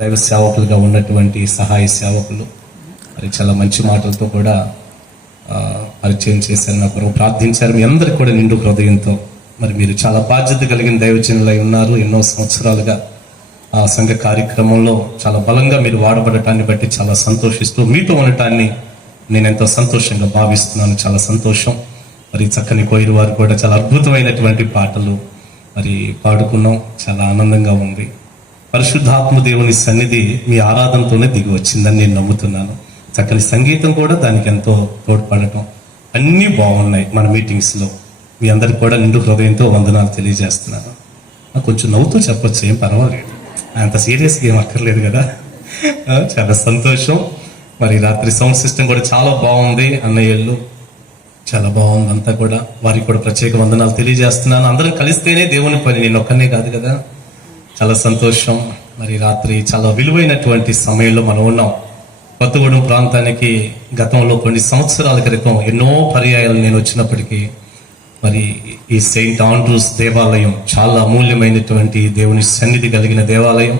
దైవ సేవకులుగా ఉన్నటువంటి సహాయ సేవకులు మరి చాలా మంచి మాటలతో కూడా పరిచయం చేశారు, నా కొరకు ప్రార్థించారు. మీ అందరికి కూడా నిండు హృదయంతో మరి మీరు చాలా బాధ్యత కలిగిన దైవజనులై ఉన్నారు. ఎన్నో సంవత్సరాలుగా ఆ సంఘ కార్యక్రమంలో చాలా బలంగా మీరు వాడబడటాన్ని బట్టి చాలా సంతోషిస్తూ మీతో ఉండటాన్ని నేను ఎంతో సంతోషంగా భావిస్తున్నాను. చాలా సంతోషం. మరి చక్కని కోయిరు వారు కూడా చాలా అద్భుతమైనటువంటి పాటలు మరి పాడుకున్నాం. చాలా ఆనందంగా ఉంది. పరిశుద్ధాత్మ దేవుని సన్నిధి మీ ఆరాధనతోనే దిగి వచ్చిందని నేను నమ్ముతున్నాను. చక్కని సంగీతం కూడా దానికి ఎంతో తోడ్పడటం అన్నీ బాగున్నాయి. మన మీటింగ్స్లో మీ అందరికి కూడా నిండు హృదయంతో వందనాలు తెలియజేస్తున్నాను. కొంచెం నవ్వుతూ చెప్పొచ్చు, ఏం పర్వాలేదు, అంత సీరియస్గా ఏం అక్కర్లేదు కదా. చాలా సంతోషం. మరి రాత్రి సౌండ్ సిస్టమ్ కూడా చాలా బాగుంది. అన్నయ్యళ్ళు చాలా బాగుంది అంతా కూడా. వారికి కూడా ప్రత్యేక వందనాలు తెలియజేస్తున్నాను. అందరం కలిస్తేనే దేవుని పని, నేను ఒక్కనే కాదు కదా. చాలా సంతోషం. మరి రాత్రి చాలా విలువైనటువంటి సమయంలో మనం ఉన్నాం. కొత్తగూడెం ప్రాంతానికి గతంలో కొన్ని సంవత్సరాల క్రితం ఎన్నో పర్యాయాలు నేను వచ్చినప్పటికీ మరి ఈ సెయింట్ ఆండ్రూస్ దేవాలయం చాలా అమూల్యమైనటువంటి దేవుని సన్నిధి కలిగిన దేవాలయం.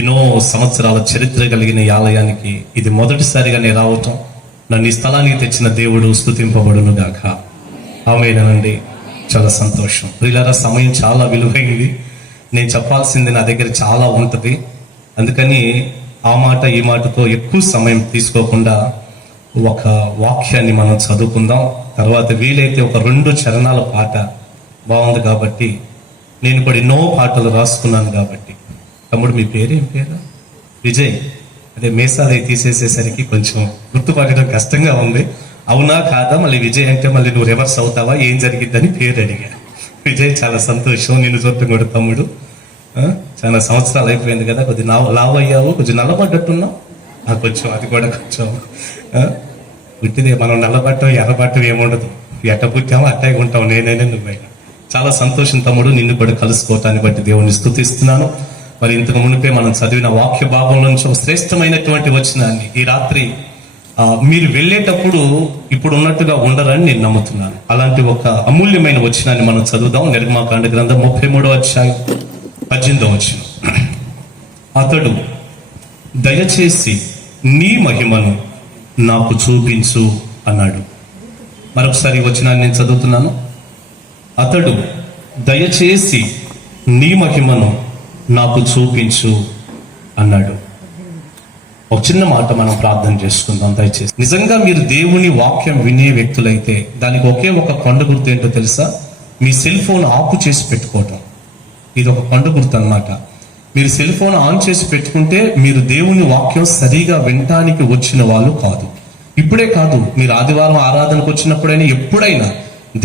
ఎన్నో సంవత్సరాల చరిత్ర కలిగిన ఈ ఆలయానికి ఇది మొదటిసారిగా నేను రావటం. నన్ను ఈ స్థలానికి తెచ్చిన దేవుడు స్తుతింపబడును గాక. ఆమేనండి. చాలా సంతోషం. ప్రియులారా, సమయం చాలా విలువైంది. నేను చెప్పాల్సింది నా దగ్గర చాలా ఉంటుంది. అందుకని ఆ మాట ఈ మాటతో ఎక్కువ సమయం తీసుకోకుండా ఒక వాక్యాన్ని మనం చదువుకుందాం. తర్వాత వీలైతే ఒక 2 చరణాల పాట బాగుంది కాబట్టి, నేను కూడా ఎన్నో పాటలు రాసుకున్నాను కాబట్టి. తమ్ముడు మీ పేరేం పేరు? విజయ్. అదే మేసాలు తీసేసేసరికి కొంచెం గుర్తుపట్టడం కష్టంగా ఉంది. అవునా కాదా, మళ్ళీ విజయ్ అంటే మళ్ళీ నువ్వు రివర్స్ అవుతావా, ఏం జరిగిద్దని పేరు అడిగా. విజయ్, చాలా సంతోషం నిన్ను చూడటం కూడా. తమ్ముడు, చాలా సంవత్సరాలు అయిపోయింది కదా, కొద్దిగా లావు అయ్యావు, కొంచెం నల్లబడ్డట్టున్నావు. కొంచెం అది కూడా కొంచెం పుట్టింది. మనం నల్లబట్టం ఎర్రబట్టం ఏముండదు, ఎట్ట పుట్టామో అట్టాగే ఉంటావు, నేనైనా నువ్వైనా. చాలా సంతోషం తమ్ముడు, నిన్ను కూడా కలుసుకోవటాన్ని బట్టి దేవుని స్తుతిస్తున్నాను. మరి ఇంతకు మునిపే మనం చదివిన వాక్య భాగంలో నుంచి ఒక శ్రేష్టమైనటువంటి వచనాన్ని ఈ రాత్రి మీరు వెళ్ళేటప్పుడు ఇప్పుడు ఉన్నట్టుగా ఉండరని నేను నమ్ముతున్నాను. అలాంటి ఒక అమూల్యమైన వచనాన్ని మనం చదువుదాం. నిర్గమాకాండ గ్రంథం 33వ అధ్యాయం 18వ వచనం. అతడు దయచేసి నీ మహిమను నాకు చూపించు అన్నాడు. మరొకసారి ఈ వచనాన్ని నేను చదువుతున్నాను. అతడు దయచేసి నీ మహిమను నాకు చూపించు అన్నాడు. ఒక చిన్న మాట మనం ప్రార్థన చేసుకుందాం దయచేసి. నిజంగా మీరు దేవుని వాక్యం వినే వ్యక్తులైతే దానికి ఒకే ఒక కొండ గుర్తు ఏంటో తెలుసా? మీ సెల్ ఫోన్ ఆఫ్ చేసి పెట్టుకోవటం. ఇది ఒక కొండ గుర్తు అన్నమాట. మీరు సెల్ ఫోన్ ఆన్ చేసి పెట్టుకుంటే మీరు దేవుని వాక్యం సరిగా వినటానికి వచ్చిన వాళ్ళు కాదు. ఇప్పుడే కాదు, మీరు ఆదివారం ఆరాధనకు వచ్చినప్పుడైనా ఎప్పుడైనా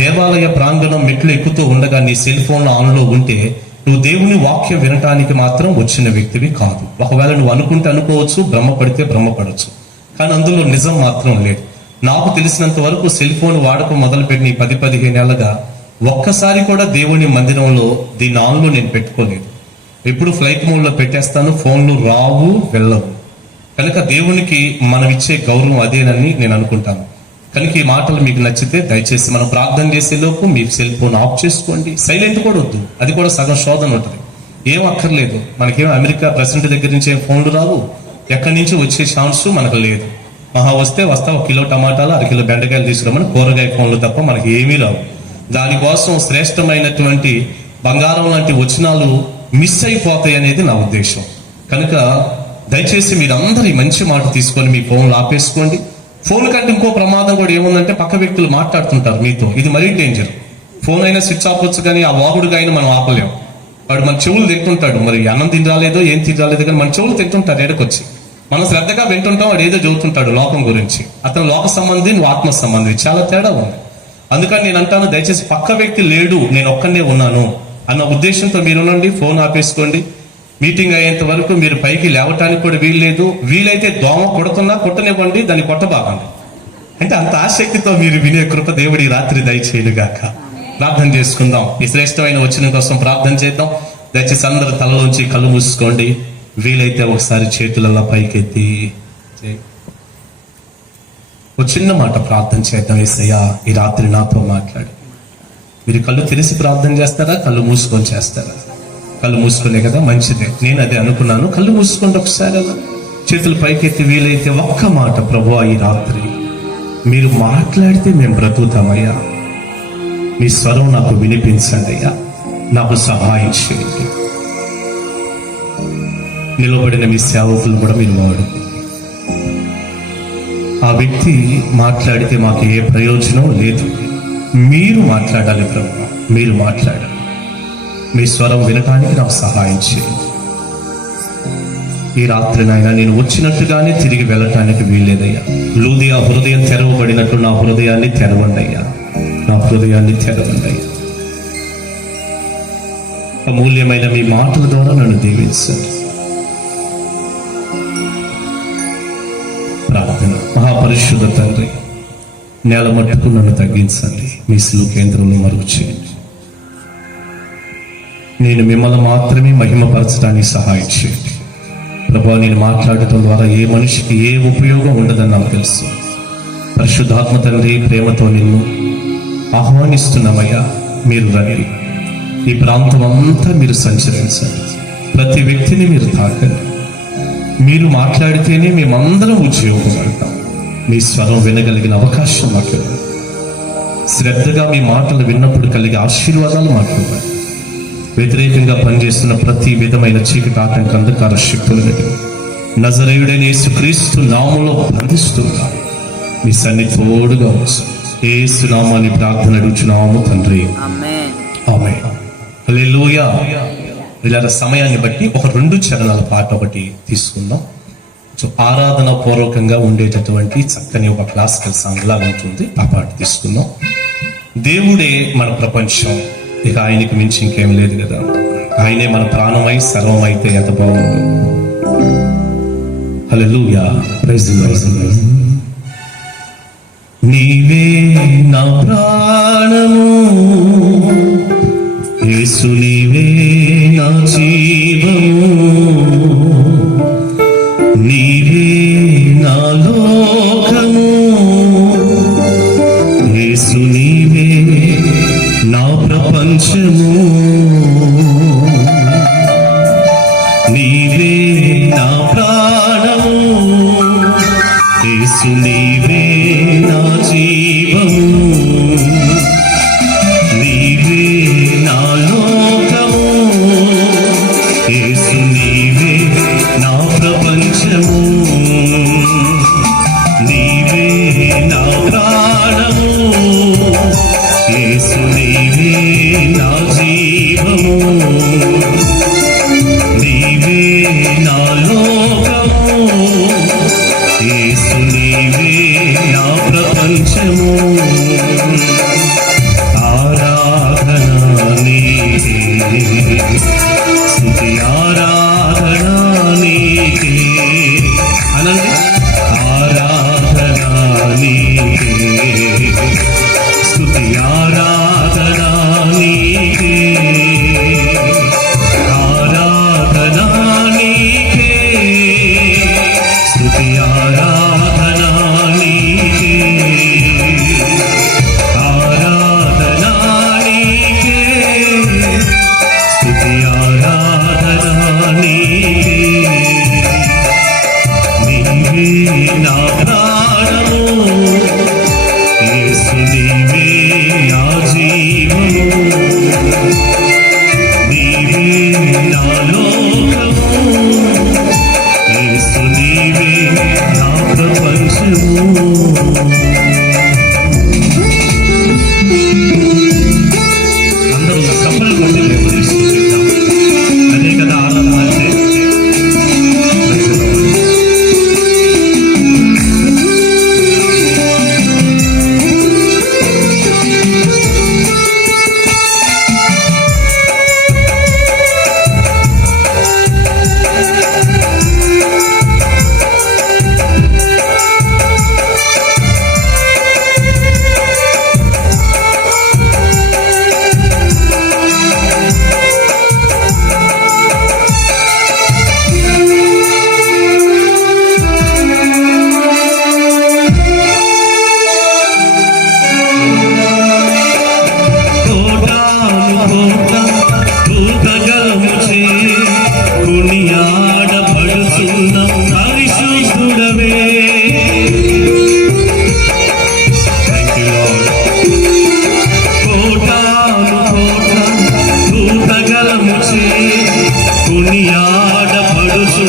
దేవాలయ ప్రాంగణం మెట్లు ఎక్కుతూ ఉండగా నీ సెల్ ఫోన్ ఆన్లో ఉంటే నువ్వు దేవుని వాక్యం వినటానికి మాత్రం వచ్చిన వ్యక్తివి కాదు. ఒకవేళ నువ్వు అనుకుంటే అనుకోవచ్చు, భ్రమపడితే భ్రమపడవచ్చు, కానీ అందులో నిజం మాత్రం లేదు. నాకు తెలిసినంత వరకు సెల్ ఫోన్ వాడకం మొదలుపెట్టిన 10-15 ఏళ్ళగా ఒక్కసారి కూడా దేవుని మందిరంలో దీని ఆన్లో నేను పెట్టుకోలేదు. ఎప్పుడు ఫ్లైట్ మోడ్లో పెట్టేస్తాను, ఫోన్లు రావు వెళ్ళవు. కనుక దేవునికి మనం ఇచ్చే గౌరవం అదేనని నేను అనుకుంటాను. కనుక ఈ మాటలు మీకు నచ్చితే దయచేసి మనం ప్రార్థన చేసేలోపు మీరు సెల్ ఫోన్ ఆఫ్ చేసుకోండి. సైలెంట్ కూడా వద్దు, అది కూడా సగం శోధన ఉంటుంది. ఏం అక్కర్లేదు. మనకేం అమెరికా ప్రెసిడెంట్ దగ్గర నుంచి ఏం ఫోన్లు రావు, ఎక్కడి నుంచి వచ్చే ఛాన్స్ మనకు లేదు. మహా వస్తే 1 కిలో టమాటాలు 1 కిలో బెండకాయలు తీసుకురామని కూరగాయ ఫోన్లు తప్ప మనకి ఏమీ రావు. దానికోసం శ్రేష్టమైనటువంటి బంగారం లాంటి వచనాలు మిస్ అయిపోతాయి అనేది నా ఉద్దేశం. కనుక దయచేసి మీరందరూ ఈ మంచి మాట తీసుకొని మీ ఫోన్లు ఆపేసుకోండి. ఫోన్ కంటే ఇంకో ప్రమాదం కూడా ఏముందంటే పక్క వ్యక్తులు మాట్లాడుతుంటారు మీతో. ఇది మరీ డేంజర్. ఫోన్ అయినా స్విచ్ ఆపొచ్చు, కానీ ఆ వాగుడుగా అయినా మనం ఆపలేం. వాడు మన చెవులు తింటుంటాడు. మరి అన్నం తినరాలేదో ఏం తినరాలేదో కానీ మన చెవులు తింటుంటారు ఎడకొచ్చి. మనం శ్రద్ధగా వింటుంటాం, వాడు ఏదో చదువుతుంటాడు లోకం గురించి. అతను లోక సంబంధి, నువ్వు ఆత్మ సంబంధి, చాలా తేడా ఉంది. అందుకని నేను అంటాను, దయచేసి పక్క వ్యక్తి లేడు, నేను ఒక్కనే ఉన్నాను అన్న ఉద్దేశంతో మీరునండి. ఫోన్ ఆపేసుకోండి. మీటింగ్ అయ్యేంత వరకు మీరు పైకి లేవటానికి కూడా వీల్లేదు. వీలైతే దోమ కొడుతున్నా కొట్టనివ్వండి, దాన్ని కొట్టబాగండి. అంటే అంత ఆసక్తితో మీరు వినే కృప దేవుడి రాత్రి దయచేయుగాక. ప్రార్థన చేసుకుందాం. ఈ శ్రేష్టమైన వచనం కోసం ప్రార్థన చేద్దాం. దయచేసి అందరు తలలోంచి కళ్ళు మూసుకోండి. వీలైతే ఒకసారి చేతులలో పైకెత్తి ఒక చిన్న మాట ప్రార్థన చేద్దాం. యేసయ్యా, ఈ రాత్రి నాతో మాట్లాడి. మీరు కళ్ళు తెరిచి ప్రార్థన చేస్తారా, కళ్ళు మూసుకొని చేస్తారా? కళ్ళు మూసుకునే కదా, మంచిదే. నేను అదే అనుకున్నాను. కళ్ళు మూసుకోండి ఒకసారి, అలా చేతులు పైకెత్తి వీలైతే ఒక్క మాట, ప్రభువా ఈ రాత్రి మీరు మాట్లాడితే మేము బ్రతుకుతామయ్యా, మీ స్వరం నాకు వినిపించండి అయ్యా, నాకు సహాయం చేయండి. నిలబడిన మీ సేవకులు కూడా మీరు వాడుకోండి. ఆ వ్యక్తి మాట్లాడితే మాకు ఏ ప్రయోజనం లేదు, మీరు మాట్లాడాలి ప్రభువా, మీరు మాట్లాడాలి. మీ స్వరం వినటానికి నాకు సహాయం చేయండి. ఈ రాత్రి నాయన నేను వచ్చినట్టుగానే తిరిగి వెళ్ళటానికి వీల్లేదయ్యా. లూదియా హృదయం తెరవబడినట్టు నా హృదయాన్ని తెరవండి అయ్యా, నా హృదయాన్ని తెరవండి అయ్యా. అమూల్యమైన మీ మాటల ద్వారా నన్ను దీవించండి. ప్రార్థన. మహాపరిశుద్ధ తండ్రి, నేల మట్టుకు నన్ను తగ్గించండి, మీ సిలువ కేంద్రంలో మరుగు చేయండి. నేను మిమ్మల్ని మాత్రమే మహిమపరచడానికి సహాయం చేయండి ప్రభువా. నేను మాట్లాడటం ద్వారా ఏ మనిషికి ఏ ఉపయోగం ఉండదని నాకు తెలుసు. పరిశుద్ధాత్మ తండ్రి, ప్రేమతో నిన్ను ఆహ్వానిస్తున్నామయ్యా, మీరు రండి. ఈ ప్రాంతం అంతా మీరు సంచరించండి, ప్రతి వ్యక్తిని మీరు తాకండి. మీరు మాట్లాడితేనే మేమందరం ఉపయోగపడతాం. మీ స్వరం వినగలిగిన అవకాశం మాకు ఇవ్వండి. శ్రద్ధగా మీ మాటలు విన్నప్పుడు కలిగే ఆశీర్వాదాలు మాకు ఇవ్వండి. వ్యతిరేకంగా పనిచేస్తున్న ప్రతి విధమైన చీకటి ఆటంక అంధకార శక్తులను నజరేయుడైన యేసుక్రీస్తు నామములో బంధిస్తున్నా. మీ సన్నిధి తోడుగా వచ్చు. యేసు నామాన్ని ప్రార్థన అడుగుచున్నాము తండ్రి, ఆమేన్. హల్లెలూయా. ఇలా సమయాన్ని బట్టి ఒక 2 చరణాల పాట ఒకటి తీసుకుందాం. ఆరాధన పూర్వకంగా ఉండేటటువంటి చక్కని ఒక క్లాసికల్ సాంగ్ లాగా ఉంటుంది. ఆ పాట తీసుకుందాం. దేవుడే మన ప్రపంచం, ఇక ఆయనకి మించి ఇంకేం లేదు కదా. ఆయనే మన ప్రాణమై సర్వం అయితే ఎంత బాగుంది. హల్లెలూయా. Praise the lord. నీవే నా ప్రాణము యేసు, నీవే నా జీవము, నీవే నా లోకము యేసు, నీవే నా ప్రపంచము, నీవే నా ప్రాణము యేసు, నీవే నా జీవము, నీవే నా లోకము యేసు, నీవే నా ప్రపంచము, నీవే నా ప్రాణము యేసు, నీవే నా జీవము, నీవే నా లోకము యేసు, నీవే నా ప్రపంచము. ఆరాధన నీకే, స్తుతి ఆరాధన నీకే అనండి. ఆరాధన నీకే, స్తుతి ఆరాధన నీకే, ఆరాధన నీకే, స్తుతి ఆరాధన నీకే, ఆరాధన నీకే, స్తుతి ఆరాధన నీకే. నీవే నా ప్రాణము యేసు, నీవే నా జీవము, నీవే నా లోకము యేసు, నీవే నా ప్రపంచము. అందరూ కప్పలు కొట్టి లేపదీసుకుంటాం. అదే కదా ఆరాధన అంటే.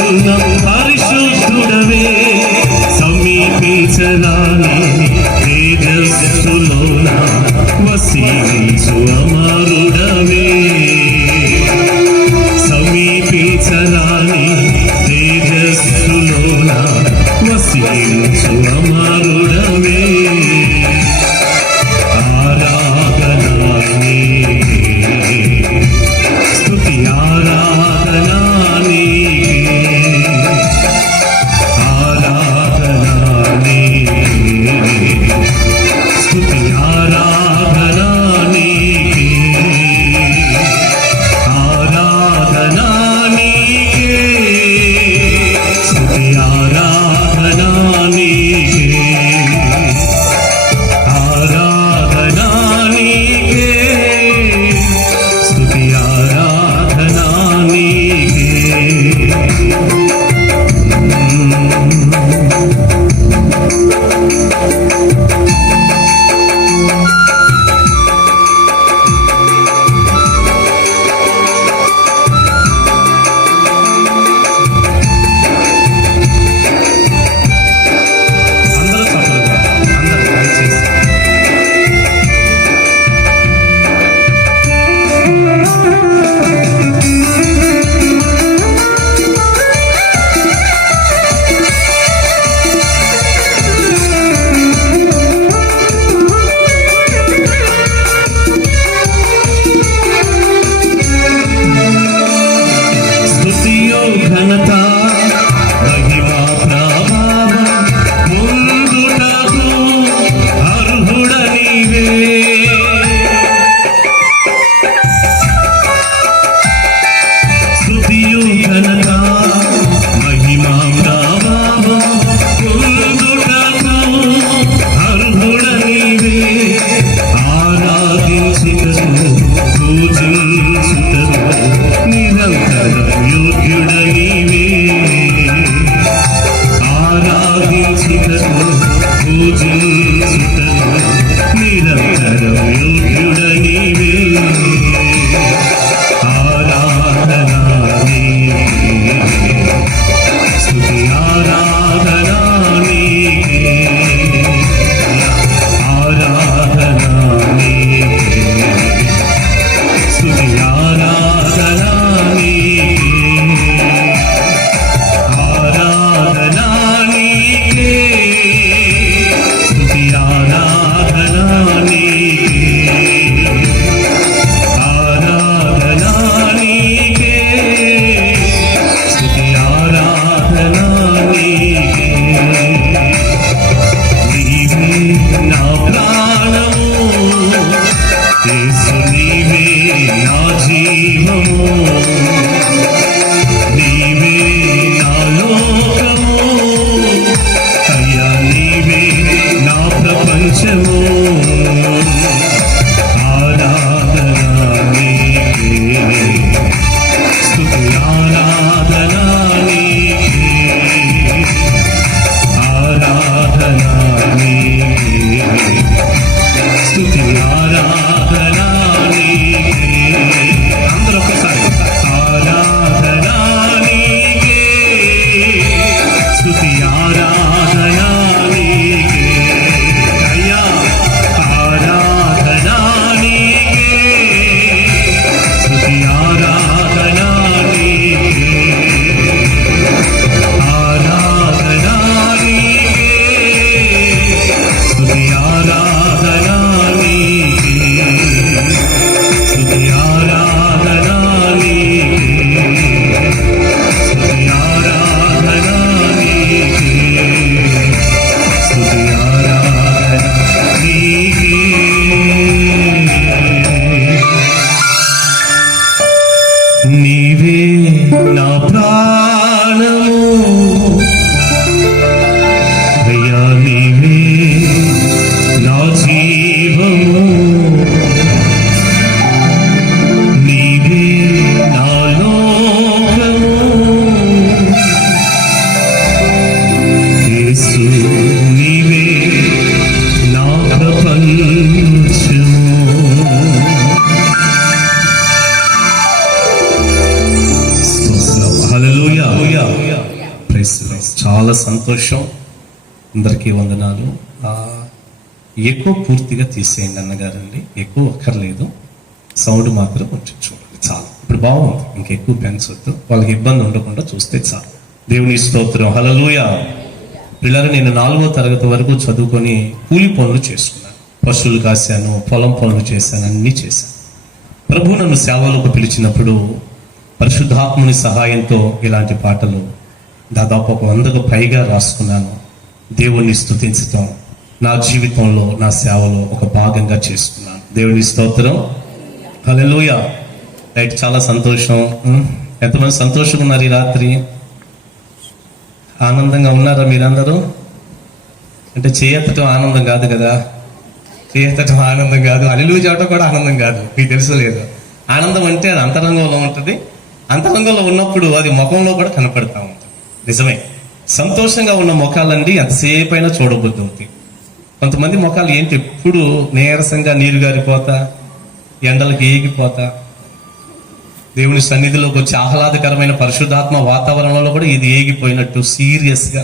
ఉన్న పరిశుద్ధుడవే సమీపించరాని తేజస్సులోన వసించు అమరుడవే సమీపించరాని తేజస్సులోన వసించు అమరుడవే ఆరాధనా స్తుతి ఆరాధనా స్తుతి ఆరాధనా నీకే చాలా సంతోషం. అందరికీ వందనాలు. ఎక్కువ పూర్తిగా తీసేయండి అన్నగారండి, ఎక్కువ అక్కర్లేదు, సౌండ్ మాత్రం కొంచెం చూడండి చాలు. ఇప్పుడు బాగుంది, ఇంకెక్కువ పెంచొద్దు, వాళ్ళకి ఇబ్బంది ఉండకుండా చూస్తే చాలు. దేవుని స్తోత్రం. హల్లెలూయా. పిల్లలు, నేను 4వ తరగతి వరకు చదువుకొని కూలి పనులు చేసుకున్నాను. పశువులు కాశాను, పొలం పనులు చేశాను, అన్నీ చేశాను. ప్రభు నన్ను సేవలకు పిలిచినప్పుడు పరిశుద్ధాత్ముని సహాయంతో ఇలాంటి పాటలు దాదాపు 100కు పైగా రాసుకున్నాను. దేవుణ్ణి స్తుతించటం నా జీవితంలో, నా సేవలో ఒక భాగంగా చేసుకున్నాను. దేవుని స్తోత్రం. హల్లెలూయా. రైట్, చాలా సంతోషం. ఎంతమంది సంతోషంగా ఉన్నారు ఈ రాత్రి? ఆనందంగా ఉన్నారా మీరందరూ? అంటే చేయెత్తటం ఆనందం కాదు కదా, చేయెత్తటం ఆనందం కాదు, హల్లెలూయా చెప్పడం కూడా ఆనందం కాదు. మీకు తెలుసు లేదు? ఆనందం అంటే అది అంతరంగంలో ఉంటుంది. అంతరంగంలో ఉన్నప్పుడు అది ముఖంలో కూడా కనపడతా ఉంటుంది. నిజమే, సంతోషంగా ఉన్న ముఖాలండి ఎంతసేపు అయినా చూడబుద్ధి అవుతాయి. కొంతమంది ముఖాలు ఏంటి, ఎప్పుడు నీరసంగా నీరు గారిపోతా, ఎండలకు ఏగిపోతా, దేవుని సన్నిధిలోకి వచ్చి ఆహ్లాదకరమైన పరిశుద్ధాత్మ వాతావరణంలో కూడా ఇది ఏగిపోయినట్టు సీరియస్గా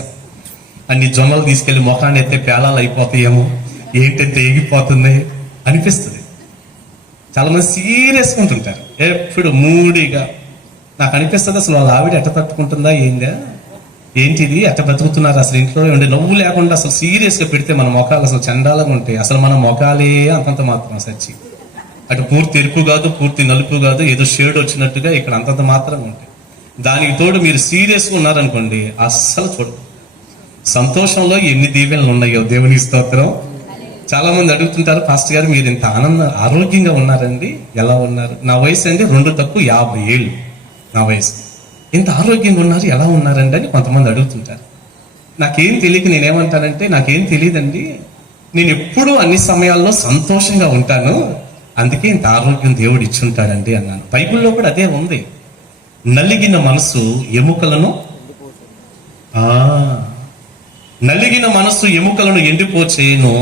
అన్ని జొన్నలు తీసుకెళ్లి ముఖాన్ని ఎత్తే పేలాలు అయిపోతాయేమో, ఏంటంటే ఏగిపోతుంది అనిపిస్తుంది. చాలా మంది సీరియస్గా ఉంటుంటారు, ఎప్పుడు మూడీగా. నాకు అనిపిస్తుంది అసలు వాళ్ళ ఆవిడ ఎట్ట తట్టుకుంటుందా, ఏంటిది ఎట్ట బతుకుతున్నారు అసలు, ఇంట్లో ఉండే నవ్వు లేకుండా అసలు సీరియస్గా పెడితే మన మొఖాలు అసలు చండాలంగా ఉంటాయి. అసలు మన మొఖాలే అంతంత మాత్రం సచ్చి, అటు పూర్తి ఎరుపు కాదు, పూర్తి నలుపు కాదు, ఏదో షేడ్ వచ్చినట్టుగా ఇక్కడ అంతంత మాత్రంగా ఉంటాయి. దానికి తోడు మీరు సీరియస్గా ఉన్నారనుకోండి, అస్సలు చూడండి. సంతోషంలో ఎన్ని దీవెనలు ఉన్నాయో. దేవుని స్తోత్రం. చాలా మంది అడుగుతుంటారు, పాస్టర్ గారు మీరు ఇంత ఆరోగ్యంగా ఉన్నారండి, ఎలా ఉన్నారు? నా వయసు అండి 2 + 50 నా వయసు. ఇంత ఆరోగ్యంగా ఉన్నారు, ఎలా ఉన్నారండి అని కొంతమంది అడుగుతుంటారు. నాకేం తెలియక నేనేమంటానంటే, నాకేం తెలియదండి, నేను ఎప్పుడూ అన్ని సమయాల్లో సంతోషంగా ఉంటాను, అందుకే ఇంత ఆరోగ్యం దేవుడు ఇచ్చుంటాడండి అన్నాను. బైబిల్లో కూడా అదే ఉంది. నలిగిన మనసు ఎముకలను నలిగిన మనసు ఎముకలను ఎండిపోచేయను,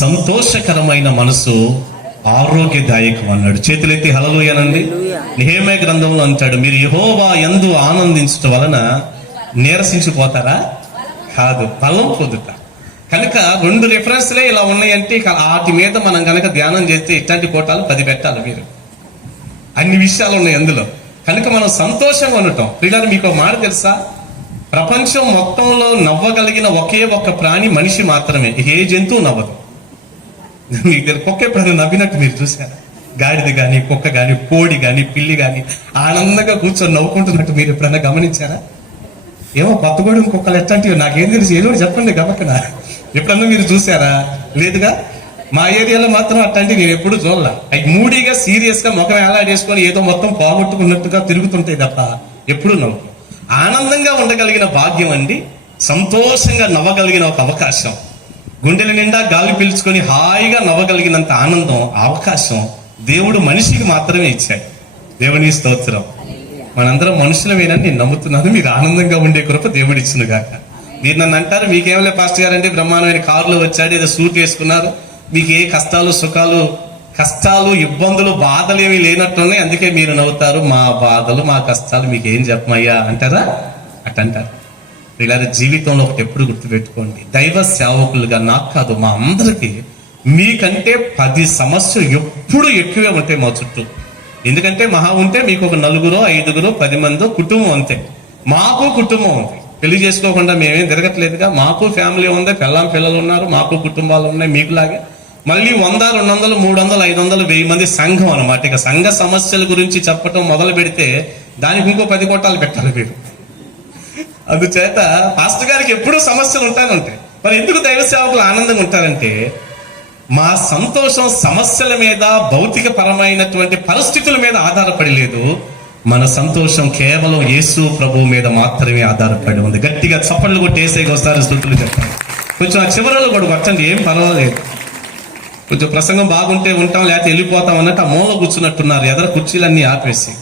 సంతోషకరమైన మనసు ఆరోగ్యదాయకం అన్నాడు. చేతులెత్తి హల్లెలూయానండి. నెహెమీయా గ్రంథంలో అంటాడు, మీరు యెహోవా యందు ఆనందించటం వలన నీరసించిపోతారా? కాదు, బలం పొందుతా. కనుక 2 రిఫరెన్స్లే ఇలా ఉన్నాయంటే వాటి మీద మనం కనుక ధ్యానం చేస్తే ఇట్లాంటి కోటాలు 10 పెట్టాలి మీరు. అన్ని విషయాలు ఉన్నాయి అందులో. కనుక మనం సంతోషంగా ఉండటం. పిల్లలు, మీకు మాట తెలుసా? ప్రపంచం మొత్తంలో నవ్వగలిగిన ఒకే ఒక్క ప్రాణి మనిషి మాత్రమే. ఏ జంతువు నవ్వదు. మీకు కుక్క ఎప్పుడైనా నవ్వినట్టు మీరు చూసారా? గాడిద కానీ, కుక్క కానీ, కోడి కానీ, పిల్లి కానీ ఆనందంగా కూర్చొని నవ్వుకుంటున్నట్టు మీరు ఎప్పుడైనా గమనించారా? ఏమో కొత్తగూడెం కుక్కలు ఎట్లాంటివి నాకేం తెలుసు, ఏదో చెప్పండి గమకన. ఎప్పుడన్నా మీరు చూసారా? లేదుగా. మా ఏరియాలో మాత్రం అట్లాంటివి నేను ఎప్పుడు చూడలే. అవి మూడీగా సీరియస్ గా ముఖం ఎలాడేసుకొని ఏదో మొత్తం పోగొట్టుకున్నట్టుగా తిరుగుతుంటాయి తప్ప ఎప్పుడు నవ్వు. ఆనందంగా ఉండగలిగిన భాగ్యం అండి, సంతోషంగా నవ్వగలిగిన ఒక అవకాశం, గుండెల నిండా గాలి పీల్చుకొని హాయిగా నవ్వగలిగినంత ఆనందం, అవకాశం దేవుడు మనిషికి మాత్రమే ఇచ్చాడు. దేవుని స్తోత్రం. మనందరం మనుషులమేనని నేను నమ్ముతున్నాను. మీరు ఆనందంగా ఉండే కృప దేవుడు ఇచ్చిన గాక. మీరు నన్ను అంటారు, మీకేమలే పాస్టర్ గారంటే బ్రహ్మాండమైన కారులో వచ్చాడు, ఏదో సూట్ వేసుకున్నారు, మీకు ఏ కష్టాలు ఇబ్బందులు బాధలు ఏమీ లేనట్టున్నాయి, అందుకే మీరు నవ్వుతారు. మా బాధలు మా కష్టాలు మీకేం చెప్పమయ్యా అంటారా? అట్టంటారు. ఇలా జీవితంలో ఒకటి ఎప్పుడు గుర్తుపెట్టుకోండి, దైవ సేవకులుగా నాకు కాదు, మా అందరికీ మీకంటే 10 సమస్యలు ఎప్పుడు ఎక్కువే ఉంటాయి మా చుట్టూ. ఎందుకంటే మహా ఉంటే మీకు ఒక 4, 5, 10 మందో కుటుంబం అంతే. మాకు కుటుంబం ఉంది, పెళ్లి చేసుకోకుండా మేమేం తిరగట్లేదుగా. మాకు ఫ్యామిలీ ఉంది, పిల్లలు ఉన్నారు, మాకు కుటుంబాలు ఉన్నాయి మీకులాగే. మళ్ళీ 100, 200, 300, 500, 1000 మంది సంఘం అనమాట. ఇక సంఘ సమస్యల గురించి చెప్పటం మొదలు పెడితే దానికి ఇంకో 10 కోటాలు పెట్టాలి మీరు. అందుచేత పాస్టర్ గారికి ఎప్పుడూ సమస్యలు ఉంటాయి. మరి ఎందుకు దైవ సేవకులు ఆనందంగా ఉంటారంటే, మా సంతోషం సమస్యల మీద, భౌతిక పరమైనటువంటి పరిస్థితుల మీద ఆధారపడి లేదు. మన సంతోషం కేవలం యేసు ప్రభు మీద మాత్రమే ఆధారపడి ఉంది. గట్టిగా చప్పట్లు కొట్టి యేసయ్యకి ఒకసారి స్తుతులు చెప్పండి. కొంచెం ఆ చివరలో కూడా కొట్టండి, ఏం పర్వాలేదు. కొంచెం ప్రసంగం బాగుంటే ఉంటాం, లేకపోతే వెళ్ళిపోతాం అన్నట్టు ఆ మూల కూర్చున్నట్టున్నారు, ఎదర కుర్చీలన్నీ ఆపేసి.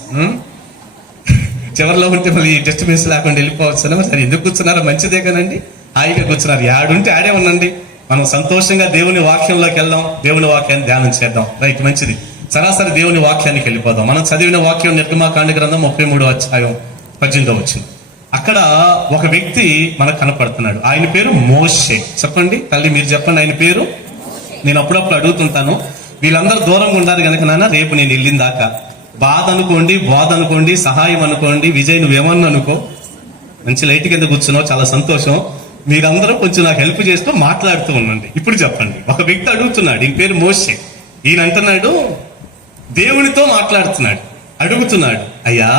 చివరిలో ఉంటే మళ్ళీ డిస్టర్బెన్స్ లేకుండా వెళ్ళిపోవచ్చు. సరే, ఎందుకు కూర్చున్నారో మంచిదే కదండి, హాయిగా కూర్చున్నారు. ఆడుంటే ఆడే ఉండండి. మనం సంతోషంగా దేవుని వాక్యంలోకి వెళ్దాం, దేవుని వాక్యాన్ని ధ్యానం చేద్దాం. రైట్, మంచిది. సరాసరి దేవుని వాక్యానికి వెళ్ళిపోదాం. మనం చదివిన వాక్యం నిర్గమాకాండ గ్రంథం 33వ అధ్యాయం 18వ వచనం. అక్కడ ఒక వ్యక్తి మనకు కనపడుతున్నాడు. ఆయన పేరు మోషే. చెప్పండి తల్లి, మీరు చెప్పండి ఆయన పేరు. నేను అప్పుడప్పుడు అడుగుతుంటాను, వీళ్ళందరూ దూరంగా ఉన్నారు కనుక నాన్న రేపు నేను వెళ్ళిన దాకా బాధ అనుకోండి, బాధ అనుకోండి, సహాయం అనుకోండి, విజయ్ నువ్వేమన్నా అనుకో, మంచి లైట్ కింద కూర్చున్నావు, చాలా సంతోషం. మీరందరూ కొంచెం నాకు హెల్ప్ చేస్తూ మాట్లాడుతూ ఉండండి. ఇప్పుడు చెప్పండి, ఒక వ్యక్తి అడుగుతున్నాడు, ఈయన పేరు మోషే. ఈయన అంటున్నాడు, దేవునితో మాట్లాడుతున్నాడు, అడుగుతున్నాడు, అయ్యా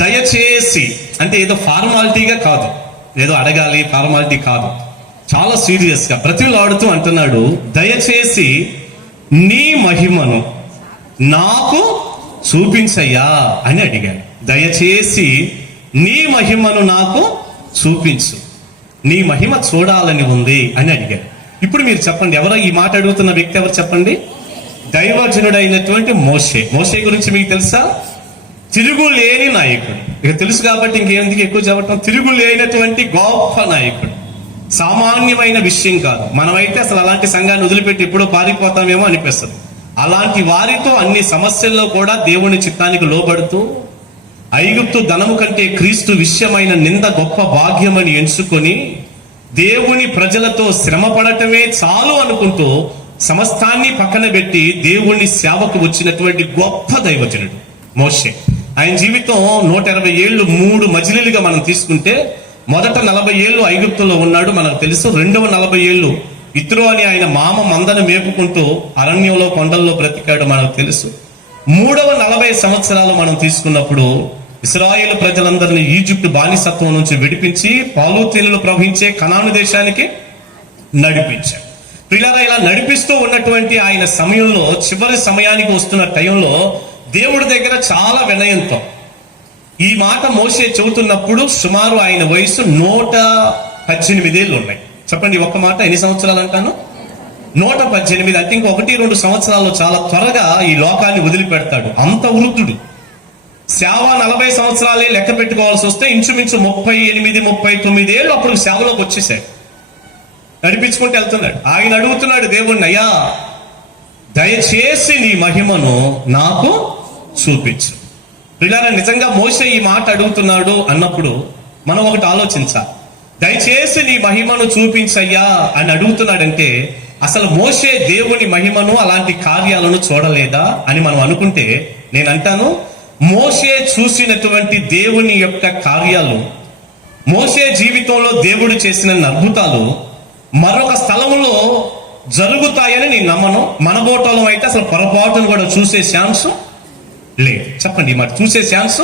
దయచేసి, అంటే ఏదో ఫార్మాలిటీగా కాదు, ఏదో అడగాలి ఫార్మాలిటీ కాదు, చాలా సీరియస్ గా బ్రతిలాడుతూ అంటున్నాడు, దయచేసి నీ మహిమను నాకు చూపించయ్యా అని అడిగాడు. దయచేసి నీ మహిమను నాకు చూపించు, నీ మహిమ చూడాలని ఉంది అని అడిగాడు. ఇప్పుడు మీరు చెప్పండి, ఎవరో ఈ మాట అడుగుతున్న వ్యక్తి ఎవరు చెప్పండి? దైవజనుడైనటువంటి మోషే. మోషే గురించి మీకు తెలుసా? తిరుగులేని నాయకుడు. ఇక తెలుసు కాబట్టి ఇంకేందుకు ఎక్కువ చెప్పటం. తిరుగులేనటువంటి గొప్ప నాయకుడు. సామాన్యమైన విషయం కాదు. మనమైతే అసలు అలాంటి సంఘాన్ని వదిలిపెట్టి ఎప్పుడో పారిపోతామేమో అనిపిస్తుంది. అలాంటి వారితో అన్ని సమస్యల్లో కూడా దేవుని చిత్తానికి లోబడుతూ, ఐగుప్తు ధనము కంటే క్రీస్తు విషయమైన నింద గొప్ప భాగ్యమని ఎంచుకొని దేవుని ప్రజలతో శ్రమ పడటమే చాలు అనుకుంటూ సమస్తాన్ని పక్కన పెట్టి దేవుని సేవకు వచ్చినటువంటి గొప్ప దైవజనుడు మోషే. ఆయన జీవితం 120 ఏళ్ళు 3 మజిలీలుగా మనం తీసుకుంటే, మొదట 40 ఏళ్ళు ఐగుప్తులో ఉన్నాడు, మనకు తెలుసు. రెండవ 40 ఏళ్ళు ఇత్రో అని ఆయన మామ మందను మేపుకుంటూ అరణ్యంలో కొండల్లో బ్రతికాడు, మనకు తెలుసు. మూడవ 40 సంవత్సరాలు మనం తీసుకున్నప్పుడు ఇశ్రాయేలు ప్రజలందరినీ ఈజిప్ట్ బానిసత్వం నుంచి విడిపించి పాలు తేనెలు ప్రవహించే కనాను దేశానికి నడిపించాడు. పిల్లరా, ఇలా నడిపిస్తూ ఉన్నటువంటి ఆయన సమయంలో, చివరి సమయానికి వస్తున్న టైంలో దేవుడి దగ్గర చాలా వినయంతో ఈ మాట మోషే చెబుతున్నప్పుడు సుమారు ఆయన వయసు 118 ఏళ్ళు ఉన్నాయి. చెప్పండి, ఒక్క మాట ఎన్ని సంవత్సరాలు అంటాను? 118. అంటే ఇంక 1-2 సంవత్సరాల్లో చాలా త్వరగా ఈ లోకాన్ని వదిలిపెడతాడు. అంత వృద్ధుడు. సేవ 40 సంవత్సరాలే లెక్క పెట్టుకోవాల్సి వస్తే ఇంచుమించు 38-39 ఏళ్ళు అప్పుడు సేవలోకి వచ్చేసాడు. నడిపించుకుంటూ వెళ్తున్నాడు. ఆయన అడుగుతున్నాడు దేవుణ్ణి, అయ్యా దయచేసి నీ మహిమను నాకు చూపించు. పిల్లరా, నిజంగా మోషే ఈ మాట అడుగుతున్నాడు అన్నప్పుడు మనం ఒకటి ఆలోచించాలి. దయచేసి నీ మహిమను చూపించయ్యా అని అడుగుతున్నాడంటే అసలు మోషే దేవుని మహిమను అలాంటి కార్యాలను చూడలేదా అని మనం అనుకుంటే, నేను అంటాను, మోషే చూసినటువంటి దేవుని యొక్క కార్యాలు, మోషే జీవితంలో దేవుడు చేసిన అద్భుతాలు మరొక స్థలంలో జరుగుతాయని నేను నమ్మను. మన బోటలో అయితే అసలు పొరపాటును కూడా చూసే ఛాన్స్ లేదు. చెప్పండి, మాట చూసే ఛాన్స్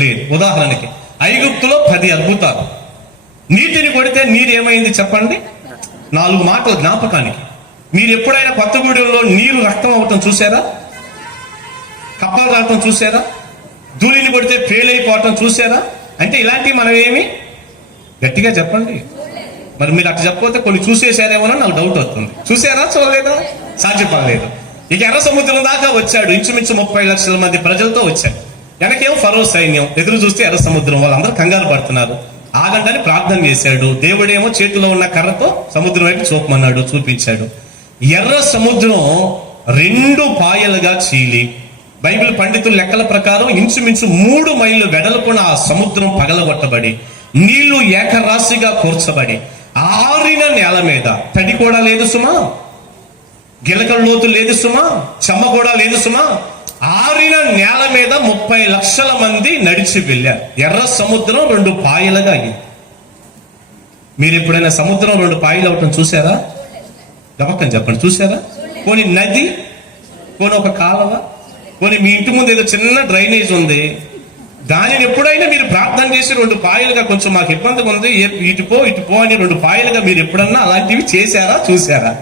లేదు. ఉదాహరణకి ఐగుప్తులో 10 అద్భుతాలు. నీటిని కొడితే నీరు ఏమైంది చెప్పండి? 4 మాటలు జ్ఞాపకానికి. మీరు ఎప్పుడైనా కొత్తగూడెంలో నీరు రక్తం అవటం చూసారా? కప్పలు రావటం చూసారా? ధూళిని కొడితే పేలైపోవటం చూసారా? అంటే ఇలాంటివి మనం ఏమి గట్టిగా చెప్పండి. మరి మీరు అట్లా చెప్పకపోతే కొన్ని చూసేసారేమో నాకు డౌట్ వస్తుంది. చూసారా? చూడలేదా? సాధ్యపడలేదు. ఇక ఎర్ర సముద్రం దాకా వచ్చాడు. ఇంచుమించు 30 లక్షల మంది ప్రజలతో వచ్చాడు. వెనకేమో ఫరో సైన్యం. ఎదురు చూస్తే ఎర్ర సముద్రం. వాళ్ళందరూ కంగారు పడుతున్నారు. ఆగంటని ప్రార్థన చేశాడు. దేవుడేమో చేతిలో ఉన్న కర్రతో సముద్రం వైపు చూపమన్నాడు, చూపించాడు. ఎర్ర సముద్రం 2 పాయలుగా చీలి, బైబిల్ పండితుల లెక్కల ప్రకారం ఇంచుమించు 3 మైళ్ళు వెడల్పున ఆ సముద్రం పగలగొట్టబడి నీళ్లు ఏకరాశిగా కూర్చబడి ఆరిన నేల మీద తడి కూడా లేదు సుమా, గిలకల లోతు లేదు సుమా, చెమ్మ కూడా లేదు సుమా, ఆరిన నేల మీద 30 లక్షల మంది నడిచి వెళ్ళారు. ఎర్ర సముద్రం 2 పాయలుగా అయింది. మీరు ఎప్పుడైనా సముద్రం 2 పాయలు అవటం చూసారా? గమకం చెప్పండి, చూసారా? పోనీ నది, పోనీ ఒక కాలువ, పోనీ మీ ఇంటి ముందు ఏదో చిన్న డ్రైనేజ్ ఉంది, దానిని ఎప్పుడైనా మీరు ప్రార్థన చేసి 2 పాయలుగా, కొంచెం మాకు ఇబ్బందిగా ఉంది, ఇటు పో అని 2 పాయలుగా మీరు ఎప్పుడన్నా అలాంటివి చేశారా? చూసారా?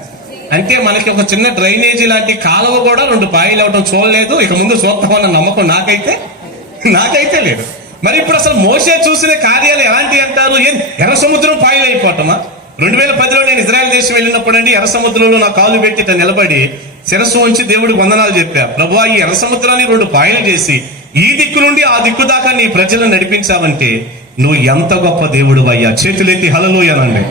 అంటే మనకి ఒక చిన్న డ్రైనేజీ లాంటి కాలువ కూడా 2 పాయలు అవటం చూడలేదు. ఇక ముందు చూస్తామన్న నమ్మకం నాకైతే లేదు. మరి ఇప్పుడు అసలు మోషే చూసిన కార్యాలు ఎలాంటివి అంటారు? ఎర్ర సముద్రం పాయలు అయిపోవటమా? 2010లో నేను ఇజ్రాయెల్ దేశం వెళ్ళినప్పుడు అండి, ఎర్ర సముద్రంలో నా కాలు పెట్టి నిలబడి శిరస్సు ఉంచి దేవుడికి వందనాలు చెప్పా. ప్రభువా, ఈ ఎర్ర సముద్రాన్ని 2 పాయలు చేసి ఈ దిక్కు నుండి ఆ దిక్కు దాకా నీ ప్రజలను నడిపించావంటే నువ్వు ఎంత గొప్ప దేవుడు అయ్యా. చేతులెత్తి హల్లెలూయా అనండి.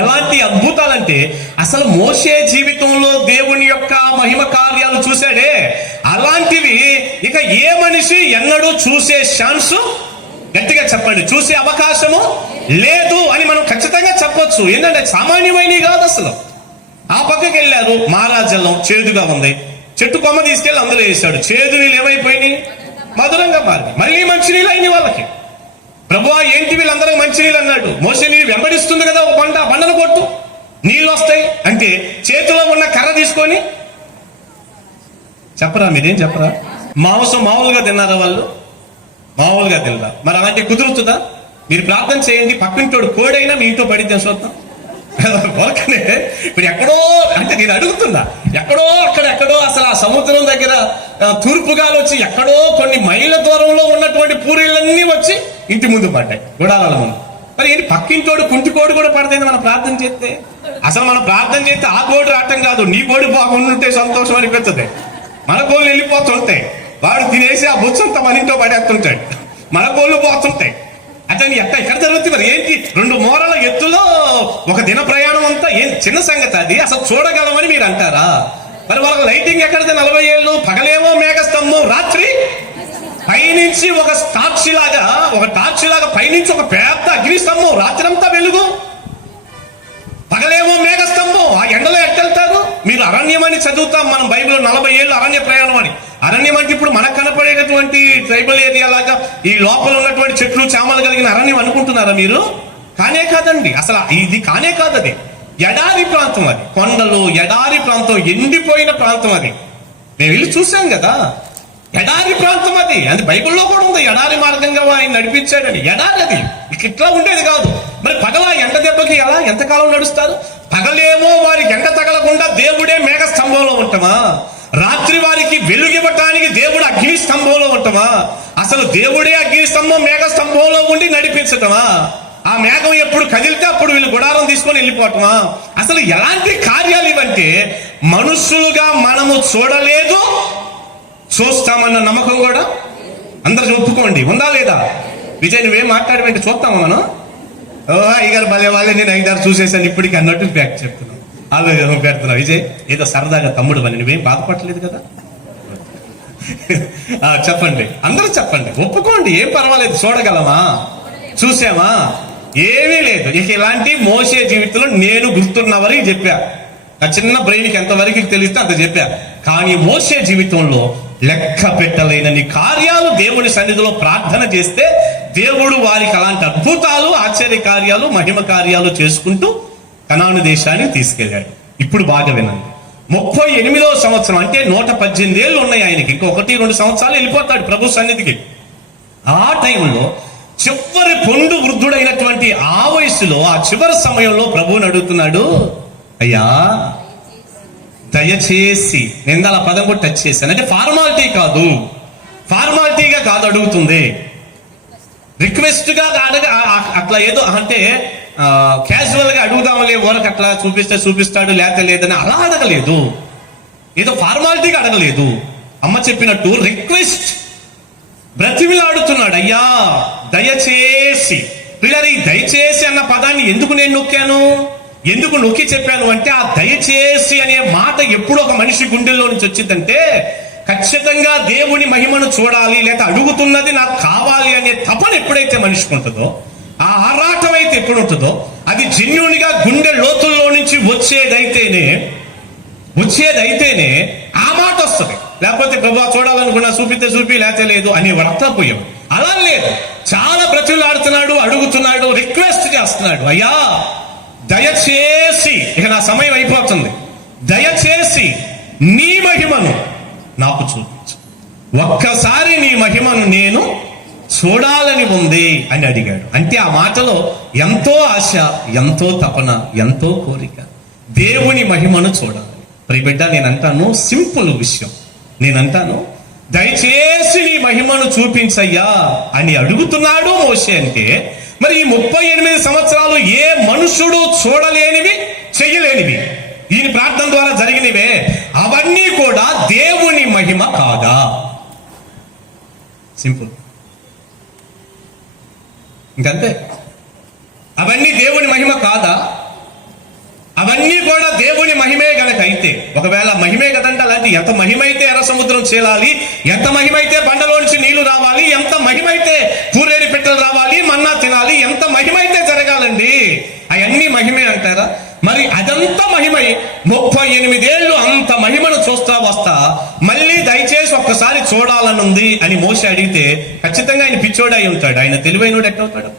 ఎలాంటి అద్భుతాలంటే అసలు మోషే జీవితంలో దేవుని యొక్క మహిమ కార్యాలు చూశాడే, అలాంటివి ఇక ఏ మనిషి ఎన్నడూ చూసే ఛాన్స్ గట్టిగా చెప్పండి. చూసే అవకాశము లేదు అని మనం ఖచ్చితంగా చెప్పొచ్చు. ఏంటంటే సామాన్యమైనవి కాదు అసలు. ఆ పక్కకి వెళ్ళారు, మహారాజల్లం చేదుగా ఉంది, చెట్టు కొమ్మ తీసుకెళ్లి అందులో వేశాడు. చేదు నీళ్ళు ఏమైపోయినాయి? మధురంగా మారింది. మళ్ళీ మంచినీళ్ళు అయినాయి వాళ్ళకి. ప్రభువా ఏంటి వీళ్ళందరూ మంచినీళ్ళు అన్నాడు. మోసే నీళ్ళు వెంబడిస్తుంది కదా ఒక బండను కొట్టు, నీళ్ళు వస్తాయి అంటే చేతిలో ఉన్న కర్ర తీసుకొని చెప్పరా, మీరేం చెప్పరా? మాంసం మామూలుగా తిన్నారా వాళ్ళు? మామూలుగా తినరా? మరి అలాంటి కుదురుతుందా? మీరు ప్రార్థన చేయండి, పక్కింటోడు కోడైనా మీ ఇంట్లో పడిద్దాం చూద్దాం. కొరకనే ఇప్పుడు ఎక్కడో అంటే నేను అడుగుతున్నా, ఎక్కడో అసలు ఆ సముద్రం దగ్గర తూర్పు గాలి వచ్చి ఎక్కడో కొన్ని మైళ్ళ దూరంలో ఉన్నటువంటి పూరీలన్నీ వచ్చి ఇంటి ముందు పడ్డాయి, గుడారాల ముందు. మరి ఏంటి పక్కింటోడు కుంటికోడు కూడా పడుతుంది మనం ప్రార్థన చేస్తే? అసలు మనం ప్రార్థన చేస్తే ఆ కోడి రావటం కాదు, నీ కోడి బాగుంటే సంతోషం అనిపిస్తుంది. మన కోళ్ళు వెళ్ళిపోతుంటాయి, వాడు తినేసి ఆ బొచ్చంతా మన ఇంట్లో పడేస్తుంటాడు, మన కోళ్ళు పోతుంటాయి. అతని ఎక్కడ జరుగుతుంది? మరి ఏంటి 2 మోరల ఎత్తులో ఒక దిన ప్రయాణం అంతా ఏం చిన్న సంగతి అది? అసలు చూడగలమని మీరు అంటారా? మరి వాళ్ళకి లైటింగ్ ఎక్కడితే 40 ఏళ్ళు, పగలేమో మేఘస్తంభం, రాత్రి పైనుంచి ఒక టార్చ్ లాగా పైనుంచి ఒక పెద్ద అగ్నిస్తంభం, రాత్రి అంతా వెలుగు. పగలేమో మేఘస్తంభం, ఆ ఎండలో ఎట్టెళ్తారు? మీరు అరణ్యం అని చదువుతాం మనం బైబిల్లో, 40 ఏళ్ళు అరణ్య ప్రయాణం అని. అరణ్యం అంటే ఇప్పుడు మనకు కనపడేటటువంటి ట్రైబల్ ఏరియా లాగా ఈ లోపల ఉన్నటువంటి చెట్లు చామలు కలిగిన అరణ్యం అనుకుంటున్నారా మీరు? కానే కాదండి, అసలు ఇది కానే కాదు. అది ఎడారి ప్రాంతం, అది కొండలు, ఎడారి ప్రాంతం, ఎండిపోయిన ప్రాంతం. అది మేము వెళ్ళి చూసాం కదా, ఎడారి ప్రాంతం అది. అది బైబిల్లో కూడా ఉంది, ఎడారి మార్గంగా ఆయన నడిపించాడని. ఎడారి అది ఇట్లా ఉండేది కాదు. మరి పగల ఎండ దెబ్బకి ఎలా ఎంతకాలం నడుస్తారు? పగలేమో వారికి ఎండ తగలకుండా దేవుడే మేఘ స్తంభంలో ఉంటామా? రాత్రి వారికి వెలుగివ్వటానికి దేవుడు అగ్ని స్తంభంలో ఉంటామా? అసలు దేవుడే అగ్ని స్తంభం మేఘ స్తంభంలో ఉండి నడిపించటమా? ఆ మేఘం ఎప్పుడు కదిలితే అప్పుడు వీళ్ళు గుడారం తీసుకొని వెళ్ళిపోవటమా? అసలు ఎలాంటి కార్యాలు ఇవంటే మనుషులుగా మనము చూడలేదు, చూస్తామన్న నమ్మకం కూడా అందరూ ఒప్పుకోండి, ఉందా లేదా? విజయ్ నువ్వేం మాట్లాడమంటే చూస్తామా మనం? అయ్యగారు భలే వాళ్ళే, నేను 5-6 చూసేసాను ఇప్పటికి అన్నట్టు బ్యాక్ చెప్తున్నాను, ఆలోచన పెడుతున్నా. విజయ్ ఏదో సరదాగా తమ్ముడు అని, నువ్వేం బాధపడలేదు కదా? చెప్పండి, అందరూ చెప్పండి, ఒప్పుకోండి, ఏం పర్వాలేదు. చూడగలమా? చూసామా? ఏమీ లేదు. ఇక ఇలాంటి మోసే జీవితంలో నేను గుర్తున్న వరకు చెప్పా, ఆ చిన్న బ్రెయిన్కి ఎంతవరకు తెలిస్తే అంత చెప్పా. కానీ మోసే జీవితంలో లెక్క పెట్టలేనని కార్యాలు దేవుని సన్నిధిలో ప్రార్థన చేస్తే దేవుడు వారికి అలాంటి అద్భుతాలు, ఆశ్చర్య కార్యాలు, మహిమ కార్యాలు చేసుకుంటూ కనాను దేశానికి తీసుకెళ్ళాడు. ఇప్పుడు బాగా వినండి. 38వ సంవత్సరం అంటే 118 ఏళ్ళు ఉన్నాయి ఆయనకి. ఇంకొక 1-2 సంవత్సరాలు వెళ్ళిపోతాడు ప్రభు సన్నిధికి. ఆ టైంలో చివరి పొండు వృద్ధుడైనటువంటి ఆ వయసులో, ఆ చివరి సమయంలో ప్రభువుని అడుగుతున్నాడు, అయ్యా దయచేసి, నేను అలా పదం కూడా టచ్ చేశాను, అంటే ఫార్మాలిటీగా కాదు అడుగుతుంది, రిక్వెస్ట్ గా అట్లా ఏదో అంటే క్యాజువల్ గా అడుగుదాంలే, ఊరకు అట్లా చూపిస్తాడు లేకపోతే లేదని అలా అడగలేదు, ఏదో ఫార్మాలిటీగా అడగలేదు. అమ్మ చెప్పినట్టు రిక్వెస్ట్, బ్రతిమిలాడుతున్నాడు, అయ్యా దయచేసి. పిల్లలు, ఈ దయచేసి అన్న పదాన్ని ఎందుకు నేను నొక్కాను, ఎందుకు నొక్కి చెప్పాను అంటే, ఆ దయచేసి అనే మాట ఎప్పుడు ఒక మనిషి గుండెల్లో నుంచి వచ్చిందంటే ఖచ్చితంగా దేవుని మహిమను చూడాలి, లేదా అడుగుతున్నది నాకు కావాలి అనే తపన ఎప్పుడైతే మనిషికి ఉంటుందో, ఆ ఆరాటం అయితే ఎప్పుడు ఉంటుందో, అది జెన్యూన్ గా గుండె లోతుల్లో నుంచి వచ్చేదైతేనే ఆ మాట వస్తుంది. లేకపోతే ప్రభు చూడాలనుకున్నా చూపితే చూపి, లేకపోతే లేదు అని వర్తపోయాం. అలా లేదు, చాలా బ్రతిలాడుతున్నాడు, అడుగుతున్నాడు, రిక్వెస్ట్ చేస్తున్నాడు, అయ్యా దయచేసి, ఇక నా సమయం అయిపోతుంది, దయచేసి నీ మహిమను నాకు చూపించు, ఒక్కసారి నీ మహిమను నేను చూడాలని ఉంది అని అడిగాడు. అంటే ఆ మాటలో ఎంతో ఆశ, ఎంతో తపన, ఎంతో కోరిక, దేవుని మహిమను చూడాలి. ప్రియబిడ్డ, నేనంటాను సింపుల్ విషయం, నేనంటాను దయచేసి నీ మహిమను చూపించయ్యా అని అడుగుతున్నాడు మోషే. అంటే మరి ఈ 38 సంవత్సరాలు ఏ మనుషుడు చూడలేనివి, చెయ్యలేనివి, ఈయన ప్రార్థన ద్వారా జరిగినవే, అవన్నీ కూడా దేవుని మహిమ కాదా? సింపుల్, ఇంకంతే. అవన్నీ దేవుని మహిమ కాదా? అవన్నీ కూడా దేవుని మహిమే గనక అయితే, ఒకవేళ మహిమే కదంటే అలాంటి ఎంత మహిమైతే ఎర్ర సముద్రం చేలాలి, ఎంత మహిమైతే బండలోంచి నీళ్లు రావాలి, ఎంత మహిమైతే పూరేడి పెట్ట మేకలు రావాలి, మన్నా తినాలి, ఎంత మహిమ అయితే జరగాలండి. అవన్నీ మహిమే అంటారా? మరి అదంతా మహిమై 38 ఏళ్ళు అంత మహిమను చూస్తా వస్తా మళ్ళీ దయచేసి ఒక్కసారి చూడాలనుంది అని మోషే అడిగితే ఖచ్చితంగా ఆయన పిచ్చోడు అయి ఉంటాడు. ఆయన తెలివైనోడు ఎట్టవుతాడు?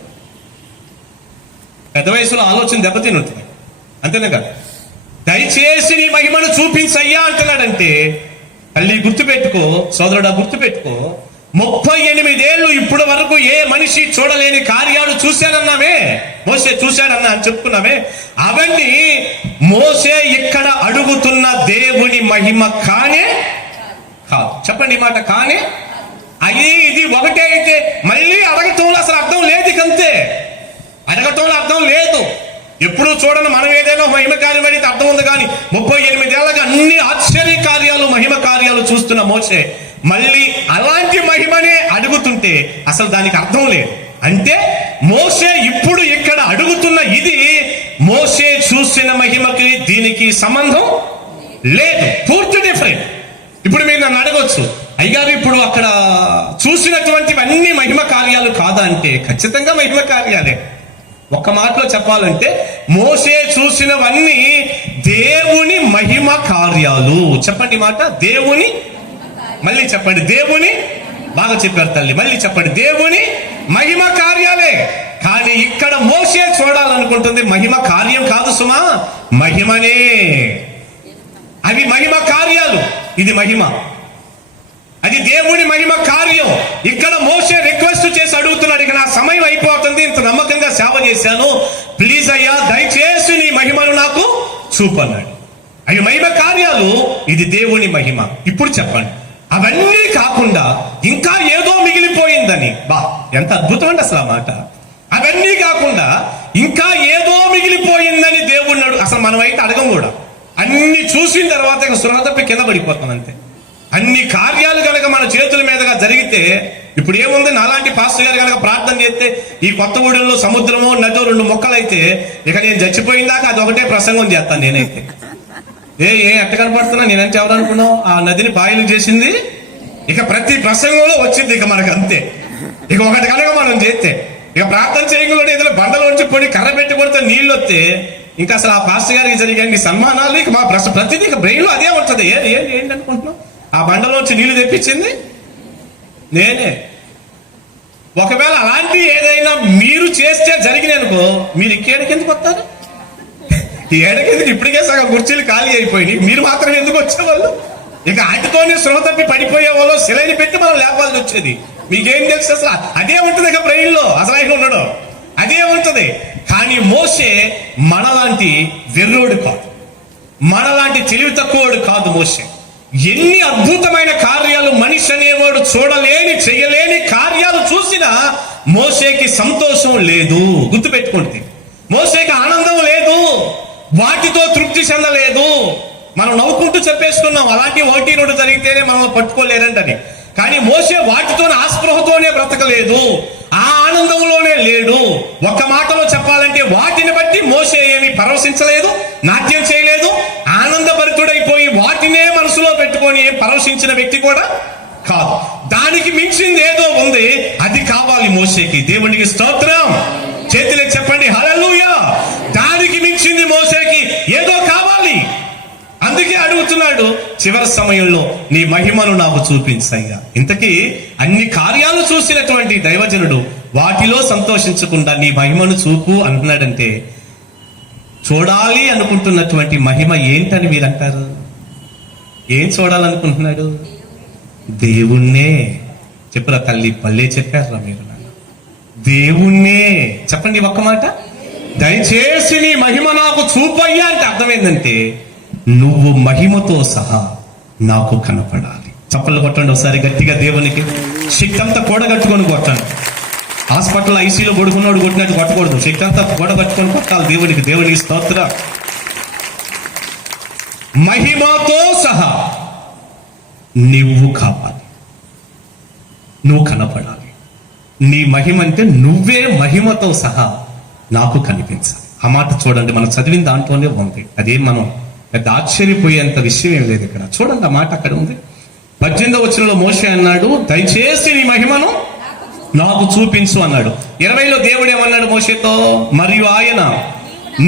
పెద్ద వయసులో ఆలోచన దెబ్బతిని ఉంటుంది, అంతేనా కదా? దయచేసి నీ మహిమను చూపించయ్యా అంటున్నాడంటే తల్లి గుర్తుపెట్టుకో, సోదరుడా గుర్తుపెట్టుకో, 38 ఏళ్ళు ఇప్పటి వరకు ఏ మనిషి చూడలేని కార్యాలు చూశానన్నామే, మోసే చూశాడన్నా అని చెప్పుకున్నామే. అవన్నీ మోసే ఇక్కడ అడుగుతున్న దేవుని మహిమ కానే కాదు. చెప్పండి ఈ మాట, కానే. అది ఇది ఒకటే అయితే మళ్ళీ అడగటంలో అసలు అర్థం లేదు. ఇకంతే, అడగటంలో అర్థం లేదు. ఎప్పుడు చూడని మనం ఏదైనా మహిమ కార్యం అడిగితే అర్థం ఉంది. కానీ 38 ఏళ్ళగా అన్ని ఆశ్చర్య కార్యాలు, మహిమ కార్యాలు చూస్తున్న మోసే మళ్ళీ అలాంటి మహిమనే అడుగుతుంటే అసలు దానికి అర్థం లేదు. అంటే మోసే ఇప్పుడు ఇక్కడ అడుగుతున్న ఇది మోసే చూసిన మహిమకి దీనికి సంబంధం లేదు, పూర్తి డిఫరెంట్. ఇప్పుడు మీరు నన్ను అడగొచ్చు, అయ్యారు ఇప్పుడు అక్కడ చూసినటువంటివన్నీ మహిమ కార్యాలు కాదా అంటే ఖచ్చితంగా మహిమ కార్యాలే. ఒక్క మాటలో చెప్పాలంటే మోసే చూసినవన్నీ దేవుని మహిమ కార్యాలు. చెప్పండి మాట, దేవుని, మళ్ళీ చెప్పండి, దేవుని, బాగా చెప్పారు తల్లి, మళ్ళీ చెప్పండి, దేవుని మహిమ కార్యాలే. కానీ ఇక్కడ మోసే చూడాలనుకుంటుంది మహిమ కార్యం కాదు సుమా, మహిమనే. అవి మహిమ కార్యాలు, ఇది మహిమ, అది దేవుని మహిమ కార్యం. ఇక్కడ మోసే రిక్వెస్ట్ చేసి అడుగుతున్నాడు, ఇక నా సమయం అయిపోతుంది, ఇంత నమ్మకంగా సేవ చేశాను, ప్లీజ్ అయ్యా దయచేసి నీ మహిమను నాకు చూపన్నాడు. అవి మహిమ కార్యాలు, ఇది దేవుని మహిమ. ఇప్పుడు చెప్పండి, అవన్నీ కాకుండా ఇంకా ఏదో మిగిలిపోయిందని, బా ఎంత అద్భుతం అండి అసలు ఆ మాట. అవన్నీ కాకుండా ఇంకా ఏదో మిగిలిపోయిందని దేవుడు అసలు మనమైతే అడగం కూడా. అన్ని చూసిన తర్వాత ఇక సురహ తప్పి కింద పడిపోతాం అంతే. అన్ని కార్యాలు కనుక మన చేతుల మీదుగా జరిగితే ఇప్పుడు ఏముంది, నాలాంటి పాస్టర్ గారు కనుక ప్రార్థన చేస్తే ఈ కొత్తగూడెంలో సముద్రమో నదో 2 మొక్కలైతే ఇక నేను చచ్చిపోయిందాక అది ఒకటే ప్రసంగం చేస్తాను నేనైతే. ఎట్ట కనపడుతున్నా నేనంటే ఎవరు అనుకున్నావు? ఆ నదిని బాయిలు చేసింది. ఇక ప్రతి ప్రసంగంలో వచ్చింది ఇక మనకు అంతే. ఇక ఒకటి కనుక మనం చేస్తే ఇక ప్రార్థన చేయకుండా ఏదైనా బండలో ఉంచి కొన్ని కర్ర పెట్టి కొడితే నీళ్ళు వస్తే ఇంకా అసలు ఆ పాస్టర్ గారికి జరిగే సన్మానాలు ఇక మా ప్రతిదీ ఇక బ్రెయిన్ లో అదే ఉంటుంది. ఏంటి అనుకుంటున్నావు? ఆ బండలోంచి నీళ్లు తెప్పించింది నేనే. ఒకవేళ అలాంటి ఏదైనా మీరు చేస్తే జరిగిననుకో, మీరు ఇక్కడికి ఎందుకు వస్తారు? ఈ ఏడకెందుకు? ఇప్పటికే సగం కుర్చీలు ఖాళీ అయిపోయినాయి, మీరు మాత్రం ఎందుకు వచ్చేవాళ్ళు? ఇక ఆటితోనే శ్రమ తప్పి పడిపోయే వాళ్ళు సిలైని పెట్టి మనం లేపాల్సి వచ్చేది. మీకేం తెలుసు అసలు? అదే ఉంటుంది ఇక బ్రెయిన్ లో, అసలు ఆయన ఉండడం అదే ఉంటుంది. కానీ మోసే మనలాంటి వెర్రోడు కాదు, మనలాంటి తెలివి తక్కువడు కాదు. మోసే ఎన్ని అద్భుతమైన కార్యాలు మనిషి అనేవాడు చూడలేని, చెయ్యలేని కార్యాలు చూసినా మోసేకి సంతోషం లేదు. గుర్తుపెట్టుకోండి, మోసేకి ఆనందం లేదు, వాటితో తృప్తి చెందలేదు. మనం నవ్వుకుంటూ చెప్పేసుకున్నాం అలాంటి 1-2 జరిగితేనే మనల్ని పట్టుకోలేరంటని. కానీ మోసే వాటితో ఆస్పృహతోనే బ్రతకలేదు, ఆ ఆనందంలోనే లేడు. ఒక్క మాటలో చెప్పాలంటే వాటిని బట్టి మోసే ఏమి పరవశించలేదు, నాట్యం చేయలేదు, ఆనందభరితుడైపోయి వాటినే మనసులో పెట్టుకొని పరవశించిన వ్యక్తి కూడా కాదు. దానికి మించింది ఏదో ఉంది, అది కావాలి మోసేకి. దేవునికి స్తోత్రం. చేతులకు చెప్పండి హల్లెలూయా. దానికి మించింది మోసేకి ఏదో కావాలి. అందుకే అడుగుతున్నాడు చివరి సమయంలో నీ మహిమను నాకు చూపించయ్యా. ఇంతకీ అన్ని కార్యాలు చూసినటువంటి దైవజనుడు వాటిలో సంతోషించకుండా నీ మహిమను చూపు అంటున్నాడంటే చూడాలి అనుకుంటున్నటువంటి మహిమ ఏంటని మీరు అంటారు? ఏం చూడాలనుకుంటున్నాడు? దేవుణ్ణే. చెప్పురా తల్లి, పల్లె చెప్పారా మీరు? దేవుణ్ణే. చెప్పండి ఒక్క మాట, దయచేసి నీ మహిమ నాకు చూపయ్యా అంటే అర్థం ఏంటంటే నువ్వు మహిమతో సహా నాకు కనపడాలి. చప్పట్లు కొట్టండి ఒకసారి గట్టిగా దేవునికి. శక్తి అంతా కూడగట్టుకొని కొట్టండి. హాస్పిటల్ ఐసీలో పడుకున్నాడు కొట్టినట్టు కొట్టకూడదు, శక్తి అంతా కూడగట్టుకొని కొట్టాలి దేవునికి. దేవునికి స్తోత్రం. మహిమతో సహా నువ్వు కావాలి, నువ్వు కనపడాలి. నీ మహిమ అంటే నువ్వే మహిమతో సహా నాకు కనిపించాలి. ఆ మాట చూడండి, మనం చదివిన దాంట్లోనే ఉంది. అదేం మనం పెద్ద ఆశ్చర్యపోయేంత విషయం ఏం లేదు ఇక్కడ. చూడండి ఆ మాట అక్కడ ఉంది. 18వ వచనంలో మోషే అన్నాడు, దయచేసి నీ మహిమను నాకు చూపించు అన్నాడు. 20లో దేవుడు ఏమన్నాడు మోషేతో? మరియు ఆయన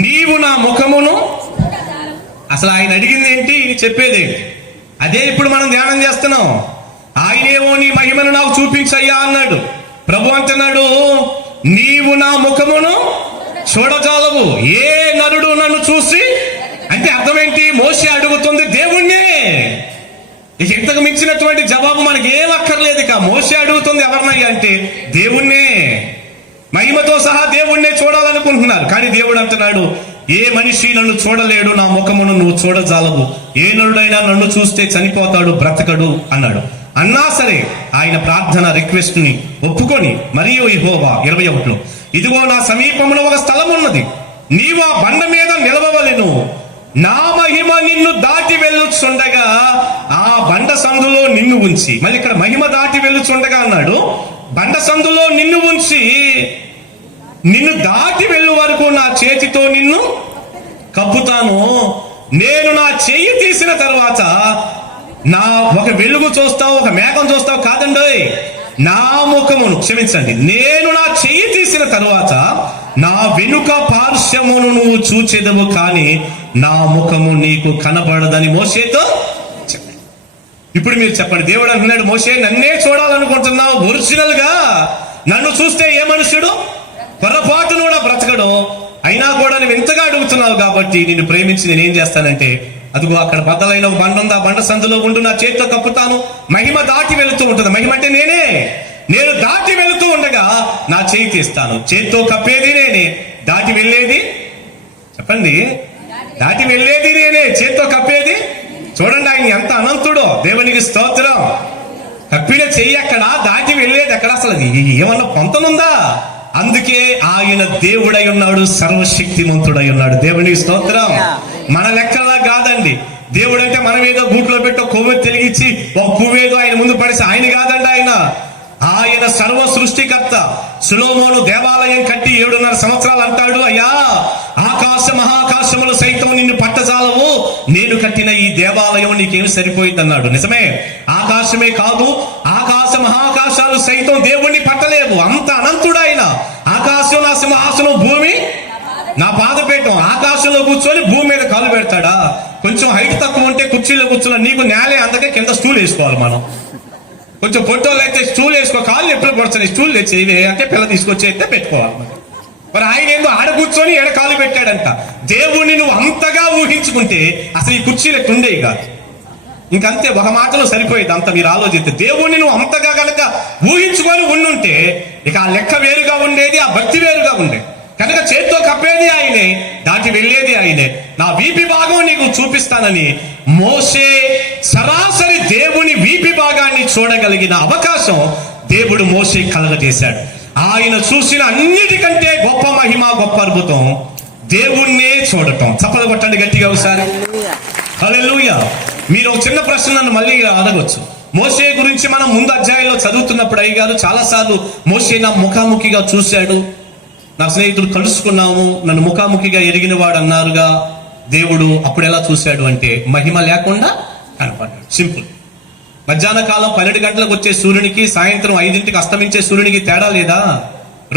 నీవు నా ముఖమును, అసలు ఆయన అడిగింది ఏంటి, ఇది చెప్పేదేంటి? అదే ఇప్పుడు మనం ధ్యానం చేస్తున్నాం. ఆయనేమో నీ మహిమను నాకు చూపించయ్యా అన్నాడు. ప్రభు అంటున్నాడు నీవు నా ముఖమును చూడజాలవు, ఏ నరుడు నన్ను చూసి, అంటే అర్థం ఏంటి? మోషే అడుగుతుంది దేవుణ్ణే. ఇక ఇంతకు మించినటువంటి జవాబు మనకి ఏం అక్కర్లేదు. ఇక మోషే అడుగుతుంది ఎవరినయ్యా అంటే దేవుణ్ణే. మహిమతో సహా దేవుణ్ణే చూడాలనుకుంటున్నారు. కానీ దేవుడు అంటున్నాడు ఏ మనిషి నన్ను చూడలేడు, నా ముఖమును నువ్వు చూడజాలవు, ఏ నరుడైనా నన్ను చూస్తే చనిపోతాడు, బ్రతకడు అన్నాడు. అన్నా సరే ఆయన ప్రార్థన రిక్వెస్ట్ ని ఒప్పుకొని మరియు యెహోవా 21లో ఇదిగో నా సమీపంలో ఒక స్థలం ఉన్నది, నీవు ఆ బండ మీద నిలవవలెను, నా మహిమ నిన్ను దాటి వెళ్ళుచుండగా ఆ బండ సందులో నిన్ను ఉంచి, మళ్ళీ ఇక్కడ మహిమ దాటి వెళ్ళుచుండగా అన్నాడు, బండ సందులో నిన్ను ఉంచి నిన్ను దాటి వెళ్ళు వరకు నా చేతితో నిన్ను కప్పుతాను. నేను నా చెయ్యి తీసిన తర్వాత నా ఒక వెలుగు చూస్తావు, ఒక మేఘం చూస్తావు కాదండి, నా ముఖమును, క్షమించండి, నేను నా చెయ్యి తీసిన తరువాత నా వెనుక పార్శ్వమును నువ్వు చూచెదవు, కానీ నా ముఖము నీకు కనబడదని మోషేతో చెప్పాడు. ఇప్పుడు మీరు చెప్పండి, దేవుడు అంటున్నాడు మోషే నన్నే చూడాలనుకుంటున్నావు, ఒరిజినల్ గా నన్ను చూస్తే ఏ మనుషుడు పొరపాటును కూడా బ్రతకడు, అయినా కూడా నువ్వు ఎంతగా అడుగుతున్నావు కాబట్టి నిన్ను ప్రేమించి నేనేం చేస్తానంటే అదిగో అక్కడ బద్దలైన ఒక బండ ఉంది, ఆ బండ సందులో ఉండు, నా చేతితో కప్పుతాను, మహిమ దాటి వెళుతూ ఉంటుంది. మహిమ అంటే నేనే, నేను దాటి వెళుతూ ఉండగా నా చేయి తీస్తాను, చేతితో కప్పేది నేనే, దాటి వెళ్ళేది చెప్పండి, దాటి వెళ్ళేది నేనే, చేతితో కప్పేది. చూడండి ఆయన ఎంత అనంతుడో, దేవునికి స్తోత్రం. కప్పిన చెయ్యి ఎక్కడ, దాటి వెళ్ళేది ఎక్కడ, అసలు ఏమన్నా పొంతనుందా? అందుకే ఆయన దేవుడై ఉన్నాడు, సర్వశక్తిమంతుడై ఉన్నాడు. దేవునికి స్తోత్రం. మన లెక్కలా కాదండి. దేవుడు అంటే మనం ఏదో గూట్లో పెట్టి కొవ్వు తెలిగించి ఒక పువ్వేదో ఆయన ముందు పడేసి ఆయన కాదండి. ఆయన సర్వ సృష్టికర్త. సొలొమోను దేవాలయం కట్టి 7.5 సంవత్సరాలు అంటాడు, అయ్యా ఆకాశ మహాకాశములు సైతం నిన్ను పట్టజాలవు, నేను కట్టిన ఈ దేవాలయం నీకేమి సరిపోయింది అన్నాడు. నిజమే, ఆకాశమే కాదు ఆకాశ మహాకాశాలు సైతం దేవుణ్ణి పట్టలేవు, అంత అనంతుడు ఆయన. ఆకాశం నా సింహాసనం, భూమి నా పాదపీఠం. ఆకాశంలో కూర్చొని భూమి మీద కాలు పెడతాడా? కొంచెం హైట్ తక్కువ ఉంటే కుర్చీలో కూర్చున్నా, నీకు నేలే అందుకే కింద స్టూల్ వేసుకోవాలి మనం. కొంచెం పొట్టోళ్ళు అయితే స్టూల్ వేసుకో, కాళ్ళు ఎప్పుడు పడుతుంది, స్టూల్ తెచ్చి అంటే పిల్ల తీసుకొచ్చి అయితే పెట్టుకోవాలి. మరి ఆయన ఏందో ఆడ కూర్చొని ఎడ కాలు పెట్టాడంట. దేవుణ్ణి నువ్వు అంతగా ఊహించుకుంటే అసలు ఈ కుర్చీలు ఎట్టుండే కాదు. ఇంకంతే, ఒక మాటలో సరిపోయేది అంత. మీరు ఆలోచిస్తే దేవుణ్ణి నువ్వు అంతగా కనుక ఊహించుకొని ఉండుంటే ఇక ఆ లెక్క వేరుగా ఉండేది, ఆ భక్తి వేరుగా ఉండేది. కనుక చేత్తో కప్పేది ఆయనే, దాటి వెళ్ళేది ఆయనే. నా వీపి భాగం నీకు చూపిస్తానని మోషే సరాసరి దేవుని వీపి భాగాన్ని చూడగలిగిన అవకాశం దేవుడు మోషే కలగజేశాడు. ఆయన చూసిన అన్నిటికంటే గొప్ప మహిమ, గొప్ప అద్భుతం దేవుణ్ణే చూడటం. చప్పలు కొట్టండి గట్టిగా ఒకసారి. హల్లెలూయా. మీరు ఒక చిన్న ప్రశ్న నన్ను మళ్ళీ అడగొచ్చు. మోషే గురించి మనం ముందు అధ్యాయంలో చదువుతున్నప్పుడు అయ్యగారు చాలాసార్లు మోషే నా ముఖాముఖిగా చూశాడు, నా స్నేహితుడు కలుసుకున్నాము, నన్ను ముఖాముఖిగా ఎరిగిన వాడు అన్నారుగా దేవుడు. అప్పుడు ఎలా చూశాడు అంటే మహిమ లేకుండా కనపడ్డాడు. సింపుల్. మధ్యాహ్న కాలం 12 గంటలకు వచ్చే సూర్యునికి సాయంత్రం 5ంటికి అస్తమించే సూర్యునికి తేడా లేదా?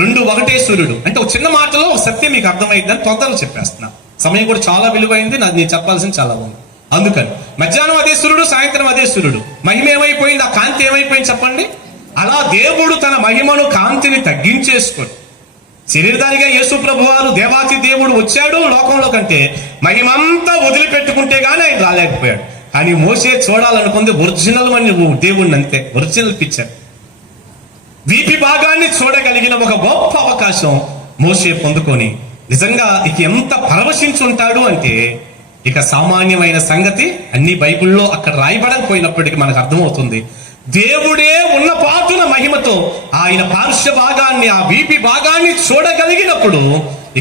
2 ఒకటే సూర్యుడు. అంటే ఒక చిన్న మాటలో సత్యం మీకు అర్థమైందని తొందరగా చెప్పేస్తున్నా. సమయం కూడా చాలా విలువైంది, నాకు నేను చెప్పాల్సింది చాలా ఉంది. అందుకని మధ్యాహ్నం అదే సూర్యుడు, సాయంత్రం అదే సూర్యుడు. మహిమ ఏమైపోయింది? ఆ కాంతి ఏమైపోయింది చెప్పండి. అలా దేవుడు తన మహిమను, కాంతిని తగ్గించేసుకోండి. శరీరధారిగా యేసు ప్రభువారు దేవాతి దేవుడు వచ్చాడు లోకంలో కంటే మహిమంతా వదిలిపెట్టుకుంటే గానీ ఆయన రాలేకపోయాడు. కానీ మోషే చూడాలనుకుంది ఒరిజినల్ అని దేవుణ్ణి, అంతే, ఒరిజినల్ పిక్చర్. వీపి భాగాన్ని చూడగలిగిన ఒక గొప్ప అవకాశం మోషే పొందుకొని నిజంగా ఇక ఎంత పరవశించుంటాడు అంటే ఇక సామాన్యమైన సంగతి అన్ని బైబిల్లో అక్కడ రాయబడకపోయినప్పటికీ మనకు అర్థమవుతుంది. దేవుడే ఉన్న పాటున మహిమతో ఆయన పార్శ్వ భాగాన్ని, ఆ వీపి భాగాన్ని చూడగలిగినప్పుడు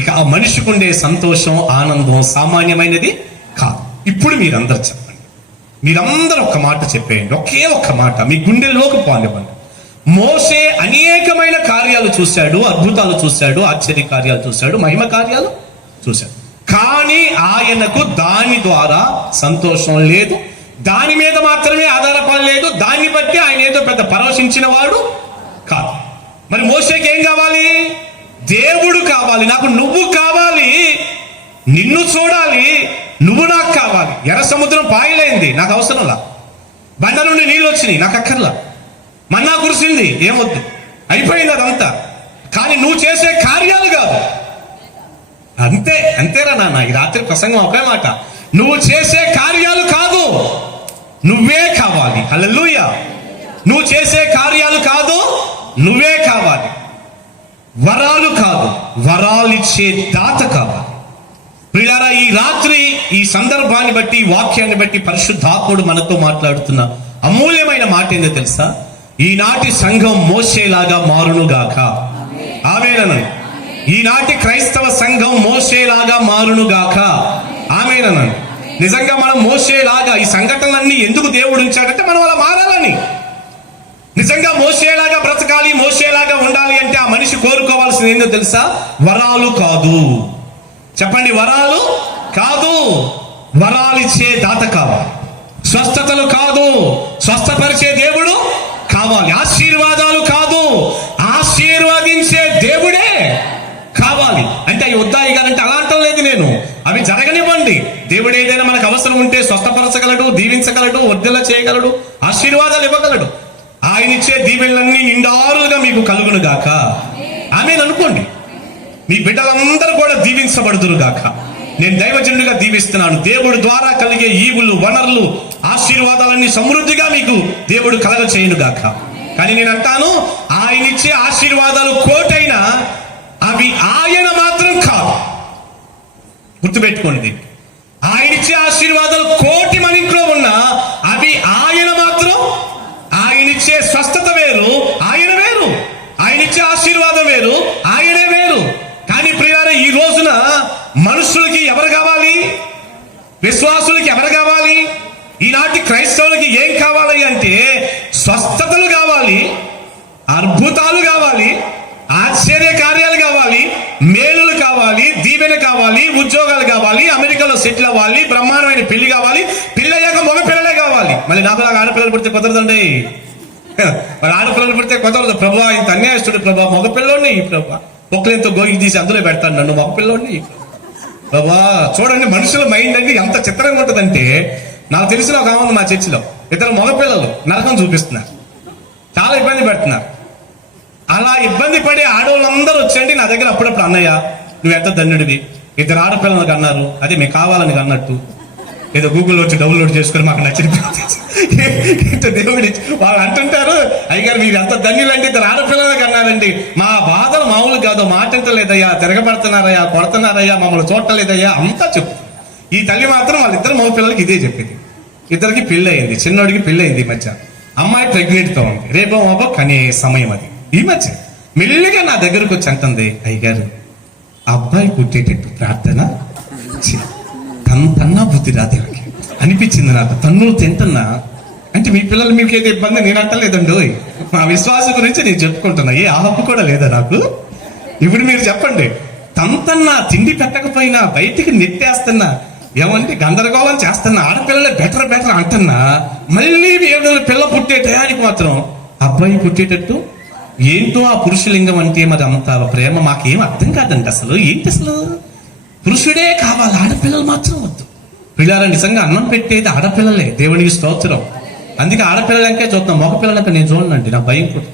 ఇక ఆ మనిషికి ఉండే సంతోషం, ఆనందం సామాన్యమైనది కాదు. ఇప్పుడు మీరందరూ చెప్పండి, మీరందరూ ఒక్క మాట చెప్పేయండి, ఒకే ఒక్క మాట మీ గుండెల్లోకి పోనివ్వండి. మోషే అనేకమైన కార్యాలు చూశాడు, అద్భుతాలు చూశాడు, ఆశ్చర్య కార్యాలు చూశాడు, మహిమ కార్యాలు చూశాడు. కానీ ఆయనకు దాని ద్వారా సంతోషం లేదు, దాని మీద మాత్రమే ఆధారపడలేదు, దాన్ని బట్టి ఆయన ఏదో పెద్ద పరవశించిన వాడు కాదు. మరి మోషేకి ఏం కావాలి? దేవుడు కావాలి. నాకు నువ్వు కావాలి, నిన్ను చూడాలి, నువ్వు నాకు కావాలి. ఎర్ర సముద్రం పాయలైంది, నాకు అవసరంలా. బండ నుండి నీళ్ళు వచ్చినాయి, నాకు అక్కర్లా. మన్నా కురిసింది, ఏమొద్దు, అయిపోయింది అదంతా. కానీ నువ్వు చేసే కార్యాలు కాదు. అంతేరా నాన్న, ఈ రాత్రి ప్రసంగం ఒకే మాట. నువ్వు చేసే కార్యాలు కాదు, నువ్వే కావాలి. హల్లెలూయా. నువ్వు చేసే కార్యాలు కాదు, నువ్వే కావాలి. వరాలు కాదు, వరాలిచ్చే దాత కావాలి. ప్రియులారా, ఈ రాత్రి ఈ సందర్భాన్ని బట్టి, వాక్యాన్ని బట్టి పరిశుద్ధాత్ముడు మనతో మాట్లాడుతున్న అమూల్యమైన మాట ఏందో తెలుసా? ఈనాటి సంఘం మోషేలాగా మారునుగాక. ఆమేనని. ఈనాటి క్రైస్తవ సంఘం మోషేలాగా మారునుగాక. ఆమేనని. నిజంగా మనం మోషేలాగా, ఈ సంఘటనలన్నీ ఎందుకు దేవుడు ఉంచాడంటే మనం అలా మారాలని. నిజంగా మోషేలాగా బ్రతకాలి, మోషేలాగా ఉండాలి అంటే ఆ మనిషి కోరుకోవాల్సింది ఏందో తెలుసా? వరాలు కాదు. చెప్పండి, వరాలు కాదు, వరాలిచ్చే దాత కావాలి. స్వస్థతలు కాదు, స్వస్థపరిచే దేవుడు కావాలి. ఆశీర్వాదాలు కాదు, ఆశీర్వదించే దేవుడే కావాలి. అంటే అవి వద్దాయి కాదంటే అలా అంటం లేదు నేను. అవి జరగనివ్వండి. దేవుడు ఏదైనా మనకు అవసరం ఉంటే స్వస్థపరచగలడు, దీవించగలడు, వర్ధల చేయగలడు, ఆశీర్వాదాలు ఇవ్వగలడు. ఆయన ఇచ్చే దీవెనలన్నీ నిండారుగా మీకు కలుగును గాక. ఆమేన్ అనుకోండి. మీ బిడ్డలందరూ కూడా దీవించబడుదురు గాక. నేను దైవజనుడిగా దీవిస్తున్నాను. దేవుడు ద్వారా కలిగే ఈవులు, వనరులు, ఆశీర్వాదాలన్నీ సమృద్ధిగా మీకు దేవుడు కలగ చేయను గాక. కానీ నేను అంటాను, ఆయన ఇచ్చే ఆశీర్వాదాలు కోటైనా అవి ఆయన మాత్రం కాదు. గుర్తుపెట్టుకోండి. ఆయన ఇచ్చే ఆశీర్వాదాలు కోటి మన ఇంట్లో ఉన్నా అవి ఆయన మాత్రం. ఆయన ఇచ్చే స్వస్థత వేరు, ఆయన వేరు. ఆయన ఇచ్చే ఆశీర్వాదం వేరు, ఆయనే వేరు. కానీ ప్రియులారా, ఈ రోజున మనుషులకి ఎవరు కావాలి? విశ్వాసులకి ఎవరు కావాలి? ఈనాటి క్రైస్తవులకి ఏం కావాలి అంటే స్వస్థతలు కావాలి, అద్భుతాలు కావాలి, ఆశ్చర్య కార్యాలు కావాలి, మేలులు కావాలి, దీవెన కావాలి, ఉద్యోగాలు కావాలి, అమెరికాలో సెటిల్ అవ్వాలి, బ్రహ్మాండమైన పెళ్లి కావాలి, పిల్లయ్యాక మగ పిల్లలే కావాలి. మళ్ళీ నాకు ఆడపిల్లలు పుడితే కుదరదండి. మరి ఆడపిల్లలు పుడితే కుదరదు. ప్రభు ఇంత అన్యాయస్తుడు ప్రభా, మగ పిల్లోడిని ప్రభా పొక్కలెంతో గోగి తీసి అందులో పెడతాను నన్ను, మగ పిల్లోడిని ప్రభా. చూడండి, మనుషుల మైండ్ అంటే ఎంత చిత్రంగా ఉంటుందంటే, నాకు తెలిసిన ఒక ఆమె మా చర్చిలో ఇద్దరు మగ పిల్లలు నరకం చూపిస్తున్నారు, చాలా ఇబ్బంది పెడుతున్నారు. అలా ఇబ్బంది పడే ఆడవాళ్ళందరూ వచ్చండి నా దగ్గర అప్పుడప్పుడు, అన్నయ్య నువ్వెంత ధన్యుడివి, ఇద్దరు ఆడపిల్లలకు అన్నారు, అదే మీకు కావాలని అన్నట్టు ఏదో గూగుల్లో వచ్చి డౌన్లోడ్ చేసుకుని మాకు నచ్చిన దేవుడి వాళ్ళు అంటుంటారు, అయ్యగారు మీరు ఎంత ధన్యులంటే ఇద్దరు ఆడపిల్లలకు అన్నారండి, మా బాధలు మామూలు కాదు, మాట లేదయ్యా, తిరగబడుతున్నారయ్యా, కొడుతున్నారయ్యా, మమ్మల్ని చూడలేదయ్యా అంతా చెప్పు. ఈ తల్లి మాత్రం వాళ్ళిద్దరు మగ పిల్లలకి ఇదే చెప్పింది. ఇద్దరికి పెళ్లి అయింది, చిన్నోడికి పెళ్లి అయింది. ఈ మధ్య అమ్మాయి ప్రెగ్నెంట్ తో ఉంది, రేపో మాపో కనే సమయం అది. ఈ మధ్య మెల్లిగా నా దగ్గరకు వచ్చి అంటుంది, అయ్యగారు అబ్బాయి పుట్టేటట్టు ప్రార్థన తన్నా బుద్ధి రాదు అనిపించింది నాకు. తన్నులు తింటున్నా అంటే మీ పిల్లలు మీకు ఏదో ఇబ్బంది నేను అంటలేదండి. మా విశ్వాసం గురించి నేను చెప్పుకుంటున్నా. ఏ ఆహపు కూడా లేదా నాకు. ఇప్పుడు మీరు చెప్పండి, తంతన్నా తిండి పెట్టకపోయినా బయటికి నెట్టేస్తున్నా, ఏమంటే గందరగోళం చేస్తున్నా, ఆడపిల్లలే బెటర్ అంటున్నా, మళ్ళీ పిల్ల పుట్టే టయానికి మాత్రం అబ్బాయి పుట్టేటట్టు ఏంటో ఆ పురుషలింగం అంటే మరి అంత ప్రేమ మాకేం అర్థం కాదండి. అసలు ఏంటి, అసలు పురుషుడే కావాలి, ఆడపిల్లలు మాత్రం వద్దు. పిల్లలు నిజంగా అన్నం పెట్టేది ఆడపిల్లలే, దేవునికి స్తోత్రం. అందుకే ఆడపిల్లలంకే చూస్తాం, మగపిల్లలకి నేను చూడనండి, నాకు భయం కూడా.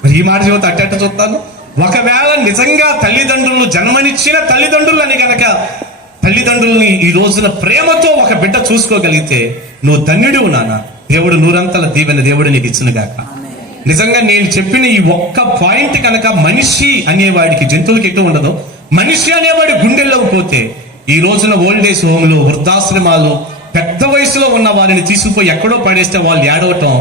మరి ఈ మాట చెబుతా అట్ట చూస్తాను. ఒకవేళ నిజంగా తల్లిదండ్రులు జన్మనిచ్చిన తల్లిదండ్రులు అని గనక తల్లిదండ్రుల్ని ఈ రోజున ప్రేమతో ఒక బిడ్డ చూసుకోగలిగితే నువ్వు ధన్యుడివు నాన్న. దేవుడు నూరంతల దీవెన దేవుడు నీకు ఇచ్చిన గాక. నిజంగా నేను చెప్పిన ఈ ఒక్క పాయింట్ కనుక మనిషి అనేవాడికి, జంతువులకి ఎటు ఉండదు, మనిషి అనేవాడి గుండెల్లోకి పోతే ఈ రోజున ఓల్డ్ ఏజ్ హోమ్లు, వృద్ధాశ్రమాలు, పెద్ద వయసులో ఉన్న వారిని తీసుకుపోయి ఎక్కడో పడేస్తే వాళ్ళు ఏడవటం,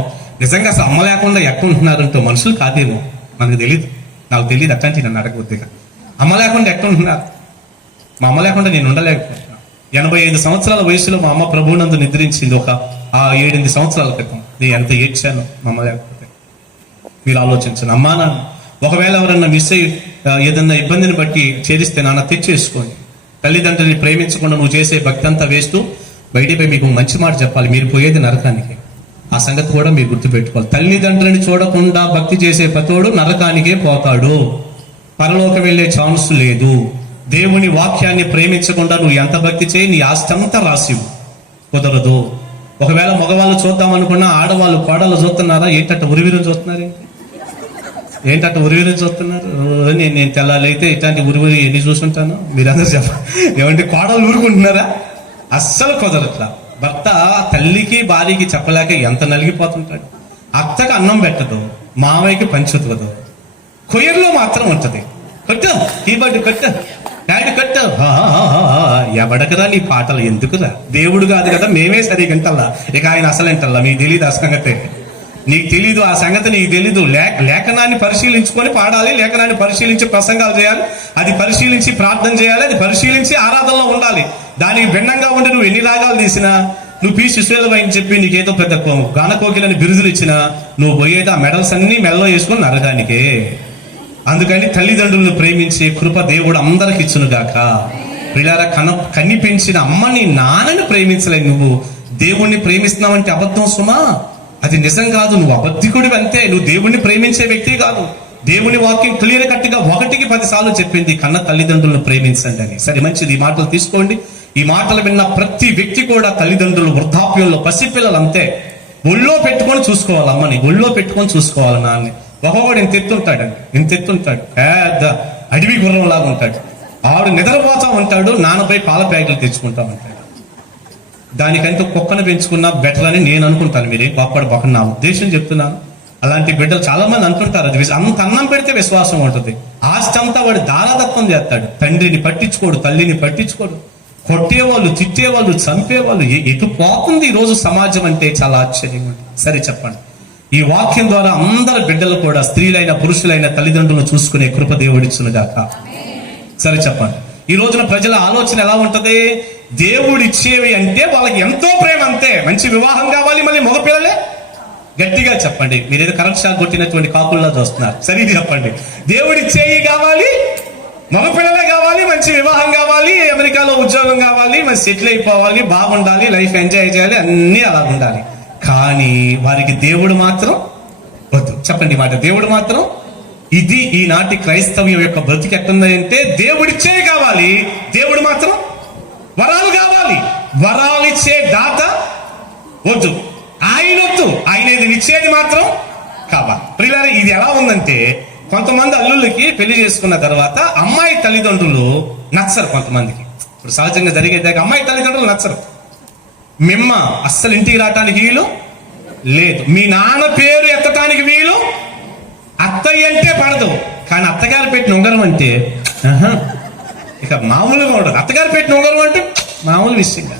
నిజంగా అసలు అమ్మ లేకుండా ఎక్కడ ఉంటున్నారంటో మనుషులు కాదేమో, మనకు తెలియదు. నాకు తెలియదు, అట్లాంటి నన్ను అడగవద్దుగా. అమ్మ లేకుండా ఎక్కడ ఉంటున్నారు? మా అమ్మ లేకుండా నేను ఉండలేకపోతున్నా. 85 సంవత్సరాల వయసులో మా అమ్మ ప్రభువునందు నిద్రించింది ఒక 7-8 సంవత్సరాల క్రితం. నేను ఎంత ఏడ్చాను మా అమ్మ లేకపోతే. మీరు ఆలోచించండి. అమ్మా నాన్న ఒకవేళ ఎవరన్నా మిస్ అయ్యి ఏదన్నా ఇబ్బందిని బట్టి చేరిస్తే నాన్న తెచ్చేసుకోండి. తల్లిదండ్రులని ప్రేమించకుండా నువ్వు చేసే భక్తి అంతా వేస్తూ బయటిపై మీకు మంచి మాట చెప్పాలి. మీరు పోయేది నరకానికి. ఆ సంగతి కూడా మీరు గుర్తుపెట్టుకోవాలి. తల్లిదండ్రులని చూడకుండా భక్తి చేసే ప్రతోడు నరకానికే పోతాడు, పరలోకం వెళ్ళే ఛాన్స్ లేదు. దేవుని వాక్యాన్ని ప్రేమించకుండా నువ్వు ఎంత భక్తి చేయి, నీ ఆస్తి అంతా రాసివు, కుదరదు. ఒకవేళ మగవాళ్ళు చూద్దాం అనుకున్నా ఆడవాళ్ళు కోడలు చూస్తున్నారా? ఏంటంట ఉరివిరం చూస్తున్నారు, ఏంటంటే ఉరివిరి చూస్తున్నారు. నేను తెల్లాలైతే ఇట్లాంటి ఉరివిరి ఎన్ని చూసుంటాను, మీరందరూ ఏమంటే కోడలు ఊరుకుంటున్నారా? అస్సలు కుదరట్లా. భర్త తల్లికి భార్యకి చెప్పలేక ఎంత నలిగిపోతుంటాడు. అత్తకు అన్నం పెట్టదు, మావయ్యకి పంచుతుంది, కొయ్యర్లో మాత్రం ఉంటది. కొట్టు కీబోర్డు కొట్టు, డాడీ కొట్టు, ఎవడకరా నీ పాటలు, ఎందుకురా? దేవుడు కాదు కదా, మేమే సరిగ్గా వింటల్లా, ఇక ఆయన అసలు వింటల్లా. మీకు తెలియదు ఆ సంగతి, నీకు తెలీదు ఆ సంగతి, నీకు తెలీదు. లేఖనాన్ని పరిశీలించుకొని పాడాలి, లేఖనాన్ని పరిశీలించి ప్రసంగాలు చేయాలి, అది పరిశీలించి ప్రార్థన చేయాలి, అది పరిశీలించి ఆరాధనలో ఉండాలి. దానికి భిన్నంగా ఉండి నువ్వు ఎన్ని రాగాలు తీసినా, నువ్వు పి శిశువులు అని చెప్పి నీకేదో పెద్ద గానకోకిలని బిరుదులు ఇచ్చినా, నువ్వు పోయేది ఆ మెడల్స్ అన్ని మెడలో వేసుకొని నరగానికే. అందుకని తల్లిదండ్రులను ప్రేమించే కృప దేవుడు అందరికి ఇచ్చును గాక. పిల్లారా, కన్ని పెంచిన అమ్మని నాన్నని ప్రేమించలేదు, నువ్వు దేవుణ్ణి ప్రేమిస్తున్నావంటే అబద్ధం సుమా, అది నిజం కాదు. నువ్వు అబద్ధికుడివి అంతే, నువ్వు దేవుణ్ణి ప్రేమించే వ్యక్తి కాదు. దేవుని వాక్యం క్లియర్ కట్గా 1కి 10 సార్లు చెప్పింది, కన్న తల్లిదండ్రులను ప్రేమించండి అని. సరే, మంచిది, ఈ మాటలు తీసుకోండి. ఈ మాటలు విన్న ప్రతి వ్యక్తి కూడా తల్లిదండ్రులు వృద్ధాప్యంలో పసిపిల్లలు అంతే, ఒళ్ళో పెట్టుకొని చూసుకోవాలి, అమ్మని ఒళ్ళో పెట్టుకొని చూసుకోవాలి, నాన్ని. ఒకవాడు ఇంత ఎత్తుంటాడండి, ఇంత ఎత్తుంటాడు, పెద్ద అడవి గుర్రం లాగా ఉంటాడు. ఆవిడ నిద్రపోతా ఉంటాడు, నాన్నపై పాల ప్యాకెట్లు తెచ్చుకుంటా ఉంటాడు. దానికంటే కుక్కను పెంచుకున్నా బెటర్ అని నేను అనుకుంటాను. మీరేం కోప్పడబోకండి, నా ఉద్దేశం చెప్తున్నాను. అలాంటి బిడ్డలు చాలా మంది అంటుంటారు, అది అంత అన్నం పెడితే విశ్వాసం ఉంటుంది. ఆస్తి అంతా వాడు దానదత్వం చేస్తాడు, తండ్రిని పట్టించుకోడు, తల్లిని పట్టించుకోడు, కొట్టేవాళ్ళు, తిట్టేవాళ్ళు, చంపేవాళ్ళు. ఎటు పోతుంది ఈరోజు సమాజం అంటే చాలా ఆశ్చర్యంగా ఉంటుంది. సరే చెప్పండి, ఈ వాక్యం ద్వారా అందరి బిడ్డలు కూడా, స్త్రీలైన పురుషులైన తల్లిదండ్రులను చూసుకునే కృప దేవుడిచ్చునుగాక. సరే చెప్పండి, ఈ రోజున ప్రజల ఆలోచన ఎలా ఉంటది? దేవుడిచ్చేవి అంటే వాళ్ళకి ఎంతో ప్రేమ, అంతే. మంచి వివాహం కావాలి, మళ్ళీ మగపిల్లలే. గట్టిగా చెప్పండి, మీరేదో కరెంట్ షాక్ కొట్టినటువంటి కాకుల్లా చూస్తున్నారు. సరిగ్గా చెప్పండి, దేవుడిచ్చేవి కావాలి, మగపిల్లలే కావాలి, మంచి వివాహం కావాలి, అమెరికాలో ఉద్యోగం కావాలి, మంచి సెటిల్ అయిపోవాలి, బాగుండాలి, లైఫ్ ఎంజాయ్ చేయాలి, అన్నీ అలా ఉండాలి. కానీ వారికి దేవుడు మాత్రం వద్దు. చెప్పండి మాట, దేవుడు మాత్రం. ఇది ఈనాటి క్రైస్తవ్యం యొక్క బ్రతికి ఎట్టుందంటే, దేవుడిచ్చేవి కావాలి, దేవుడు మాత్రం వరాలు కావాలి, వరాలిచ్చే దాత వద్దు, ఆయన వద్దు, ఆయన ఇది ఇచ్చేది మాత్రం కావాలి. ప్రియులారా, ఇది ఎలా ఉందంటే, కొంతమంది అల్లుళ్ళకి పెళ్లి చేసుకున్న తర్వాత అమ్మాయి తల్లిదండ్రులు నచ్చరు కొంతమందికి. ఇప్పుడు సహజంగా జరిగేదాకా అమ్మాయి తల్లిదండ్రులు నచ్చరు. మిమ్మ అస్సలు ఇంటికి రావటానికి వీలు లేదు, మీ నాన్న పేరు ఎత్తటానికి వీలు, అత్తయ్య అంటే పడదు. కానీ అత్తగారు పెట్టిన ఉంగరం అంటే ఇక మామూలుగా ఉండదు. అత్తగారు పెట్టిన ఉంగరం అంటే మామూలు విషయంగా.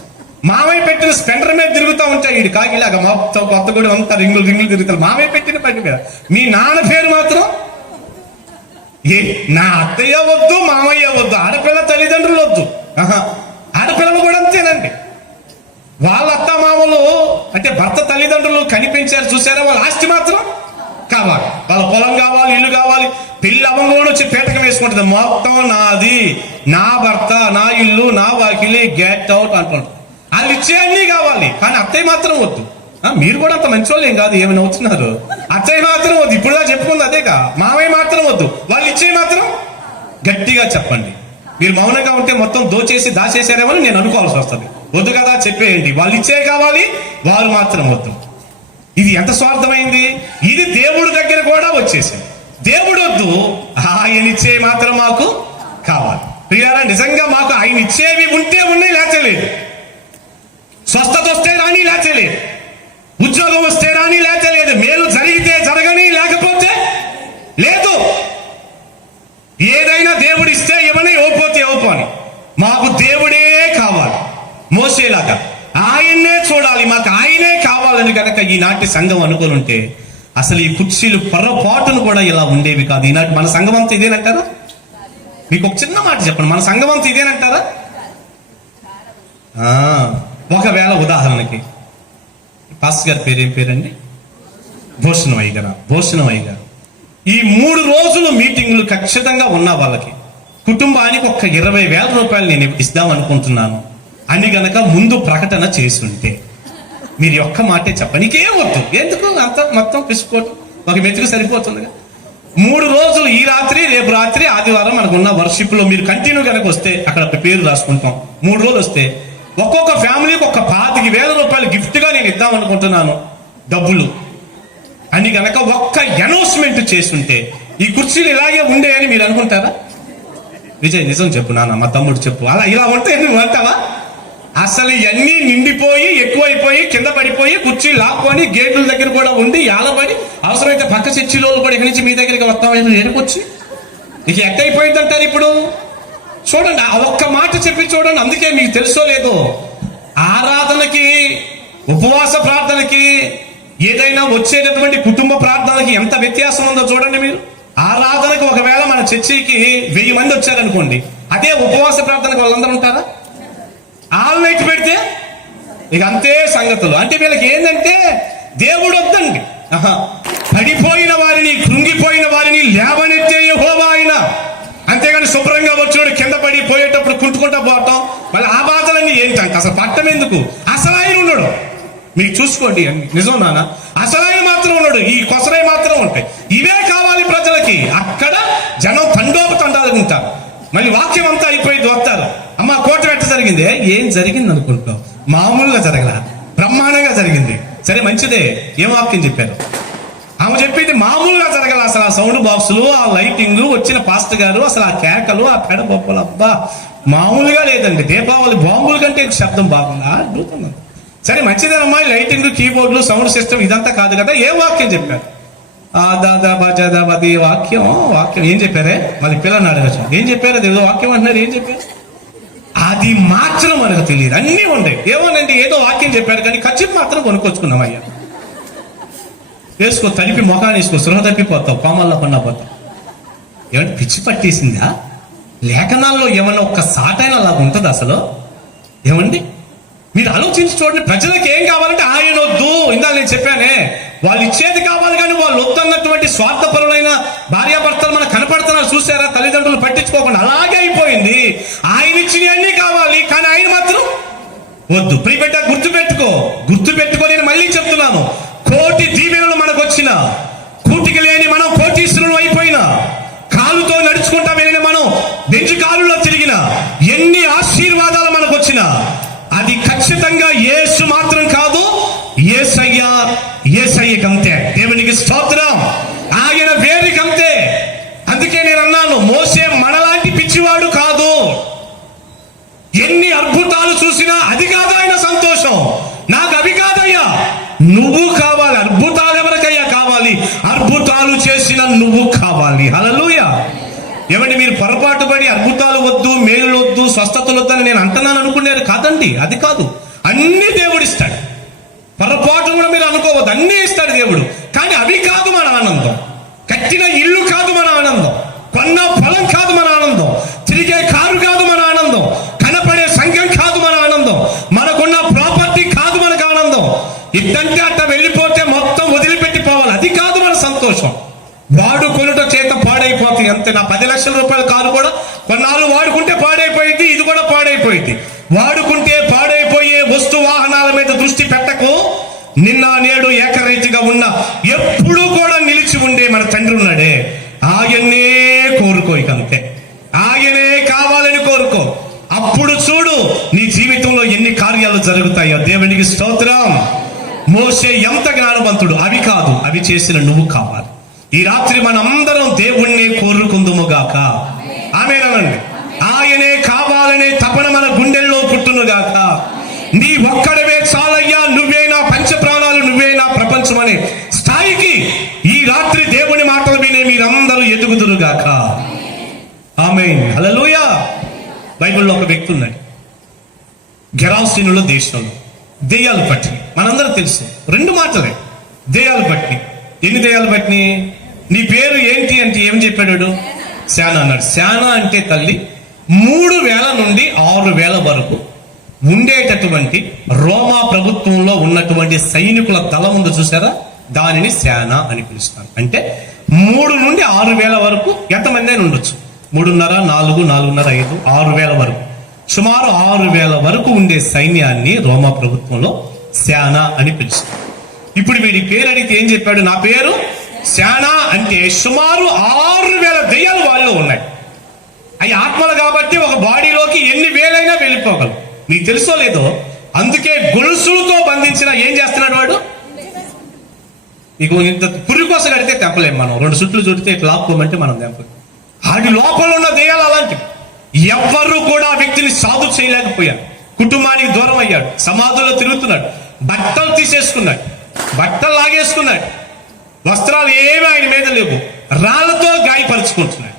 మామయ్య పెట్టిన స్పెండర్ మీద తిరుగుతూ ఉంటాయి, వీడి కాకిలాగా మొత్తం కొత్త కూడా అంతా రింగులు తిరుగుతారు మామయ్య పెట్టిన బండి మీద. మీ నాన్న పేరు మాత్రం నా అత్తయ్య వద్దు, మామయ్య వద్దు, ఆడపిల్ల తల్లిదండ్రులు వద్దు. ఆడపిల్లలు కూడా అంతేనండి. వాళ్ళ అత్త మామలు అంటే భర్త తల్లిదండ్రులు కనిపించారు చూసారా, వాళ్ళ ఆస్తి మాత్రం కావాలి, వాళ్ళ పొలం కావాలి, ఇల్లు కావాలి. పెళ్లి అవ్వంగా వచ్చి పేటకం వేసుకుంటుంది, మొత్తం నాది, నా భర్త, నా ఇల్లు, నా వాకిలి, గెట్ అవుట్ అంటుంటారు. వాళ్ళు ఇచ్చే అన్నీ కావాలి, కానీ అత్తయ్య మాత్రం వద్దు. మీరు కూడా అంత మంచి వాళ్ళు ఏం కాదు, ఏమైనా అవుతున్నారు. అత్తయ్య మాత్రం వద్దు, ఇప్పుడుగా చెప్పుకుంది అదేగా. మామయ్య మాత్రం వద్దు, వాళ్ళు ఇచ్చే మాత్రం. గట్టిగా చెప్పండి, మీరు మౌనంగా ఉంటే మొత్తం దోచేసి దాచేసారేమని నేను అనుకోవాల్సి వస్తుంది. వద్దు కదా, చెప్పేయండి, వాళ్ళు ఇచ్చే కావాలి, వారు మాత్రం వద్దు. ఇది ఎంత స్వార్థమైంది. ఇది దేవుడి దగ్గర కూడా వచ్చేసింది. దేవుడు వద్దు, ఆయన ఇచ్చే మాత్రం మాకు కావాలి. ప్రియారా, నిజంగా మాకు ఆయన ఇచ్చేవి ఉంటే ఉన్నాయి, లేచలేదు. స్వస్థత వస్తే రాని, లేచలేదు. ఉద్యోగం వస్తే రాని, లేచలేదు. మేలు జరిగితే జరగని, లేకపోతే లేదు. ఏదైనా దేవుడు ఇస్తే ఇవ్వని, ఇవ్వకపోతే ఇవ్వపోని. మాకు దేవుడే కావాలి. మోసేలాగా ఆయన్నే చూడాలి, మాకు ఆయనే కావాలని కనుక ఈనాటి సంఘం అనుకోనుంటే అసలు ఈ కుర్చీలు పొరపాటును కూడా ఇలా ఉండేవి కాదు. ఈనాటి మన సంఘం అంతా ఇదేనంటారా? మీకు ఒక చిన్న మాట చెప్పండి, మన సంఘం అంతా ఇదేనంటారా? ఒకవేళ ఉదాహరణకి పాస్టర్ గారి పేరు ఏం పేరండి? భూషణమయ్య గారు. ఈ 3 రోజులు మీటింగ్లు ఖచ్చితంగా ఉన్న వాళ్ళకి కుటుంబానికి ఒక 20,000 రూపాయలు నేను ఇద్దాం అనుకుంటున్నాను అని గనక ముందు ప్రకటన చేసుంటే, మీరు ఒక్క మాటే చెప్పండి, నీకేం వద్దు, ఎందుకు అంత మొత్తం పిసుకోవడం, ఒక మెతుకు సరిపోతుందిగా. 3 రోజులు, ఈ రాత్రి రేపు రాత్రి ఆదివారం మనకున్న వర్షిప్ లో మీరు కంటిన్యూ కనుక వస్తే అక్కడ పేరు రాసుకుంటాం. 3 రోజులు వస్తే ఒక్కొక్క ఫ్యామిలీకి ఒక 25,000 రూపాయలు గిఫ్ట్ గా నేను ఇద్దాం అనుకుంటున్నాను డబ్బులు అని గనక ఒక్క అనౌన్స్మెంట్ చేస్తుంటే ఈ కుర్చీలు ఇలాగే ఉండే అని మీరు అనుకుంటారా? విజయ్ నిజం చెప్పు నాన్న, మా తమ్ముడు చెప్పు, అలా ఇలా ఉంటే నువ్వు అంటావా? అసలు ఇవన్నీ నిండిపోయి ఎక్కువైపోయి కింద పడిపోయి కుర్చీ లాక్కొని గేట్ల దగ్గర కూడా ఉండి యాలబడి అవసరమైతే పక్క చర్చిలో కూడా ఇక్కడి నుంచి మీ దగ్గరికి వస్తామని ఏడుకొచ్చి నీకు ఎక్కైపోయింది అంటారు. ఇప్పుడు చూడండి, ఆ ఒక్క మాట చెప్పి చూడండి. అందుకే మీకు తెలుసో లేదో, ఆరాధనకి, ఉపవాస ప్రార్థనకి, ఏదైనా వచ్చేటటువంటి కుటుంబ ప్రార్థనకి ఎంత వ్యత్యాసం ఉందో చూడండి మీరు. ఆరాధనకు ఒకవేళ మన చర్చికి 1000 మంది వచ్చారనుకోండి, అదే ఉపవాస ప్రార్థనకు వాళ్ళందరూ ఉంటారా? ఆల్ నైట్ పెడితే ఇక అంతే సంగతులు. అంటే వీళ్ళకి ఏంటంటే దేవుడు వద్దండి, పడిపోయిన వారిని, కృంగిపోయిన వారిని లేవనెత్తే యెహోవా ఆయన. అంతేగాని శుభ్రంగా వచ్చినోడు కింద పడి పోయేటప్పుడు కుంటుకుంటా పోవటం, మళ్ళీ ఆ బాధలన్నీ ఏంటంట, అసలు పట్టం ఎందుకు? అసలు ఆయన ఉన్నాడు, మీకు చూసుకోండి, నిజం నాన్న, అసలు ఆయన మాత్రం ఉన్నాడు, ఈ కొసరై మాత్రం ఉంటాయి. ఇవే కావాలి ప్రజలకి. అక్కడ జనం తండోపతండాలు ఉంటారు. మళ్ళీ వాక్యం అంతా అయిపోయింది, వస్తారు, అమ్మ కోట ఎట్ట జరిగింది, ఏం జరిగింది అనుకుంటాం, మామూలుగా జరగల, బ్రహ్మాండంగా జరిగింది. సరే మంచిదే, ఏం వాక్యం చెప్పారు? ఆమె చెప్పింది మామూలుగా జరగల. అసలు ఆ సౌండ్ బాక్సులు, ఆ లైటింగ్, వచ్చిన పాస్టర్ గారు, అసలు ఆ కేకలు, ఆ పెడబొప్పలు, అబ్బా మామూలుగా లేదండి. దీపావళి బాంబుల కంటే శబ్దం బాగుందా అడుగుతున్నాను. సరే మంచిదేనమ్మా, లైటింగ్, కీబోర్డులు, సౌండ్ సిస్టమ్ ఇదంతా కాదు కదా, ఏ వాక్యం చెప్పారు? అది వాక్యం ఏం చెప్పారే? మళ్ళీ పిల్లల్ని అడగచ్చు, ఏం చెప్పారు? అది ఏదో వాక్యం అంటున్నారు, ఏం చెప్పారు? అది మాత్రం మనకు తెలియదు. అన్నీ ఉన్నాయి, ఏమోనండి ఏదో వాక్యం చెప్పారు, కానీ ఖర్చు మాత్రం కొనుక్కొచ్చుకున్నాం. అయ్యా వేసుకో, తడిపి మొఖాన్ని వేసుకో, సృహ తప్పిపోతావు, కోమల్లో పన్నా పోతావు. ఏమంటే పిచ్చి పట్టేసిందా? లేఖనాల్లో ఏమన్నా ఒక్క సాటైనా అలా ఉంటుంది అసలు? ఏమండి మీరు ఆలోచించి చూడండి. ప్రజలకు ఏం కావాలంటే ఆయన వద్దు, ఇందా నేను చెప్పానే, వాళ్ళు ఇచ్చేది కావాలి, కానీ వాళ్ళు వద్దన్నటువంటి స్వార్థపరులైన భార్యాభర్తలు మనకు కనపడుతున్నారు. చూసారా? తల్లిదండ్రులు పట్టించుకోకుండా అలాగే అయిపోయింది. ఆయన ఇచ్చినవి అన్నీ కావాలి, కానీ ఆయన మాత్రం వద్దు. ప్రియబిడ్డ గుర్తుపెట్టుకో, నేను మళ్ళీ చెప్తున్నాను, కోటి దీవెనలు మనకు వచ్చిన, కూటికి లేని మనం కోటీశ్వరులు అయిపోయినా, కాలుతో నడుచుకుంటా వెళ్ళిన మనం బెంచు కాలులో తిరిగిన, ఎన్ని ఆశీర్వాదాలు మనకు వచ్చినా అది ఖచ్చితంగా యేసు మాత్రం కాదు, యేసయ్యకంతే. దేవునికి స్తోత్రం. ఆయన వేరికంతే. అందుకే నేను అన్నాను, మోసే మనలాంటి పిచ్చివాడు కాదు. ఎన్ని అద్భుతాలు చూసినా అది కాదు ఆయన సంతోషం. నాకు అవి కాదయ్యా, నువ్వు కావాలి. అద్భుతాలు ఎవరికయ్యా కావాలి? అద్భుతాలు చేసిన నువ్వు కావాలి. హల్లెలూయా. ఏమండి మీరు పొరపాటు పడి అద్భుతాలు వద్దు, మేలు వద్దు, స్వస్థతలు వద్దు అని నేను అంటున్నాను అనుకునేది కాదండి. అది కాదు, అన్ని దేవుడు ఇస్తాడు. పొరపాటు కూడా మీరు అనుకోవద్దు, అన్ని ఇస్తాడు దేవుడు. కానీ అవి కాదు మన ఆనందం. కట్టిన ఇల్లు కాదు మన ఆనందం, కొన్న పొలం కాదు మన ఆనందం, తిరిగే కారు కాదు మన ఆనందం, కనపడే సంఘం కాదు మన ఆనందం, మనకున్న ప్రాపర్టీ కాదు మనకు ఆనందం. ఇద్దంటే అట్ట వెళ్ళిపోతే మొత్తం వదిలిపెట్టి పోవాలి, అది కాదు మన సంతోషం. వాడుకొనుట చేత పాడైపోతుంది అంతే. నా 10 లక్షల రూపాయల కారు కూడా కొన్నాళ్ళు వాడుకుంటే పాడైపోయింది, ఇది కూడా పాడైపోయింది. వాడుకుంటే పాడైపోయే వస్తు వాహనాల మీద దృష్టి పెట్టకు. నిన్న నేడు ఏకరీతిగా ఉన్న, ఎప్పుడూ కూడా నిలిచి ఉండే మన తండ్రి ఉన్నాడే, ఆయన్నే కోరుకో. ఇక అంతే, ఆయనే కావాలని కోరుకో. అప్పుడు చూడు నీ జీవితంలో ఎన్ని కార్యాలు జరుగుతాయో. దేవునికి స్తోత్రం. మోసే ఎంత జ్ఞానవంతుడు. అవి కాదు, అవి చేసిన నువ్వు కావాలి. ఈ రాత్రి మనందరం దేవుణ్ణి కోరుకుందుముగాక. ఆమేనండి. ఆయనే కావాలనే తపన మన గుండెల్లో పుట్టునుగాక. నీ ఒక్కడవే చాలయ్యా, నువ్వే నా పంచ ప్రాణాలు, నువ్వే నా ప్రపంచం అనే స్థాయికి ఈ రాత్రి దేవుని మాటలు వినే మీరందరూ ఎదుగుదురుగాక. ఆమేన్. హల్లెలూయా. బైబిల్లో ఒక వ్యక్తి ఉన్నాడు, గెరాసీనుల దేశంలో దెయ్యాలు పట్టి. మనందరూ తెలుసు, 2 మాటలే, దెయ్యాలు పట్టి. ఎన్ని దెయ్యాలు పట్టి? నీ పేరు ఏంటి అంటే ఏం చెప్పాడు? శానా అన్నాడు. శానా అంటే తల్లి 3,000 నుండి 6,000 వరకు ఉండేటటువంటి రోమా ప్రభుత్వంలో ఉన్నటువంటి సైనికుల దళం ఉంది చూసారా, దానిని శానా అని పిలుస్తారు. అంటే 3 నుండి 6,000 వరకు ఎంతమంది అయినా ఉండొచ్చు. 3.5, 4, 4.5, 5, 6,000 వరకు, సుమారు 6,000 వరకు ఉండే సైన్యాన్ని రోమా ప్రభుత్వంలో శానా అని పిలిచాడు. ఇప్పుడు వీడి పేరు అడిగితే ఏం చెప్పాడు? నా పేరు శానా. అంటే సుమారు 6,000 దెయ్యాలు వాళ్ళు ఉన్నాయి. అవి ఆత్మలు కాబట్టి ఒక బాడీలోకి ఎన్ని వేలైనా వెళ్ళిపోగలవు. మీకు తెలుసో లేదో, అందుకే గొలుసులతో బంధించిన ఏం చేస్తున్నాడు వాడు? మీకు ఇంత పురి కోసం కడితే తెంపలేం మనం. 2 చుట్లు చుడితే ఇట్లా లాక్కోమంటే మనం తెంపలేం. ఆడి లోపల ఉన్న దెయ్యాలు అలాంటివి. ఎవ్వరూ కూడా ఆ వ్యక్తిని సాధు చేయలేకపోయారు. కుటుంబానికి దూరం అయ్యాడు, సమాధుల్లో తిరుగుతున్నాడు, బట్టలు తీసేసుకున్నాడు, బట్టలు లాగేసుకున్నాడు, వస్త్రాలు ఏమీ ఆయన మీద లేవు, రాళ్లతో గాయపరుచుకుంటున్నాడు.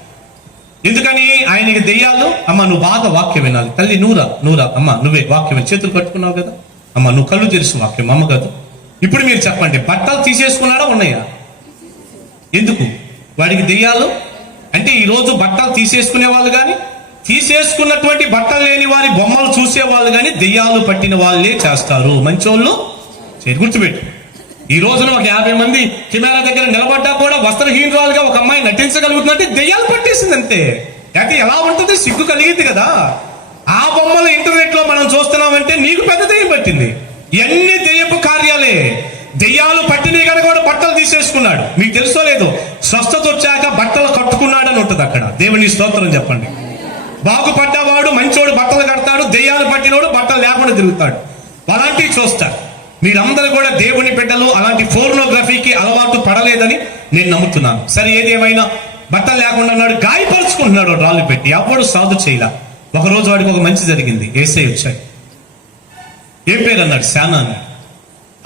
ఎందుకని? ఆయనకి దెయ్యాలు, అమ్మ నువ్వు బాగా వాక్యం వినాలి, తల్లి నూరా అమ్మ నువ్వే వాక్యం చేతులు పట్టుకున్నావు కదా, అమ్మ నువ్వు కళ్ళు తెరుసు వాక్యం, అమ్మ కాదు. ఇప్పుడు మీరు చెప్పండి, బట్టలు తీసేసుకున్నాడా ఉన్నాయా? ఎందుకు? వాడికి దెయ్యాలు అంటే ఈరోజు బట్టలు తీసేసుకునే వాళ్ళు కానీ, తీసేసుకున్నటువంటి బట్టలు లేని వారి బొమ్మలు చూసే వాళ్ళు కానీ దెయ్యాలు పట్టిన వాళ్ళే చేస్తారు, మంచోళ్ళు చేతి. గుర్తుపెట్టు. ఈ రోజున ఒక 50 మంది కెమెరా దగ్గర నిలబడ్డా కూడా వస్త్రహీనురాలుగా ఒక అమ్మాయి నటించగలుగుతుందంటే దెయ్యాలు పట్టేసింది అంతే. అయితే ఎలా ఉంటుంది? సిగ్గు కలిగింది కదా. ఆ బొమ్మలు ఇంటర్నెట్ లో మనం చూస్తున్నామంటే నీకు పెద్ద దెయ్యం పట్టింది. ఎన్ని దెయ్యపు కార్యాలే. దెయ్యాలు పట్టిన కనుక కూడా బట్టలు తీసేసుకున్నాడు. మీకు తెలుసో లేదు, స్వస్థత వచ్చాక బట్టలు కట్టుకున్నాడు అని ఉంటుంది అక్కడ. దేవుని స్తోత్రం చెప్పండి. బాగుపడ్డవాడు మంచోడు బట్టలు కడతాడు, దెయ్యాలు పట్టినోడు బట్టలు లేకుండా తిరుగుతాడు. అలాంటివి చూస్తారు. మీరందరూ కూడా దేవుని బిడ్డలు అలాంటి పోర్నోగ్రఫీకి అలవాటు పడలేదని నేను నమ్ముతున్నాను. సరే, ఏది ఏమైనా బట్టలు లేకుండా ఉన్నాడు, గాయపరుచుకుంటున్నాడు రాళ్ళు పెట్టి. అప్పుడు సాధు చేయలా. ఒకరోజు వాడికి ఒక మంచి జరిగింది. యేసయ్య వచ్చాయి. ఏం పేరు అన్నాడు? శానా అన్నాడు.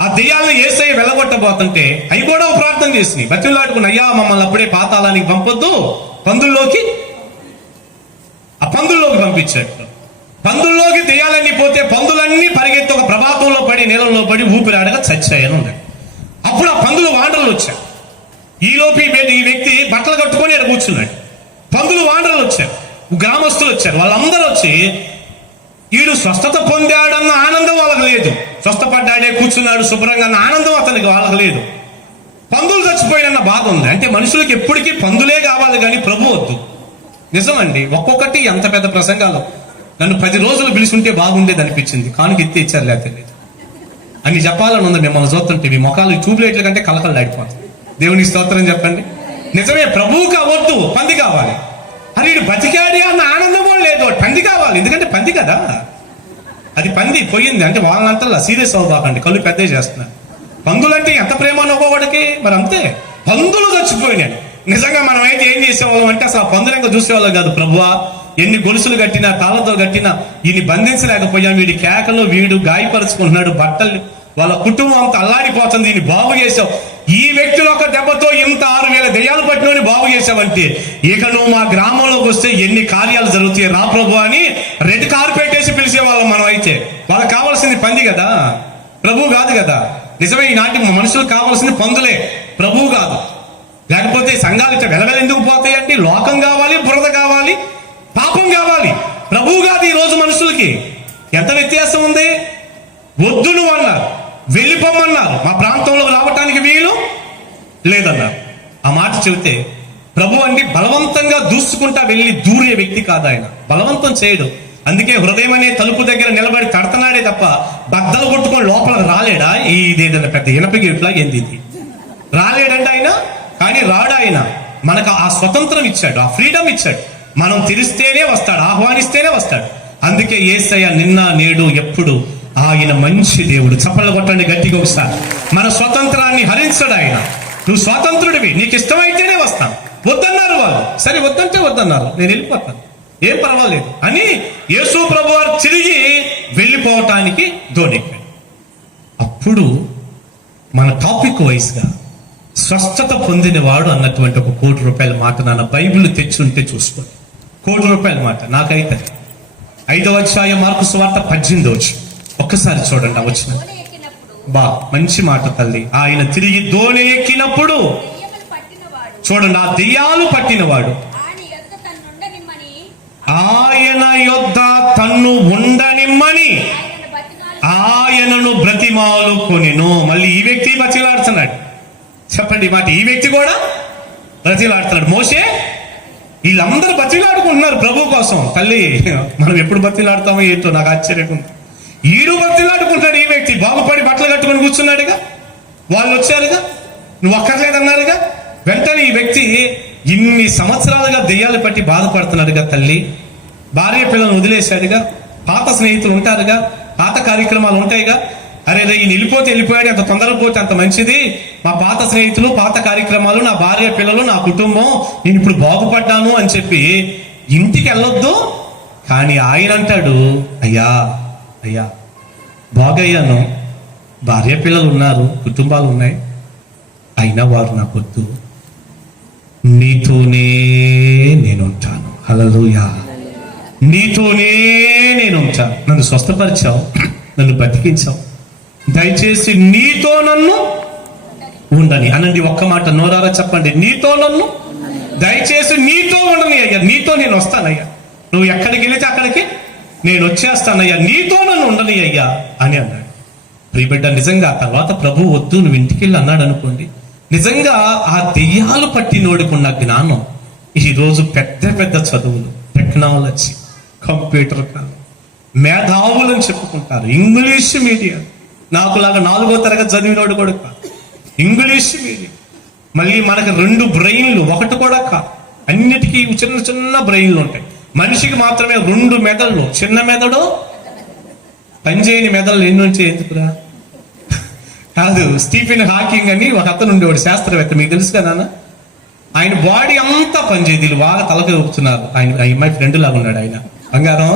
ఆ దెయ్యాలను యేసయ్య వెళ్ళగొట్టబోతుంటే అవి కూడా ప్రార్థన చేసినాయి, బతిమలాడుకుని, అయ్యా మమ్మల్ని అప్పుడే పాతాళానికి పంపొద్దు, పందుల్లోకి పంపించాడు. పందుల్లోకి దెయ్యాలన్నీ పోతే పందులన్నీ పరిగెత్తి ఒక ప్రభాతంలో పడి నీళ్ళలో పడి ఊపిరాడగా చచ్చాయని ఉంది. అప్పుడు ఆ పందులు వాండర్లు వచ్చాయి. ఈలోపు ఈ వ్యక్తి బట్టలు కట్టుకొని ఇక్కడ కూర్చున్నాడు. పందులు వాండర్లు వచ్చారు, గ్రామస్తులు వచ్చారు. వాళ్ళందరూ వచ్చి వీడు స్వస్థత పొందాడన్న ఆనందం వాళ్ళకి లేదు, స్వస్థపడ్డాడే కూర్చున్నాడు శుభ్రంగా అన్న ఆనందం అతనికి వాళ్ళకి లేదు. పందులు చచ్చిపోయినన్న బాధ ఉంది. అంటే మనుషులకు ఎప్పటికీ పందులే కావాలి కానీ ప్రభు వద్దు. నిజమండి. ఒక్కొక్కటి ఎంత పెద్ద ప్రసంగాలు. నన్ను 10 రోజులు పిలుచుంటే బాగుండేది అనిపించింది. కానుక ఎత్తి ఇచ్చారు లేదా తెలియదు. అన్ని చెప్పాలని ఉంది. మిమ్మల్ని చూస్తుంటే మీ ముఖాలు ట్యూబ్లైట్ల కంటే కలకలు దాడిపోతుంది. దేవునికి స్తోత్రం చెప్పండి. నిజమే, ప్రభువుకి అవద్దు, పంది కావాలి. అరే వీడు బతికాడి అన్న ఆనందం కూడా లేదు, పంది కావాలి. ఎందుకంటే పంది కదా, అది పంది పోయింది అంటే వాళ్ళంతా సీరియస్ అవ్వబాకండి, కళ్ళు పెద్ద చేస్తున్నారు. పందులంటే ఎంత ప్రేమ అనుకోవాడికి, మరి అంతే. పందులు చచ్చిపోయినాయి. నిజంగా మనం అయితే ఏం చేసేవాళ్ళం అంటే అసలు ఆ పందులు ఇంకా చూసేవాళ్ళం కాదు. ప్రభువా, ఎన్ని గొలుసులు కట్టినా తాళతో కట్టినా ఈయన్ని బంధించలేకపోయాం, వీడి కేకలు, వీడు గాయపరుచుకుంటున్నాడు, బట్టలు, వాళ్ళ కుటుంబం అంతా అల్లాడిపోతుంది, దీన్ని బాగు చేసావు. ఈ వ్యక్తులు ఒక దెబ్బతో ఇంత 6,000 దెయ్యాలు పట్టినోని బాగు చేసావంటే ఇక నువ్వు మా గ్రామంలోకి వస్తే ఎన్ని కార్యాలు జరుగుతాయి రా ప్రభు అని రెడ్ కార్పెట్ వేసి పిలిచేవాళ్ళం మనం. అయితే వాళ్ళకి కావాల్సింది పంది కదా, ప్రభువు కాదు కదా. నిజమే, ఈనాటి మనుషులకు కావాల్సింది పందులే, ప్రభువు కాదు. లేకపోతే సంఘాలు ఇట్లా వెలవెల ఎందుకు పోతాయి అంటే లోకం కావాలి, బురద కావాలి, పాపం కావాలి, ప్రభువు కాదు. ఈ రోజు మనుషులకి ఎంత వ్యత్యాసం ఉంది. వద్దు నువ్వు అన్నారు, వెళ్ళిపోమన్నారు, మా ప్రాంతంలో రావటానికి వీలు లేదన్నారు. ఆ మాట చెబితే ప్రభు అంటే బలవంతంగా దూసుకుంటా వెళ్ళి దూరే వ్యక్తి కాదు ఆయన, బలవంతం చేయడు. అందుకే హృదయం అనే తలుపు దగ్గర నిలబడి తడతనాడే తప్ప బద్దలు కొట్టుకొని లోపలికి రాలేడా? ఇదేదైనా పెద్ద ఇనపకి ఇట్లా ఏంది ఇది రాలేడంటే ఆయన. కానీ రాడు ఆయన. మనకు ఆ స్వతంత్రం ఇచ్చాడు, ఆ ఫ్రీడమ్ ఇచ్చాడు. మనం తెరిస్తేనే వస్తాడు, ఆహ్వానిస్తేనే వస్తాడు. అందుకే యేసయ్య నిన్న నేడు ఎప్పుడు ఆయన మంచి దేవుడు. చప్పట్లు కొట్టండి గట్టిగా ఒకసారి. మన స్వతంత్రాన్ని హరించడు ఆయన. నువ్వు స్వతంత్రుడివి, నీకు ఇష్టమైతేనే వస్తాను. వద్దన్నారు వాళ్ళు, సరే వద్దంటే వద్దన్నారు, నేను వెళ్ళిపోతాను, ఏం పర్వాలేదు అని యేసు ప్రభు వారు తిరిగి వెళ్ళిపోవటానికి దోణెక్కాడు. అప్పుడు మన టాపిక్ వైజ్గా స్వస్థత పొందినవాడు అన్నటువంటి ఒక ₹1,00,00,000 మాట నాన్న బైబిల్ తెచ్చుంటే చూసుకోండి. ₹1,00,00,000 మాట నాకైతే 5వ అధ్యాయం మార్కు సువార్త 18 ఒక్కసారి చూడండి. ఆ వచ్చిన బా మంచి మాట తల్లి. ఆయన తిరిగి దోణి ఎక్కినప్పుడు చూడండి, ఆ దెయ్యాలు పట్టినవాడు ఆయన యొద్ద తన్ను ఉండనిమ్మని ఆయనను బ్రతిమాలు కొనెను. మళ్ళీ ఈ వ్యక్తి బతిలాడుతున్నాడు. చెప్పండి మాట, ఈ వ్యక్తి కూడా బతిలాడుతున్నాడు. మోషే, వీళ్ళందరూ బతిలాడుకుంటున్నారు ప్రభు కోసం. తల్లి మనం ఎప్పుడు బతిలాడుతామో ఏంటో నాకు ఆశ్చర్యంగా ఉంది. ఈడు బతిలాడుకుంటాడు. ఈ వ్యక్తి బాగుపడి బట్టలు కట్టుకొని కూర్చున్నాడుగా, వాళ్ళు వచ్చారుగా, నువ్వు అక్కర్లేదన్నారుగా. వెంటనే ఈ వ్యక్తి ఇన్ని సంవత్సరాలుగా దెయ్యాలు పట్టి బాధపడుతున్నాడుగా. తల్లి భార్య పిల్లలను వదిలేశాడుగా, పాత స్నేహితులు ఉంటారుగా, పాత కార్యక్రమాలు ఉంటాయిగా. అరే రే, ఈయన వెళ్ళిపోతే వెళ్ళిపోయాడు, అంత తొందరగా పోతే అంత మంచిది, మా పాత స్నేహితులు, పాత కార్యక్రమాలు, నా భార్య పిల్లలు, నా కుటుంబం, నేను ఇప్పుడు బాగుపడ్డాను అని చెప్పి ఇంటికి వెళ్ళొద్దు. కానీ ఆయన అంటాడు, అయ్యా అయ్యా బాగయ్యాను, భార్య పిల్లలు ఉన్నారు, కుటుంబాలు ఉన్నాయి, అయినా వారు నాకొద్దు, నీతోనే నేనుంటాను. హల్లెలూయా. నీతోనే నేనుంటాను. నన్ను స్వస్థపరిచావు, నన్ను బతికించావు, దయచేసి నీతో నన్ను ఉండని అనండి. ఒక్క మాట నోరారా చెప్పండి, నీతో నన్ను దయచేసి నీతో ఉండని అయ్యా, నీతో నేను వస్తానయ్యా, నువ్వు ఎక్కడికి వెళితే అక్కడికి నేను వచ్చేస్తానయ్యా, నీతో నన్ను ఉండని అయ్యా అని అన్నాడు. ప్రియబిడ్డ, నిజంగా తర్వాత ప్రభు వద్దు నువ్వు ఇంటికి వెళ్ళి అన్నాడు అనుకోండి, నిజంగా ఆ దెయ్యాలు పట్టినోడుకున్న జ్ఞానం ఈరోజు పెద్ద పెద్ద చదువులు, టెక్నాలజీ, కంప్యూటర్ కాలం, మేధావులని చెప్పుకుంటారు, ఇంగ్లీష్ మీడియం, నాకులాగా 4వ తరగతి చదివినోడు కూడా కాదు, ఇంగ్లీష్ మీడియం. మళ్ళీ మనకు 2 బ్రెయిన్లు, ఒకటి కూడా కాదు, అన్నిటికీ చిన్న చిన్న బ్రెయిన్లు ఉంటాయి. మనిషికి మాత్రమే 2 మెదళ్ళు, చిన్న మెదడు, పనిచేయని మెదళ్ళు ఎన్ని నుంచి ఎందుకురా కాదు. స్టీఫెన్ హాకింగ్ అని ఒక అతను ఉండేవాడు, శాస్త్రవేత్త, మీకు తెలుసు కదా. ఆయన బాడీ అంతా పనిచేయదు, వీళ్ళు బాగా తలకి ఊపుతున్నారు. ఆయన మై ఫ్రెండ్ లాగా ఉన్నాడు ఆయన, బంగారం.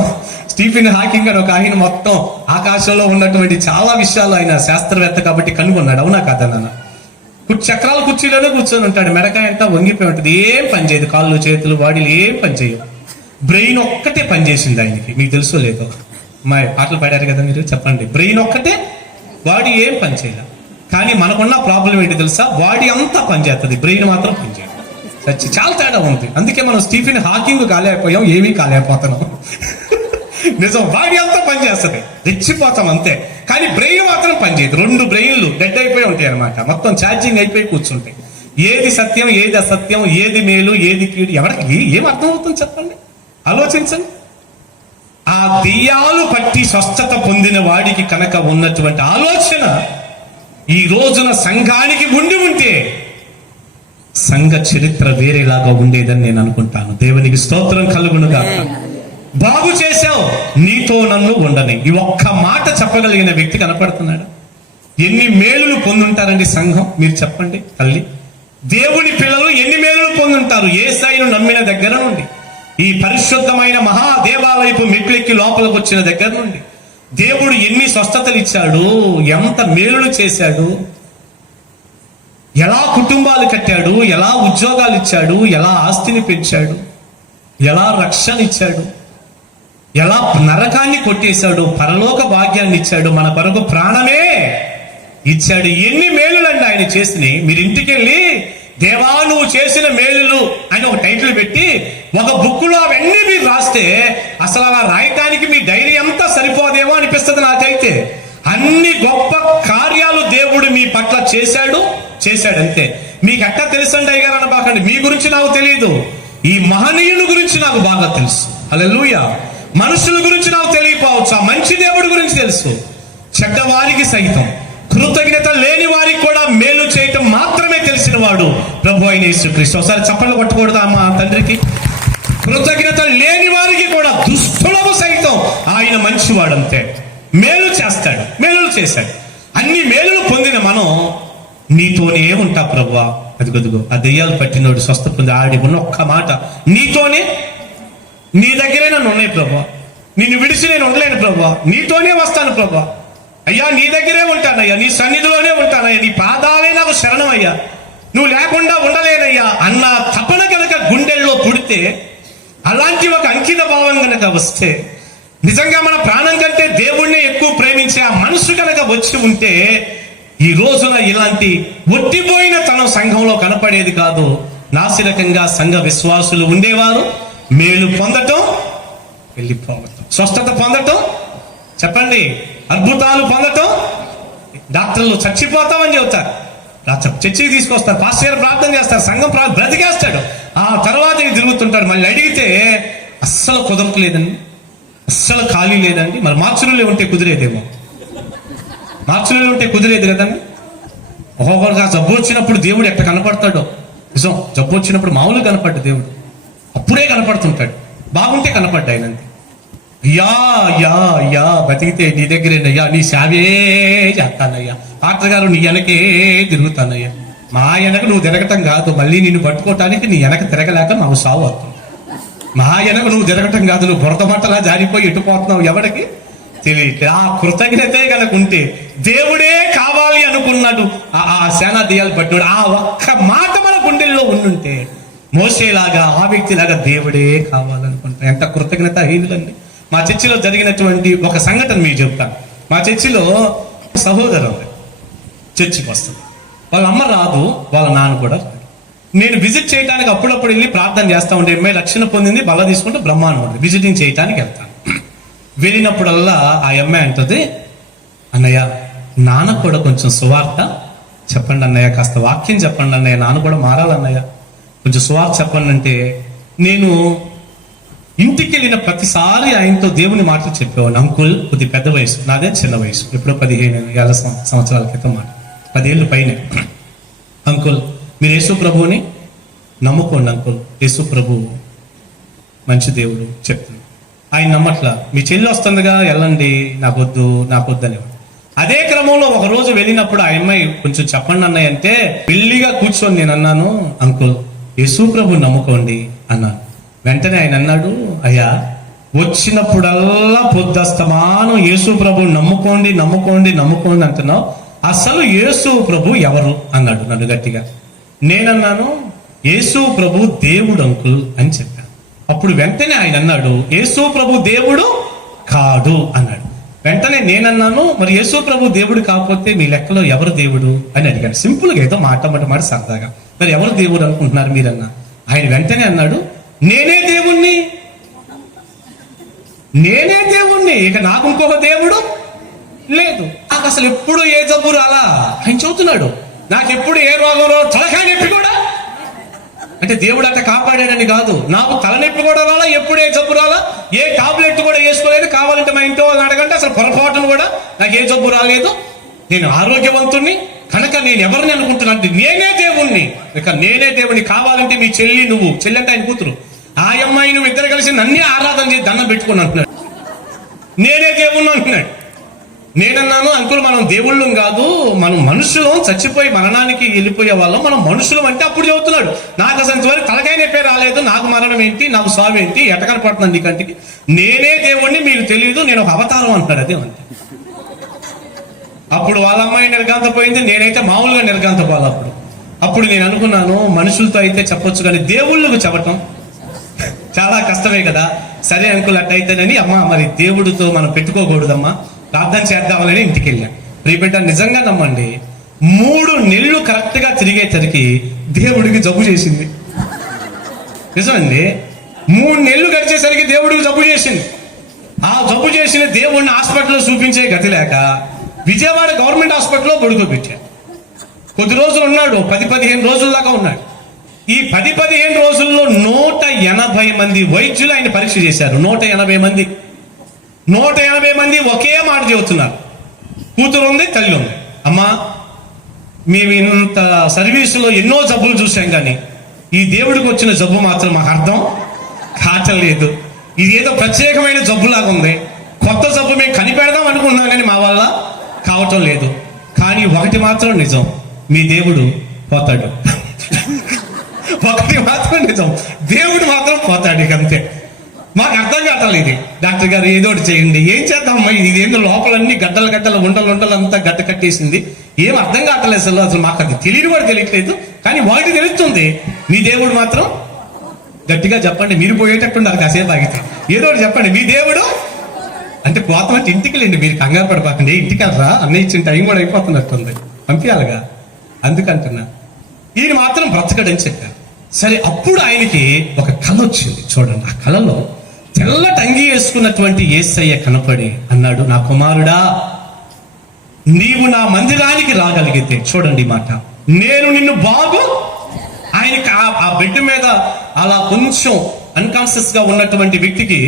స్టీఫెన్ హాకింగ్ అని ఒక ఆయన మొత్తం ఆకాశంలో ఉన్నటువంటి చాలా విషయాలు ఆయన శాస్త్రవేత్త కాబట్టి కనుగొన్నాడు. అవునా కదా నాన్న? చక్రాల కుర్చీలోనే కూర్చొని ఉంటాడు, మెడకాయ అంతా వంగిపోయి ఉంటుంది, ఏం పని చేయదు, కాళ్ళు చేతులు బాడీలు ఏం పని చేయవు. బ్రెయిన్ ఒక్కటే పనిచేసింది ఆయనకి, మీకు తెలుసో లేదో. మా పాటలు పాడారు కదా మీరు, చెప్పండి. బ్రెయిన్ ఒక్కటే, బాడీ ఏం పని చేయలేదు. కానీ మనకున్న ప్రాబ్లం ఏంటి తెలుసా? బాడీ అంతా పనిచేస్తుంది, బ్రెయిన్ మాత్రం పనిచేయదు. సచ్చి చాలా తేడా ఉంది. అందుకే మనం స్టీఫెన్ హాకింగ్ కాలేకపోయాం, ఏమీ కాలేకపోతున్నాం. నిజం, బాడీ అంతా పనిచేస్తుంది, రెచ్చిపోతాం అంతే, కానీ బ్రెయిన్ మాత్రం పనిచేయదు. 2 బ్రెయిన్లు డెడ్ అయిపోయి ఉంటాయి అనమాట, మొత్తం ఛార్జింగ్ అయిపోయి కూర్చుంటాయి. ఏది సత్యం, ఏది అసత్యం, ఏది మేలు, ఏది కీడు, ఎవరికి ఏం అర్థమవుతుంది చెప్పండి, ఆలోచించండి. ఆ దెయ్యాలు పట్టి స్వస్థత పొందిన వాడికి కనుక ఉన్నటువంటి ఆలోచన ఈ రోజున సంఘానికి ఉంటే సంఘ చరిత్ర వేరేలాగా ఉండేదని నేను అనుకుంటాను. దేవునికి స్తోత్రం కలుగునుగా. బాగు చేశావు, నీతో నన్ను ఉండని. ఈ ఒక్క మాట చెప్పగలిగిన వ్యక్తి కనపడుతున్నాడు. ఎన్ని మేలులు పొందుంటారండి సంఘం, మీరు చెప్పండి. తల్లి, దేవుని పిల్లలు ఎన్ని మేలులు పొందుంటారు యేసయ్యను నమ్మిన దగ్గర నుండి, ఈ పరిశుద్ధమైన మహాదేవాలయపు మెట్లెక్కి లోపలికి వచ్చిన దగ్గర నుండి. దేవుడు ఎన్ని స్వస్థతలు ఇచ్చాడు, ఎంత మేలులు చేశాడు, ఎలా కుటుంబాలు కట్టాడు, ఎలా ఉద్యోగాలు ఇచ్చాడు, ఎలా ఆస్తిని పెంచాడు, ఎలా రక్షణ ఇచ్చాడు, ఎలా నరకాన్ని కొట్టేశాడు, పరలోక భాగ్యాన్ని ఇచ్చాడు, మన కొరకు ప్రాణమే ఇచ్చాడు. ఎన్ని మేలులండి ఆయన చేసినాయి. మీరు ఇంటికి వెళ్ళి దేవా నువ్వు చేసిన మేలులు అని ఒక టైటిల్ పెట్టి ఒక బుక్లో అవన్నీ మీరు రాస్తే అసలు అలా రాయటానికి మీ డైరీ అంతా సరిపోదేమో అనిపిస్తుంది నాకైతే. అన్ని గొప్ప కార్యాలు దేవుడు మీ పట్ల చేశాడు అంతే. మీకు ఎట్టా తెలుసండి అయ్యగారు అనబాకండి, మీ గురించి నాకు తెలియదు, ఈ మహనీయుల గురించి నాకు బాగా తెలుసు. హల్లెలూయా. మనుషుల గురించి నాకు తెలియకపోవచ్చు, ఆ మంచి దేవుడి గురించి తెలుసు. చెడ్డవారికి సైతం, కృతజ్ఞత లేని వారికి కూడా మేలు చేయటం మాత్రమే తెలిసిన వాడు ప్రభు అయిన యేసుక్రీస్తు. ఒకసారి చప్పట్లు కొట్టకూడదు మా తండ్రికి? కృతజ్ఞత లేని వారికి కూడా, దుష్టులకు సైతం ఆయన మంచివాడు అంతే. మేలు చేస్తాడు, మేలులు చేశాడు. అన్ని మేలులు పొందిన మనం నీతోనే ఉంటా ప్రభువా. అదిగొదిగో ఆ దెయ్యాలు పట్టినోడు స్వస్థ పొంది ఆడి ఉన్న ఒక్క మాట, నీతోనే, నీ దగ్గరే నన్ను ఉన్నాయి ప్రభువా, నిన్ను విడిచి నేను ఉండలేను ప్రభువా, నీతోనే వస్తాను ప్రభువా, అయ్యా నీ దగ్గరే ఉంటానయ్యా, నీ సన్నిధిలోనే ఉంటానయ్యా, నీ పాదాలే నాకు శరణం అయ్యా, నువ్వు లేకుండా ఉండలేనయ్యా అన్న తపన కనుక గుండెల్లో పుడితే, అలాంటి ఒక అంకిత భావం కనుక వస్తే, నిజంగా మన ప్రాణం కంటే దేవుణ్ణి ఎక్కువ ప్రేమించే ఆ మనసు కనుక వచ్చి ఉంటే, ఈ రోజున ఇలాంటి ఒట్టిపోయిన తన సంఘంలో కనపడేది కాదు. నాసిరకంగా సంఘ విశ్వాసులు ఉండేవారు. మేలు పొందటం, వెళ్ళిపోవటం, స్వస్థత పొందటం, చెప్పండి, అద్భుతాలు పొందటం. డాక్టర్లు చచ్చిపోతామని చెబుతారు, చర్చికి తీసుకొస్తారు, పాస్టర్ ప్రార్థన చేస్తారు, సంఘం బ్రతికేస్తాడు, ఆ తర్వాత తిరుగుతుంటాడు. మళ్ళీ అడిగితే అస్సలు కుదరట్లేదండి, అస్సలు ఖాళీ లేదండి. మరి మార్చులలో ఉంటే కుదిరేదేమో, మార్చులలో ఉంటే కుదిరేది కదండి. ఒక్కొక్కరికి జబ్బు వచ్చినప్పుడు దేవుడు ఎట్లా కనపడతాడో నిజం. జబ్బు వచ్చినప్పుడు మామూలుగా కనపడ్డ దేవుడు అప్పుడే కనపడుతుంటాడు. బాగుంటే కనపడ్డా ఆయనంతే. యా యా యా బతికితే నీ దగ్గరేనయ్యా, నీ సేవే చేస్తానయ్యా, డాక్టర్ గారు నీ వెనకే తిరుగుతానయ్యా. మా వెనక నువ్వు తిరగటం కాదు, మళ్ళీ నిన్ను పట్టుకోవటానికి నీ వెనక తిరగలేక మాకు సావు అవుతాం. మా వెనక నువ్వు తిరగటం కాదు, నువ్వు బురద మట్టలా జారిపోయి ఎట్టుపోతున్నావు, ఎవరికి తెలియట్లేదు. ఆ కృతజ్ఞతే కనుకుంటే దేవుడే కావాలి అనుకున్నాడు ఆ సేనా దెయ్యాలు పట్టినాడు. ఆ ఒక్క మాట మన గుండెల్లో ఉండుంటే మోసేలాగా ఆ వ్యక్తిలాగా దేవుడే కావాలనుకుంటా. ఎంత కృతజ్ఞత హీనులండి. మా చర్చిలో జరిగినటువంటి ఒక సంఘటన మీకు చెప్తాను. మా చర్చిలో సహోదరు చర్చికి వస్తుంది. వాళ్ళ అమ్మ రాదు, వాళ్ళ నాన్న కూడా రాదు. నేను విజిట్ చేయడానికి అప్పుడప్పుడు వెళ్ళి ప్రార్థన చేస్తా ఉంటే అమ్మాయి రక్షణ పొందింది, బల్ల తీసుకుంటే బ్రహ్మాండం ఉంటుంది. విజిటింగ్ చేయడానికి వెళ్తాను. వెళ్ళినప్పుడల్లా ఆ అమ్మాయి అంటది, అన్నయ్య నాన్న కూడా కొంచెం సువార్త చెప్పండి అన్నయ్య, కాస్త వాక్యం చెప్పండి అన్నయ్య, నాన్న కూడా మారాలన్నయ్య, కొంచెం సువార్త చెప్పండి. అంటే నేను ఇంటికి వెళ్ళిన ప్రతిసారి ఆయనతో దేవుని మాటలు చెప్పేవాడిని. అంకుల్ కొద్ది పెద్ద వయసు, నాదే చిన్న వయసు, ఎప్పుడో 15 సంవత్సరాల క్రితం మాట, 10 ఏళ్ళు పైన. అంకుల్ మీరు యేసు ప్రభువుని నమ్ముకోండి అంకుల్, యేసు ప్రభు మంచి దేవుడు చెప్తుంది. ఆయన నమ్మట్లా. మీ చెల్లి వస్తుందిగా వెళ్ళండి, నాకొద్దు అనేవాడు. అదే క్రమంలో ఒక రోజు వెళ్ళినప్పుడు ఆ అమ్మాయి కొంచెం చెప్పండి అన్నయ్య అంటే పెళ్లిగా కూర్చొని నేను అన్నాను, అంకుల్ యేసు ప్రభు నమ్ముకోండి అన్నాను. వెంటనే ఆయన అన్నాడు, అయ్యా వచ్చినప్పుడల్లా పొద్దస్తమానం యేసు ప్రభు నమ్ముకోండి నమ్ముకోండి నమ్ముకోండి అంటున్నావు, అసలు యేసు ప్రభు ఎవరు అన్నాడు నన్ను గట్టిగా. నేనన్నాను, యేసు ప్రభు దేవుడు అంకుల్ అని చెప్పాను. అప్పుడు వెంటనే ఆయన అన్నాడు, యేసు ప్రభు దేవుడు కాదు అన్నాడు. వెంటనే నేనన్నాను, మరి యేసు ప్రభు దేవుడు కాకపోతే మీ లెక్కలో ఎవరు దేవుడు అని అడిగాను. సింపుల్ గా ఏదో మాట సరదాగా, మరి ఎవరు దేవుడు అనుకుంటున్నారు మీరన్నా. ఆయన వెంటనే అన్నాడు, నేనే దేవుణ్ణి, ఇక నాకు ఇంకొక దేవుడు లేదు. నాకు అసలు ఎప్పుడు ఏ జబ్బు రాలా. ఆయన చెబుతున్నాడు, నాకు ఎప్పుడు ఏ రోగం రాదు, తలకాయ నొప్పి కూడా. అంటే దేవుడు అట్లా కాపాడాడని కాదు, నాకు తలనొప్పి కూడా రాలా, ఎప్పుడు ఏ జబ్బు రాలా, ఏ టాబ్లెట్ కూడా వేసుకోలేదు. కావాలంటే మా ఇంట్లో వాళ్ళని అడగంటే అసలు పొరపాటును కూడా నాకు ఏ జబ్బు రాలేదు, నేను ఆరోగ్యవంతుణ్ణి. కనుక నేను ఎవరిని అనుకుంటున్నాను, నేనే దేవుణ్ణి, ఇక నేనే దేవుణ్ణి. కావాలంటే మీ చెల్లి, నువ్వు చెల్లి అంటే ఆయన కూతురు, ఆ అమ్మాయి నువ్వు ఇద్దరు కలిసి నన్నే ఆరాధన చేసి దండం పెట్టుకుని అంటున్నాడు, నేనే దేవుణ్ణి అంటున్నాడు. నేనన్నాను, అంకుల్ మనం దేవుళ్ళం కాదు, మనం మనుషులం, చచ్చిపోయి మరణానికి వెళ్ళిపోయే వాళ్ళం, మనం మనుషులం అంటే. అప్పుడు చెబుతున్నాడు, నాకు అసలు ఇంతవరకు తలకాయ నొప్పి రాలేదు, నాకు మరణం ఏంటి, నాకు స్వామి ఏంటి, ఎటకన పడుతున్నాను నీ కంటికి, నేనే దేవుణ్ణి మీకు తెలియదు, నేను ఒక అవతారం అంటాడు. అదే అంతే. అప్పుడు వాళ్ళ అమ్మాయి నిర్గాంతపోయింది, నేనైతే మామూలుగా నిర్గాంతపోవాలి. అప్పుడు నేను అనుకున్నాను, మనుషులతో అయితే చెప్పొచ్చు కానీ దేవుళ్ళకు చెప్పటం చాలా కష్టమే కదా. సరే అంకుల్ అట్టయితేనని, అమ్మా మరి దేవుడితో మనం పెట్టుకోకూడదమ్మా, ప్రార్థన చేద్దామని ఇంటికి వెళ్ళాను. రీపెంట నిజంగా నమ్మండి, 3 నెలలు కరెక్ట్ గా తిరిగేసరికి దేవుడికి జబ్బు చేసింది. నిజమండి, 3 నెలలు గడిచేసరికి దేవుడికి జబ్బు చేసింది. ఆ జబ్బు చేసిన దేవుడిని హాస్పిటల్లో చూపించే గతి లేక విజయవాడ గవర్నమెంట్ హాస్పిటల్లో పడుకోబెట్టాడు. కొద్ది రోజులు ఉన్నాడు, 10-15 రోజుల దాకా ఉన్నాడు. ఈ 10-15 రోజుల్లో 180 మంది వైద్యులు ఆయన పరీక్ష చేశారు. 180 మంది ఒకే మాట చెబుతున్నారు, కూతురు ఉంది, తల్లి ఉంది, అమ్మా మేము ఇంత సర్వీసులో ఎన్నో జబ్బులు చూసాం కానీ ఈ దేవుడికి వచ్చిన జబ్బు మాత్రం మాకు అర్థం కావట్లేదు. ఇది ఏదో ప్రత్యేకమైన జబ్బులాగా ఉంది, కొత్త జబ్బు మేము కనిపెడదాం అనుకున్నాం కానీ మా వల్ల కావటం లేదు. కానీ ఒకటి మాత్రం నిజం, మీ దేవుడు పోతాడు. ఒకటి మాత్రం నిజం, దేవుడు మాత్రం పోతాడు. ఇక అంతే. మాకు అర్థం కావట్లేదు ఇది. డాక్టర్ గారు ఏదో ఒకటి చేయండి. ఏం చేద్దామమ్మా, ఇది ఏందో లోపలన్నీ గడ్డలు ఉండలు అంతా గడ్డ కట్టేసింది, ఏం అర్థం కావట్లేదు అసలు మాకు అది తెలియదు కూడా తెలియట్లేదు. కానీ ఒకటి తెలుస్తుంది, మీ దేవుడు మాత్రం, గట్టిగా చెప్పండి, మీరు పోయేటట్టున్నారు కాసేపు ఆగితే, ఏదో ఒకటి చెప్పండి, మీ దేవుడు అంటే పోతాం అంటే ఇంటికి వెళ్ళండి, మీరు కంగారు పడిపోకండి, ఇంటికి వెళ్ళరా, అన్న ఇచ్చిన టైం కూడా అయిపోతున్నట్టుంది, పంపించాలిగా, అందుకంటున్నా. ఈయన మాత్రం బ్రతకడని చెప్పారు. సరే, అప్పుడు ఆయనకి ఒక కళ వచ్చింది. చూడండి, ఆ కళలో తెల్లటి అంగి వేసుకున్నటువంటి యేసయ్య కనపడి అన్నాడు, నా కుమారుడా, నీవు నా మందిరానికి రాగలిగితే, చూడండి మాట, నేను నిన్ను బాగు. ఆయనకి ఆ బెడ్ మీద అలా కొంచెం అన్కాన్షియస్ గా ఉన్నటువంటి వ్యక్తికి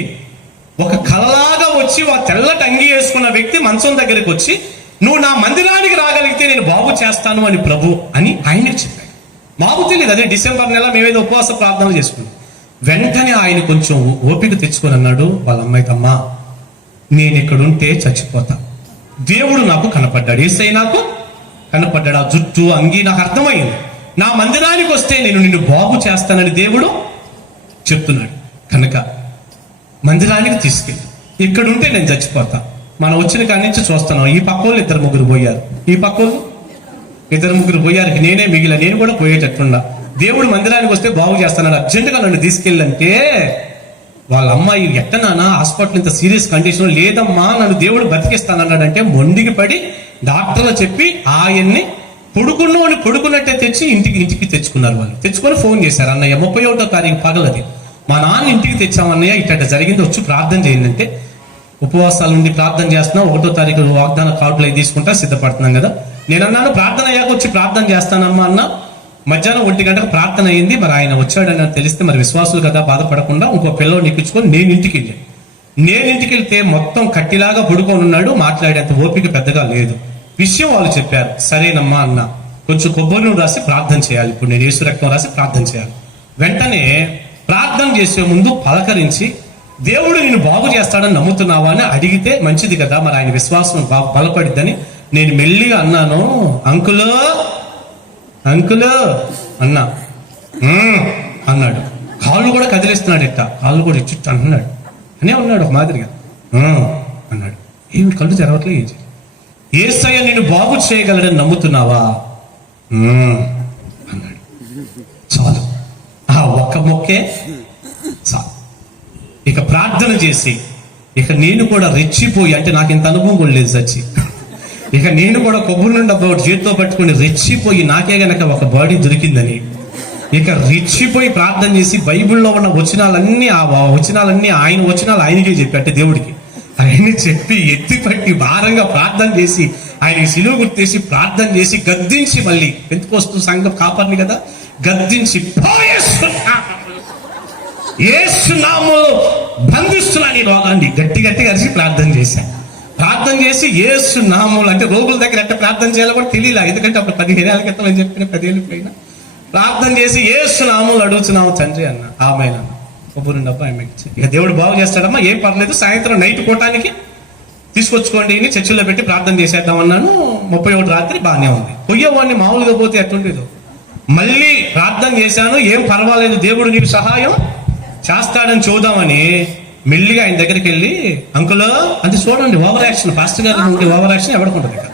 ఒక కలలాగా వచ్చి ఆ తెల్లటి అంగి వేసుకున్న వ్యక్తి మంచం దగ్గరికి వచ్చి, నువ్వు నా మందిరానికి రాగలిగితే నేను బాగు చేస్తాను అని ప్రభు అని ఆయనకి చెప్పాడు. మాకు తెలియదు, అదే డిసెంబర్ నెల మేమేదో ఉపవాస ప్రార్థనలు చేసుకున్నాం. వెంటనే ఆయన కొంచెం ఓపిక తెచ్చుకొని అన్నాడు వాళ్ళ అమ్మాయికి, అమ్మా నేను ఇక్కడుంటే చచ్చిపోతా, దేవుడు నాకు కనపడ్డాడు, యేసయ్య నాకు కనపడ్డాడు, ఆ జుట్టు అంగి నాకు అర్థమైంది, నా మందిరానికి వస్తే నేను నిన్ను బాగు చేస్తానని దేవుడు చెప్తున్నాడు, కనుక మందిరానికి తీసుకెళ్ళి, ఇక్కడుంటే నేను చచ్చిపోతా. మనం వచ్చిన కాడి నుంచి చూస్తున్నాం, ఈ పక్కోళ్ళు 2-3 పోయారు, ఈ పక్కోళ్ళు 2-3 పోయారు, నేనే మిగిలిన, నేను కూడా పోయేటట్టున్నా. దేవుడు మందిరానికి వస్తే బాగు చేస్తానని అర్జెంటుగా నన్ను తీసుకెళ్ళంటే వాళ్ళ అమ్మాయి, ఎట్టనానా హాస్పిటల్ ఇంత సీరియస్ కండిషన్, లేదమ్మా నన్ను దేవుడు బతికిస్తానన్నాడంటే మొండికి పడి డాక్టర్లు చెప్పి ఆయన్ని పడుకున్నట్టే తెచ్చి ఇంటికి తెచ్చుకున్నారు. వాళ్ళు తెచ్చుకొని ఫోన్ చేశారు, అన్నయ్య 31వ తారీఖు పగలది మా నాన్న ఇంటికి తెచ్చామన్నయ్య, ఇట్ట జరిగింది, వచ్చి ప్రార్థన చేయండి అంటే, ఉపవాసాల నుండి ప్రార్థన చేస్తున్నాం, 1వ తారీఖు వాగ్దాన కార్డులు అవి తీసుకుంటా సిద్ధపడుతున్నాం కదా. నేను అన్నాను ప్రార్థన అయ్యాక వచ్చి ప్రార్థన చేస్తానమ్మా అన్న. మధ్యాహ్నం 1 గంటకు ప్రార్థన అయింది. మరి ఆయన వచ్చాడని తెలిస్తే మరి విశ్వాసులు కదా బాధపడకుండా ఇంకో పిల్లని ఎక్కించుకొని నేను ఇంటికి వెళ్తే మొత్తం కట్టిలాగా పడుకొని ఉన్నాడు, మాట్లాడేంత ఓపిక పెద్దగా లేదు. విషయం వాళ్ళు చెప్పారు, సరేనమ్మా అన్న, కొంచెం కొబ్బరి నూనె రాసి ప్రార్థన చేయాలి, ఇప్పుడు నేను యేసు రక్తం రాసి ప్రార్థన చేయాలి. వెంటనే ప్రార్థన చేసే ముందు పలకరించి, దేవుడు నిన్ను బాగు చేస్తాడని నమ్ముతున్నావా అని అడిగితే మంచిది కదా, మరి ఆయన విశ్వాసం బలపడిద్దని నేను మెల్లిగా అన్నాను, అంకులో అన్నా. అన్నాడు, కాళ్ళు కూడా కదిలిస్తున్నాడు, ఇట్ట కాళ్ళు కూడా ఇచ్చి అంటున్నాడు అనే ఉన్నాడు ఒక మాదిరిగా. అన్నాడు, ఏమి కళ్ళు తెరవట్లేదు, ఏం చేయాలి, యేసయ్య నిన్ను బాగు చేయగలడని నమ్ముతున్నావా అన్నాడు. చాలు, ఆ ఒక్క మొక్కే చాలు. ఇక ప్రార్థన చేసి, ఇక నేను కూడా రెచ్చిపోయి, అంటే నాకు ఇంత అనుభవం కూడా లేదు సచ్చి, ఇక నేను కూడా కొబ్బరి నుండి చేతితో పట్టుకుని రెచ్చిపోయి, నాకే గనక ఒక బాడీ దొరికిందని ఇక రెచ్చిపోయి ప్రార్థన చేసి, బైబిల్లో ఉన్న వచనాలన్నీ ఆయన వచనాలు ఆయనకే చెప్పి, అంటే దేవుడికి ఆయన్ని చెప్పి ఎత్తిపట్టి భారంగా ప్రార్థన చేసి, ఆయనకి సిలువ గుర్తేసి ప్రార్థన చేసి గద్దించి, మళ్ళీ పెంతెకోస్తు సంఘం కాపర్ని కదా, గద్దించి యేసు నామములో బంధిస్తున్నా నీ రోగాన్ని గట్టిగా అరిచి ప్రార్థన చేశాను. ప్రార్థన చేసి యేసు నామములో, అంటే రోగుల దగ్గర ఎట్లా ప్రార్థన చేయాలో కూడా తెలియలే, ఎందుకంటే అప్పుడు 15 ఏళ్ళ క్రితం అని చెప్పిన 10 ఏళ్ళ పైన ప్రార్థన చేసి యేసు నామములో అడుగుతున్నాము తండ్రి అన్న. ఆమె కొబ్బరి డబ్బా ఆమెకి, ఇక దేవుడు బాగు చేస్తాడమ్మా, ఏం పర్లేదు, సాయంత్రం నైట్ కోటానికి తీసుకొచ్చుకోండి అని చర్చిలో పెట్టి ప్రార్థన చేసేద్దాం అన్నాను. 31 రాత్రి బాగానే ఉంది. పొయ్యేవాడిని మామూలుగా పోతే ఎట్లుండేదో, మళ్ళీ ప్రార్థన చేశాను, ఏం పర్వాలేదు దేవుడు నీకు సహాయం చేస్తాడని చూద్దామని మెల్లిగా ఆయన దగ్గరికి వెళ్ళి, అంకులో అంటే చూడండి, ఓవర్ యాక్షన్, పాస్టర్ గారు ఉంటే ఓవర్ యాక్షన్ ఎవరికి కదా,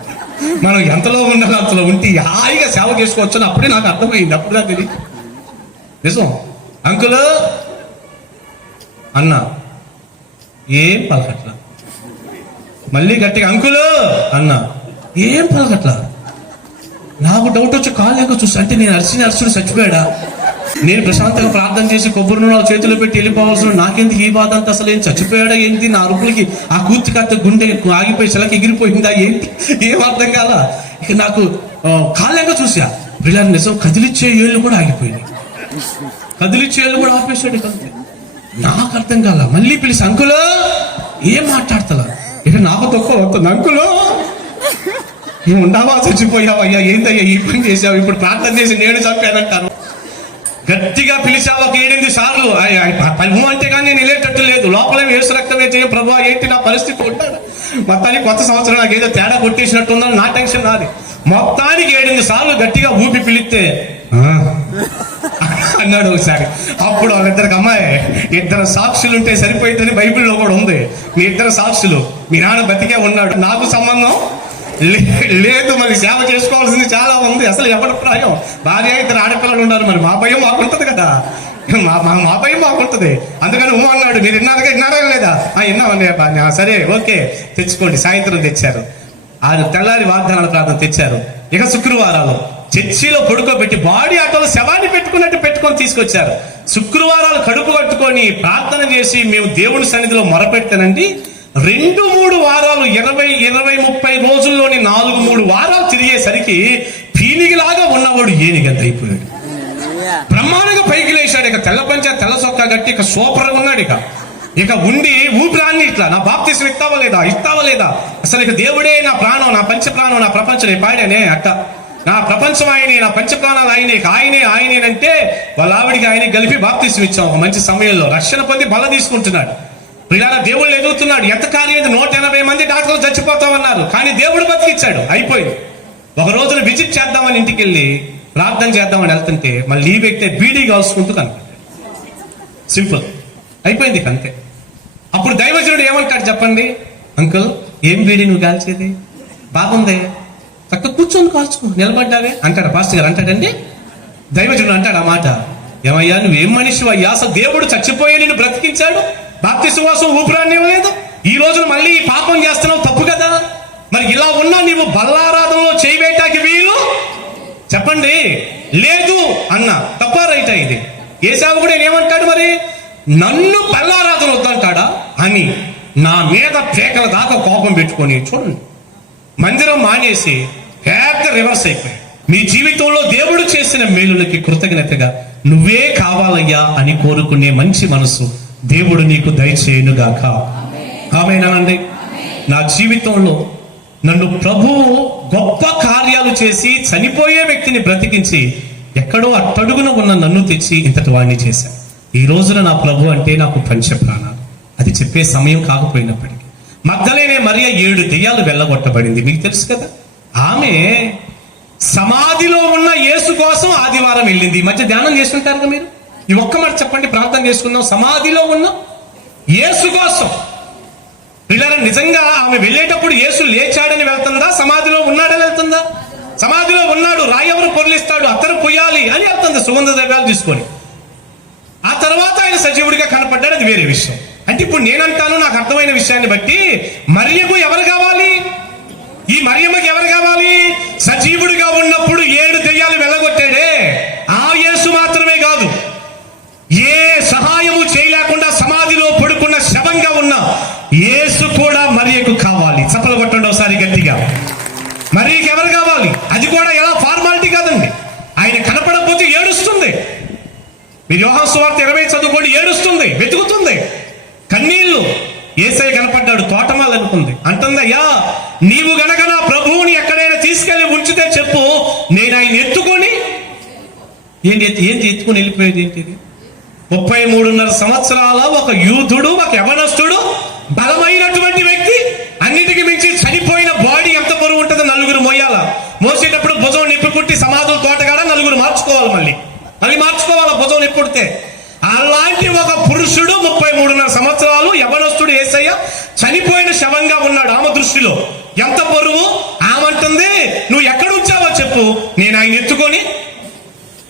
మనం ఎంతలో ఉండాలో అంతలో ఉంటే హాయిగా సేవ చేసుకోవచ్చు అని అప్పుడే నాకు అర్థమైంది, అప్పుడుగా తెలియదు నిజం. అంకులో అన్నా, ఏం పలకట్లా. మళ్ళీ గట్టిగా అంకులు అన్నా, ఏం పలకట్లా. నాకు డౌట్ వచ్చి కాళ్ళు చూసి, అంటే నేను అరిచుడు చచ్చిపోయాడా, నేను ప్రశాంతంగా ప్రార్థన చేసి కొబ్బరి నూనె చేతిలో పెట్టి వెళ్ళిపోవాల్సిన నాకెందుకు ఈ బాధ అంతా, అసలు ఏం చచ్చిపోయాడా ఏంటి, నా అరుపులకి ఆ కూర్చి కత్త గుండె ఆగిపోయి చిలకి ఎగిరిపోయిందా ఏంటి, ఏం అర్థం కాదా. ఇక నాకు కాళ్ళంగా చూసా, పిల్లలు నిజం కదిలిచ్చే ఏళ్ళు కూడా ఆగిపోయినాయి, కదిలిచ్చే ఏళ్ళు కూడా ఆపేశాడు. నాకు అర్థం కాల. మళ్ళీ పిలిచి, అంకులో ఏం మాట్లాడతా, ఇక నాకు తక్కువ వస్తుంది, అంకులో ఏం ఉండవా, చచ్చిపోయావయ్యా, ఏందయ్యా ఈ పని చేసావు, ఇప్పుడు ప్రార్థన చేసి నేను చంపానంటాను. గట్టిగా పిలిచావు ఒక 7-8 సార్లు, అంటే కానీ నేను వెళ్ళేటట్టు లేదు, లోపల యేసు రక్తమే చేయ ప్రభు, ఏంటి నా పరిస్థితి ఉంటాడు. మొత్తానికి కొత్త సంవత్సరం నాకు ఏదో తేడా కొట్టేసినట్టుందని నా టెన్షన్ నాది. మొత్తానికి 7-8 సార్లు గట్టిగా ఊపి పిలిస్తే అన్నాడు ఒకసారి. అప్పుడు వాళ్ళిద్దరికి, అమ్మాయి 2 సాక్షులు ఉంటే సరిపోయిందని బైబిల్లో కూడా ఉంది, మీ 2 సాక్షులు, మీ నాన్న బతికే ఉన్నాడు, నాకు సంబంధం లేదు, మరి సేవ చేసుకోవాల్సింది చాలా ఉంది, అసలు ఎవరి ప్రాయం, భార్య 2 ఆడపిల్లలు ఉన్నారు, మరి మా భయం మాకుంటది కదా, మా భయం మాకుంటది. అందుకని అన్నాడు. మీరు విన్నారా లేదా? విన్నామండి, సరే ఓకే తెచ్చుకోండి. సాయంత్రం తెచ్చారు, తెల్లారి వాగ్దానాల ప్రార్థన తెచ్చారు. ఇక శుక్రవారాలు చర్చిలో పడుకోబెట్టి బాడీ ఆటోలో శవాన్ని పెట్టుకొని తీసుకొచ్చారు. శుక్రవారాలు కడుపు కట్టుకొని ప్రార్థన చేసి మేము దేవుని సన్నిధిలో మొరపెట్టానండి. 2-3 వారాలు 20-30 రోజుల్లోని 4-3 వారాలు తిరిగేసరికి పీనిగిలాగా ఉన్నవాడు ఏనిగంత అయిపోయాడు. బ్రహ్మాండంగా పైకి లేచాడు. ఇక తెల్ల పంచ తెల్ల చొక్కా గట్టి ఇక సూపర్గా ఉన్నాడు. ఇక ఇక ఉండి ఊపిరాన్ని ఇట్లా నా బాప్తిసం ఇస్తావా లేదా అసలు ఇక దేవుడే నా ప్రాణం, నా పంచ ప్రాణం, నా ప్రపంచం. నేను పాడానే అట్ట, నా ప్రపంచం ఆయనే, నా పంచ ప్రాణాలు ఆయనేనంటే వాళ్ళ ఆవిడికి ఆయన కలిపి బాప్తిసం ఇచ్చాం ఒక మంచి సమయంలో. రక్షణ పొంది బల తీసుకుంటున్నాడు. ఇలా దేవుళ్ళు ఎదుగుతున్నాడు. ఎంత కార్యం, 180 మంది డాక్టర్లు చచ్చిపోతామన్నారు, కానీ దేవుడు బతికిచ్చాడు. అయిపోయింది. ఒక రోజున విజిట్ చేద్దామని ఇంటికి వెళ్ళి ప్రార్థన చేద్దామని వెళ్తుంటే మళ్ళీ లీవ్ ఎక్కితే బీడీ కాల్చుకుంటూ కనపడ్డాడు. సింపుల్, అయిపోయింది అంతే. అప్పుడు దైవజనుడు ఏమంటాడు చెప్పండి? అంకుల్, ఏం బీడీ నువ్వు కాల్చేది? బాగుందే, చక్క కూర్చొని కాల్చుకో, నిలబడ్డావే అంటాడు పాస్టర్ గారు. అంటాడండి దైవజనుడు అంటాడు ఆ మాట. ఏమయ్యా నువ్వేం మనిషి అయ్యా, అసలు దేవుడు చచ్చిపోయే నిన్ను బ్రతికించాడు, బాప్తిసం కోసం ఊపిరాన్ని ఇవ్వలేదు, ఈ రోజున మళ్ళీ ఈ పాపం చేస్తున్నావు, తప్పు కదా. మరి ఇలా ఉన్నా నీవు బల్లారాధనలో చేయబేటాకి వీలు చెప్పండి లేదు అన్న తప్ప రైటా? ఇది ఏ సేవకుడు ఏమంటాడు మరి? నన్ను బల్లారాధన వద్దంటాడా అని నా మీద పేకల దాకా కోపం పెట్టుకొని చూడండి, మందిరం మానేసి పెద్ద రివర్స్ అయిపోయాయి. మీ జీవితంలో దేవుడు చేసిన మేలులకి కృతజ్ఞతగా నువ్వే కావాలయ్యా అని కోరుకునే మంచి మనసు దేవుడు నీకు దయచేయునుగాక. ఆమేనండి. నా జీవితంలో నన్ను ప్రభువు గొప్ప కార్యాలు చేసి చనిపోయే వ్యక్తిని బ్రతికించి ఎక్కడో అట్టడుగున ఉన్న నన్ను తెచ్చి ఇంతటి వాడిని చేశాను. ఈ రోజున నా ప్రభు అంటే నాకు పంచ ప్రాణాలు. అది చెప్పే సమయం కాకపోయినప్పటికీ మగ్దలేనే మరియ 7 దెయ్యాలు వెళ్ళగొట్టబడింది, మీకు తెలుసు కదా. ఆమె సమాధిలో ఉన్న యేసు కోసం ఆదివారం వెళ్ళింది. ఈ మధ్య ధ్యానం చేస్తుంటారు కదా మీరు. ఈ ఒక్క మాట చెప్పండి, ప్రార్థన చేసుకుందాం. సమాధిలో ఉన్న యేసు కోసం. పిల్లల నిజంగా ఆమె వెళ్ళేటప్పుడు యేసు లేచాడని వెళ్తుందా, సమాధిలో ఉన్నాడని వెళ్తుందా? సమాధిలో ఉన్నాడు, రాయెవరు పొర్లిస్తాడు, అతను పొయ్యాలి అని వెళ్తుంది సుగంధ ద్రవ్యాలు తీసుకొని. ఆ తర్వాత ఆయన సజీవుడిగా కనపడ్డాడు, అది వేరే విషయం. అంటే ఇప్పుడు నేనంటాను, నాకు అర్థమైన విషయాన్ని బట్టి మరియకు ఎవరు కావాలి? ఈ మరియమ్మకి ఎవరు కావాలి? సజీవుడిగా ఉన్నప్పుడు 7 దెయ్యాలు వెళ్ళగొట్టాడే ఆ యేసు మాత్రమే కాదు, ఏ సహాయము చేయలేకుండా సమాధిలో పడుకున్న శవంగా ఉన్న యేసు కూడా మరియకు కావాలి. చప్పలు కొట్టండి ఒకసారి గట్టిగా. మరియకి ఎవరు కావాలి? అది కూడా ఎలా ఫార్మాలిటీ కాదండి. ఆయన కనపడకపోతే ఏడుస్తుంది. మీరు యోహాను సువార్త 20 చదువుకోండి, ఏడుస్తుంది, వెతుకుతుంది, కన్నీళ్లు. యేసయ్య కనపడ్డాడు, తోటమాలు అనుకుంది, అంటుంది అయ్యా నీవు గనక నా ప్రభువుని ఎక్కడైనా తీసుకెళ్లి ఉంచితే చెప్పు, నేను ఆయన ఎత్తుకొని ఏంటి ఎత్తుకొని వెళ్ళిపోయేది ఏంటిది? 33.5 సంవత్సరాల ఒక యూదుడు, ఒక యవనస్తుడు, బలమైనటువంటి వ్యక్తి, అన్నిటికీ మించి చనిపోయిన బాడీ ఎంత బరువు ఉంటుందో 4 మోయాల. మోసేటప్పుడు భుజం నిప్పి పుట్టి సమాధుల తోటగాడ 4 మార్చుకోవాలి, మళ్ళీ మార్చుకోవాలి భుజం నిప్పుడితే. అలాంటి ఒక పురుషుడు 33.5 సంవత్సరాలు యవనస్తుడు యేసయ్య చనిపోయిన శవంగా ఉన్నాడు. ఆమె దృష్టిలో ఎంత బరువు? ఆమంటుంది నువ్వు ఎక్కడ ఉంచావో చెప్పు, నేను ఆయన ఎత్తుకొని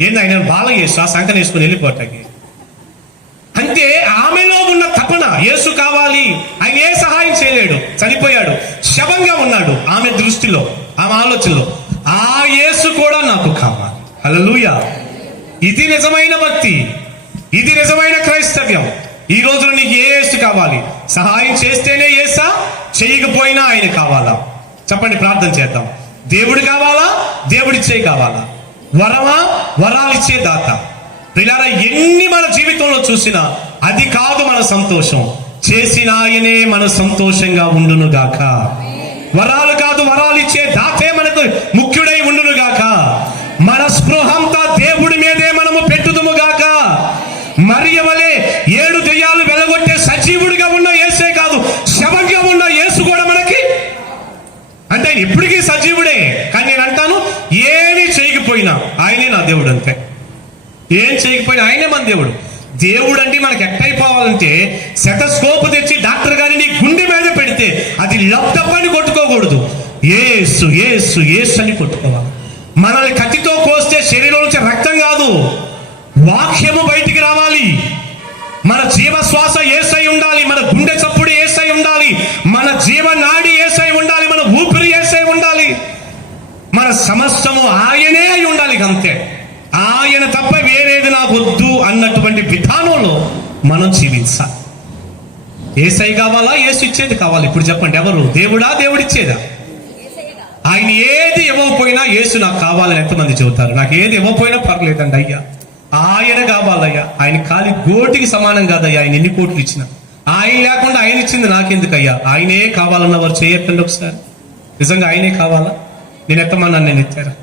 ఏంది ఆయన బాల యేసు ఆ సంకన వేసుకొని వెళ్ళిపోటాకి. అంటే ఆమెలో ఉన్న తపన యేసు కావాలి. ఆయన ఏ సహాయం చేయలేడు, చనిపోయాడు, శవంగా ఉన్నాడు. ఆమె దృష్టిలో, ఆమె ఆలోచనలో ఆ యేసు కూడా నాకు కావాలి. హల్లెలూయా. ఇది నిజమైన భక్తి, ఇది నిజమైన క్రైస్తవ్యం. ఈ రోజున నీకు ఏ యేసు కావాలి? సహాయం చేస్తేనే యేసా, చేయకపోయినా ఆయన కావాలా? చెప్పండి, ప్రార్థన చేద్దాం. దేవుడు కావాలా? దేవుడిచ్చే కావాలా? వరమా? వరాలిచ్చే దాత. పిల్లరా, ఎన్ని మన జీవితంలో చూసినా అది కాదు మన సంతోషం, చేసిన ఆయనే మన సంతోషంగా ఉండును గాక. వరాలు కాదు, వరాలిచ్చే దాతే మనకు ముఖ్యుడై ఉండును గాక. మన స్పృహంతా దేవుడి మీదే మనము పెట్టుదుము గాక. మరియవలే 7 దెయ్యాలు వెలగొట్టే సజీవుడిగా ఉన్న యేసే కాదు, శవంగా ఉన్న యేసు కూడా మనకి. అంటే ఆయన ఇప్పటికీ సజీవుడే, కానీ నేను అంటాను ఏమీ చేయకపోయినా ఆయనే నా దేవుడు. అంతే, ఏం చేయకపోయినా ఆయనే మన దేవుడు. దేవుడు అంటే మనకి ఎట్టయిపోవాలంటే సెటస్కోప్ తెచ్చి డాక్టర్ గారిని నీ గుండె మీద పెడితే అది లబ్ధప్పని కొట్టుకోకూడదు, యేసు యేసు యేసు అని కొట్టుకోవాలి. మనల్ని కత్తితో కోస్తే శరీరం నుంచి రక్తం కాదు, వాక్యము బయటికి రావాలి. మన జీవశ్వాస యేసై ఉండాలి, మన గుండె చప్పుడు యేసై ఉండాలి, మన జీవనాడి యేసై ఉండాలి, మన ఊపిరి యేసై ఉండాలి, మన సమస్తము ఆయనే అయి ఉండాలి. అంతే, ఆయన తప్ప వేరేది నాకు వద్దు అన్నటువంటి విధానంలో మనం జీవించాలి. యేసై కావాలా, యేసు ఇచ్చేది కావాలి? ఇప్పుడు చెప్పండి, ఎవరు దేవుడా, దేవుడిచ్చేదా? ఆయన ఏది ఇవ్వకపోయినా యేసు నాకు కావాలని ఎంతమంది చెబుతారు? నాకు ఏది ఇవ్వకపోయినా పర్లేదండి అయ్యా, ఆయన కావాలయ్యా. ఆయన కాలి గోటికి సమానం కాదయ్యా ఆయన ఎన్ని కోట్లు ఇచ్చినా. ఆయన లేకుండా ఆయన ఇచ్చింది నాకెందుకయ్యా, ఆయనే కావాలన్న వారు చేయొద్దండి ఒకసారి. నిజంగా ఆయనే కావాలా? నేను ఎత్తమన్నాను, నేను ఎత్తారా?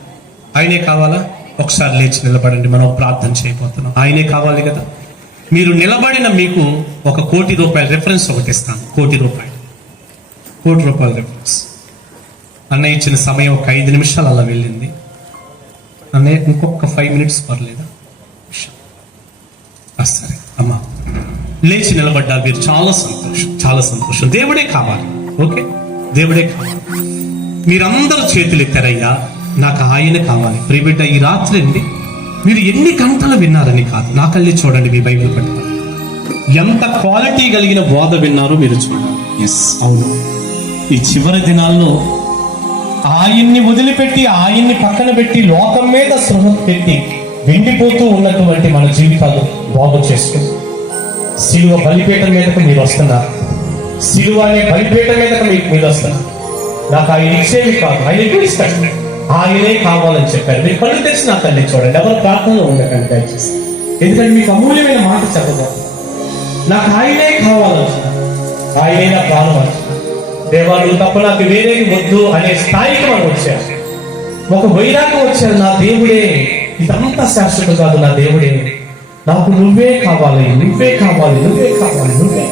ఆయనే కావాలా? ఒకసారి లేచి నిలబడండి, మనం ప్రార్థన చేయబోతున్నాం. ఆయనే కావాలి కదా. మీరు నిలబడిన మీకు ₹1,00,00,000 రెఫరెన్స్ ఒకటి ఇస్తాను. ₹1,00,00,000 రెఫరెన్స్. అన్నయ్య ఇచ్చిన సమయం ఒక 5 నిమిషాలు అలా వెళ్ళింది. అన్నయ్య ఇంకొక 5 మినిట్స్ పర్లేదా? సరే అమ్మా, లేచి నిలబడ్డారు మీరు. చాలా సంతోషం, చాలా సంతోషం. దేవుడే కావాలి. ఓకే, దేవుడే కావాలి. మీరందరూ చేతులు ఎత్తారయ్యా, నాకు ఆయన కావాలి. ప్రియబిడ్డ, ఈ రాత్రి అండి మీరు ఎన్ని గంటలు విన్నారని కాదు, నా కళ్ళే చూడండి, మీ బైబిల్ పట్టుకోండి. ఎంత క్వాలిటీ కలిగిన బోధ విన్నారో మీరు చూడండి. ఎస్, అవును. ఈ చివరి దినాల్లో ఆయన్ని వదిలిపెట్టి, ఆయన్ని పక్కన పెట్టి, లోకం మీద శ్రమ పెట్టి వెండిపోతూ ఉన్నటువంటి మన జీవితాలు బాగు చేసుకుని సిలువ బలిపీఠం మీదకు మీరు వస్తున్నారు. సిలువ అనే బలిపీఠం మీదకు మీరు వస్తున్నారు. నాకు ఆయన ఇచ్చేవి కాదు, ఆయన ఎక్కువ ఇస్తాడు. ఆయనే కావాలని చెప్పారు. మీరు కళ్ళు తెచ్చి నా తల్లి చూడండి. ఎవరు ప్రార్థనలో ఉండకండి దయచేసి, ఎందుకంటే మీకు అమూల్యమైన మాట చెప్పబోతుంది. నాకు ఆయనే కావాలని, ఆయనే నా ప్రాణం అని. దేవా, నువ్వు తప్ప నాకు వేరేది వద్దు అనే స్థాయికి మనం వచ్చారు. ఒక వైరాగ్యం వచ్చారు. నా దేవుడే, ఇదంతా శాశ్వతం కాదు, నా దేవుడే, నాకు నువ్వే కావాలి, నువ్వే కావాలి, నువ్వే కావాలి, నువ్వే